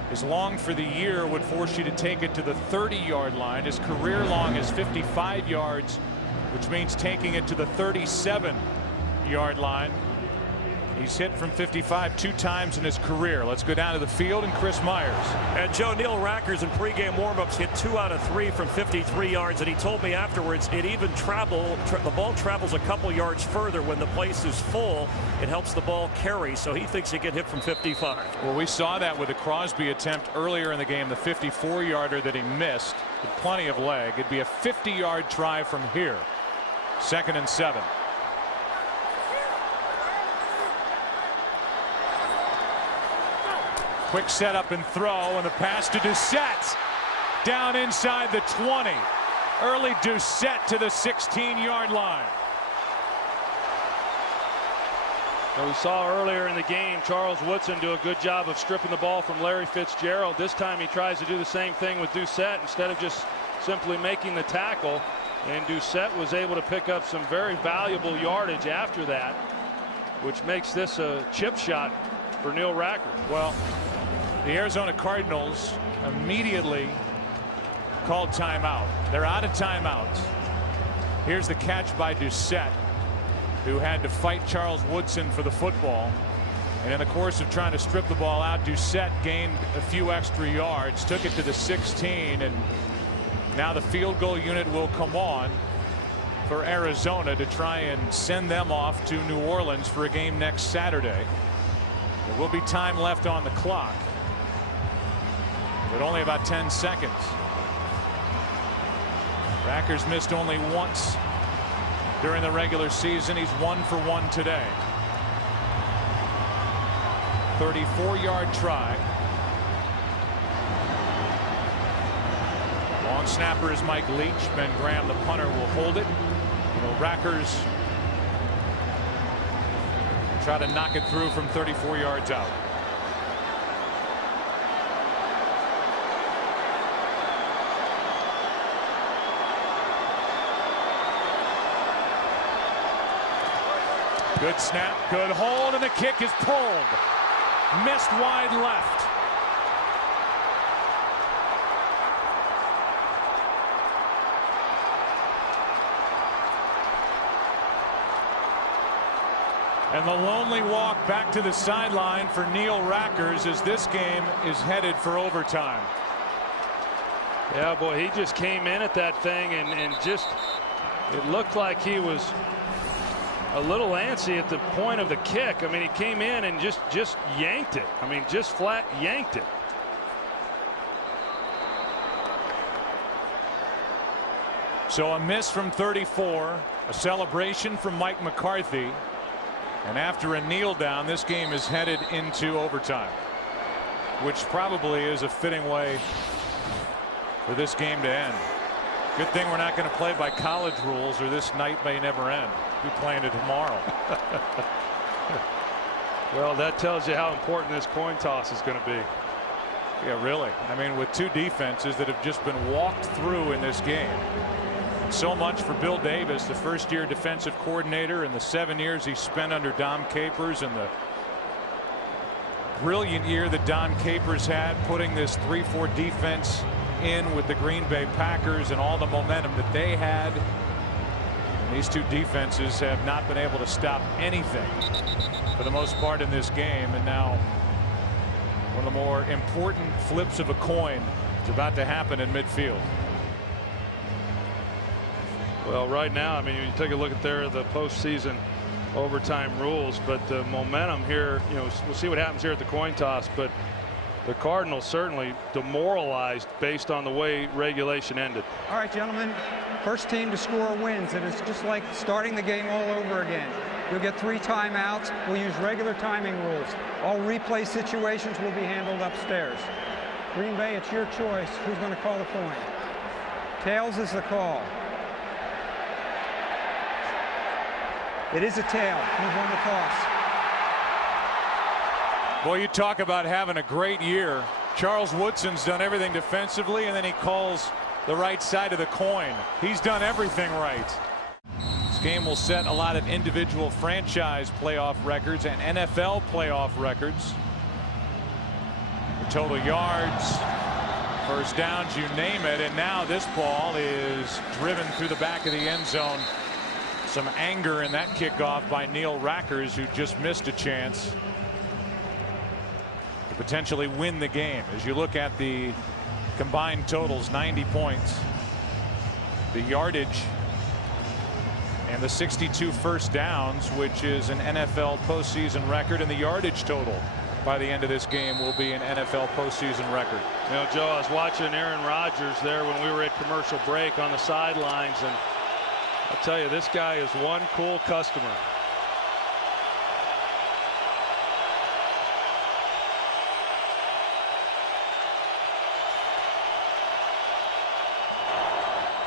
His long for the year would force you to take it to the 30-yard line. His career long is 55 yards, which means taking it to the 37-yard line. He's hit from 55 2 times in his career. Let's go down to the field and Chris Myers. And Joe, Neil Rackers in pregame warmups hit 2 out of 3 from 53 yards, and he told me afterwards it even the ball travels a couple yards further when the place is full. It helps the ball carry, so he thinks he can hit from 55. Well, we saw that with the Crosby attempt earlier in the game, the 54-yarder that he missed with plenty of leg. It'd be a 50-yard try from here. 2nd and 7. Quick setup and throw, and the pass to Doucette down inside the 20. Early Doucette to the 16-yard line. Well, we saw earlier in the game Charles Woodson do a good job of stripping the ball from Larry Fitzgerald. This time he tries to do the same thing with Doucette instead of just simply making the tackle, and Doucette was able to pick up some very valuable yardage after that, which makes this a chip shot for Neil Racker. Well, the Arizona Cardinals immediately called timeout. They're out of timeouts. Here's the catch by Doucette, who had to fight Charles Woodson for the football. And in the course of trying to strip the ball out, Doucette gained a few extra yards, took it to the 16, and now the field goal unit will come on for Arizona to try and send them off to New Orleans for a game next Saturday. There will be time left on the clock, but only about 10 seconds. Rackers missed only once during the regular season. He's 1 for 1 today. 34-yard try. Long snapper is Mike Leach. Ben Graham, the punter, will hold it. Rackers try to knock it through from 34 yards out. Good snap, good hold, and the kick is pulled. Missed wide left. And the lonely walk back to the sideline for Neil Rackers as this game is headed for overtime. Yeah, boy, he just came in at that thing and just, it looked like he was a little antsy at the point of the kick. I mean, he came in and just yanked it. I mean, just flat yanked it. So a miss from 34, a celebration from Mike McCarthy, and after a kneel down, this game is headed into overtime, which probably is a fitting way for this game to end. Good thing we're not going to play by college rules, or this night may never end. We're playing it tomorrow. Well, that tells you how important this coin toss is going to be. Yeah, really. I mean, with two defenses that have just been walked through in this game. So much for Bill Davis, the first-year defensive coordinator, and the 7 years he spent under Dom Capers, and the brilliant year that Don Capers had putting this 3-4 defense in with the Green Bay Packers and all the momentum that they had. And these two defenses have not been able to stop anything for the most part in this game. And now one of the more important flips of a coin is about to happen in midfield. Well, right now, I mean, you take a look at the postseason overtime rules, but the momentum here, you know, we'll see what happens here at the coin toss, but the Cardinals certainly demoralized based on the way regulation ended. All right, gentlemen, first team to score wins. It is just like starting the game all over again. You'll get 3 timeouts. We'll use regular timing rules. All replay situations will be handled upstairs. Green Bay, it's your choice. Who's going to call the coin? Tails is the call. It is a tail. You've won the toss. Boy, you talk about having a great year. Charles Woodson's done everything defensively, and then he calls the right side of the coin. He's done everything right. This game will set a lot of individual franchise playoff records and NFL playoff records. The total yards, first downs, you name it. And now this ball is driven through the back of the end zone. Some anger in that kickoff by Neil Rackers, who just missed a chance to potentially win the game. As you look at the combined totals, 90 points, the yardage, and the 62 first downs, which is an NFL postseason record, and the yardage total by the end of this game will be an NFL postseason record. You know, Joe, I was watching Aaron Rodgers there when we were at commercial break on the sidelines, and I'll tell you, this guy is one cool customer.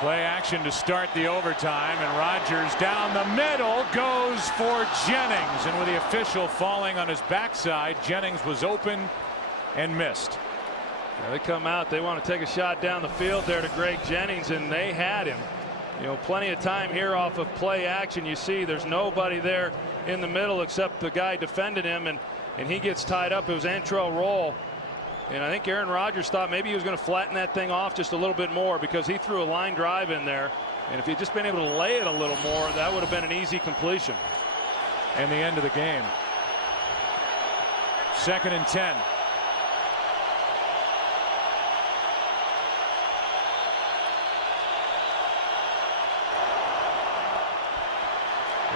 Play action to start the overtime, and Rodgers down the middle goes for Jennings, and with the official falling on his backside, Jennings was open and missed. Now they come out, they want to take a shot down the field there to Greg Jennings, and they had him. You know, plenty of time here off of play action. You see there's nobody there in the middle except the guy defending him, and he gets tied up. It was Antrell Roll, and I think Aaron Rodgers thought maybe he was going to flatten that thing off just a little bit more, because he threw a line drive in there, and if he'd just been able to lay it a little more, that would have been an easy completion. And the end of the game. 2nd and 10.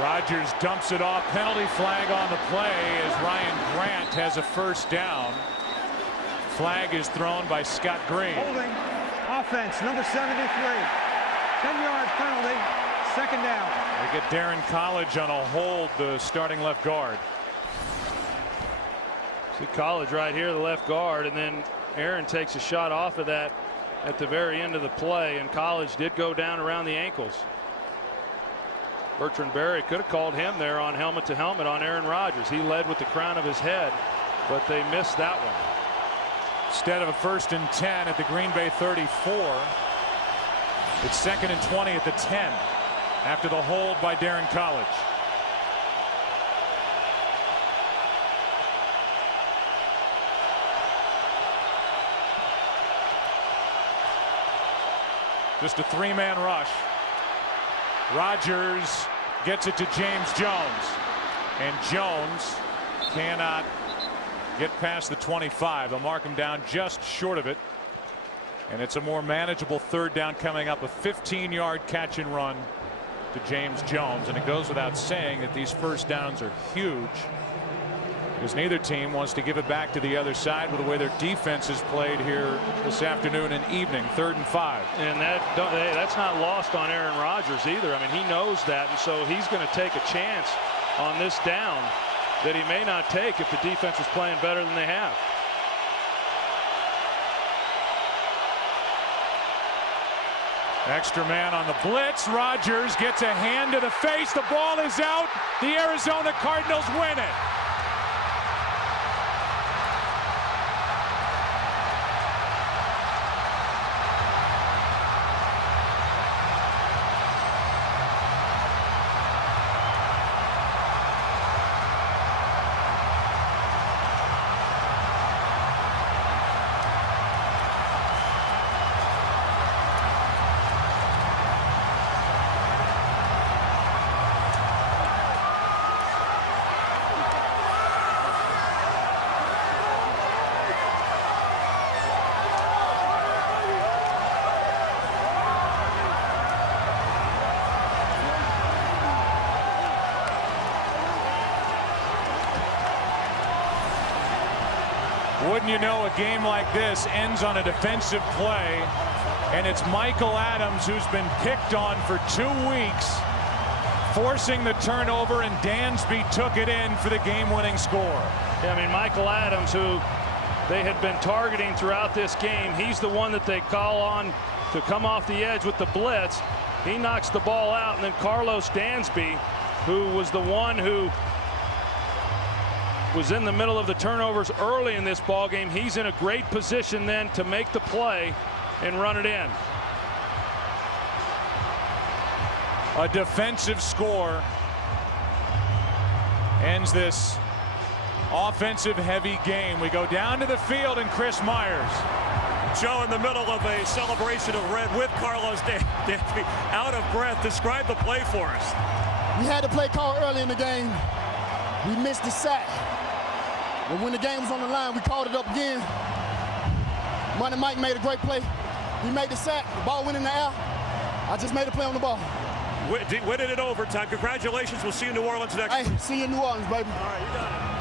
Rodgers dumps it off. Penalty flag on the play as Ryan Grant has a first down. Flag is thrown by Scott Green. Holding offense, number 73. 10-yard penalty, 2nd down. They get Darren College on a hold, the starting left guard. See College right here, the left guard, and then Aaron takes a shot off of that at the very end of the play, and College did go down around the ankles. Bertrand Berry could have called him there on helmet to helmet on Aaron Rodgers. He led with the crown of his head, but they missed that one. Instead of a 1st and 10 at the Green Bay 34, it's 2nd and 20 at the 10 after the hold by Darren College. Just a 3-man rush. Rodgers gets it to James Jones, and Jones cannot get past the 25. They'll mark him down just short of it, and it's a more manageable 3rd down coming up. A 15-yard catch and run to James Jones, and it goes without saying that these first downs are huge, because neither team wants to give it back to the other side with the way their defense has played here this afternoon and evening. 3rd and 5. And that's not lost on Aaron Rodgers either. I mean, he knows that, and so he's going to take a chance on this down that he may not take if the defense is playing better than they have. Extra man on the blitz. Rodgers gets a hand to the face. The ball is out. The Arizona Cardinals win it. wouldn't you know, a game like this ends on a defensive play, and it's Michael Adams who's been picked on for 2 weeks, forcing the turnover, and Dansby took it in for the game-winning score. Yeah, I mean, Michael Adams, who they had been targeting throughout this game, he's the one that they call on to come off the edge with the blitz. He knocks the ball out, and then Carlos Dansby, who was the one who was in the middle of the turnovers early in this ball game, he's in a great position then to make the play and run it in. A defensive score ends this offensive heavy game. We go down to the field, and Chris Myers. Joe in the middle of a celebration of red with Carlos Dansby, out of breath. Describe the play for us. We had the play call early in the game. We missed the sack. But when the game was on the line, we called it up again. Money Mike made a great play. He made the sack. The ball went in the air. I just made a play on the ball. Win it in overtime. Congratulations. We'll see you in New Orleans next week. Hey, see you in New Orleans, baby. All right, you got it.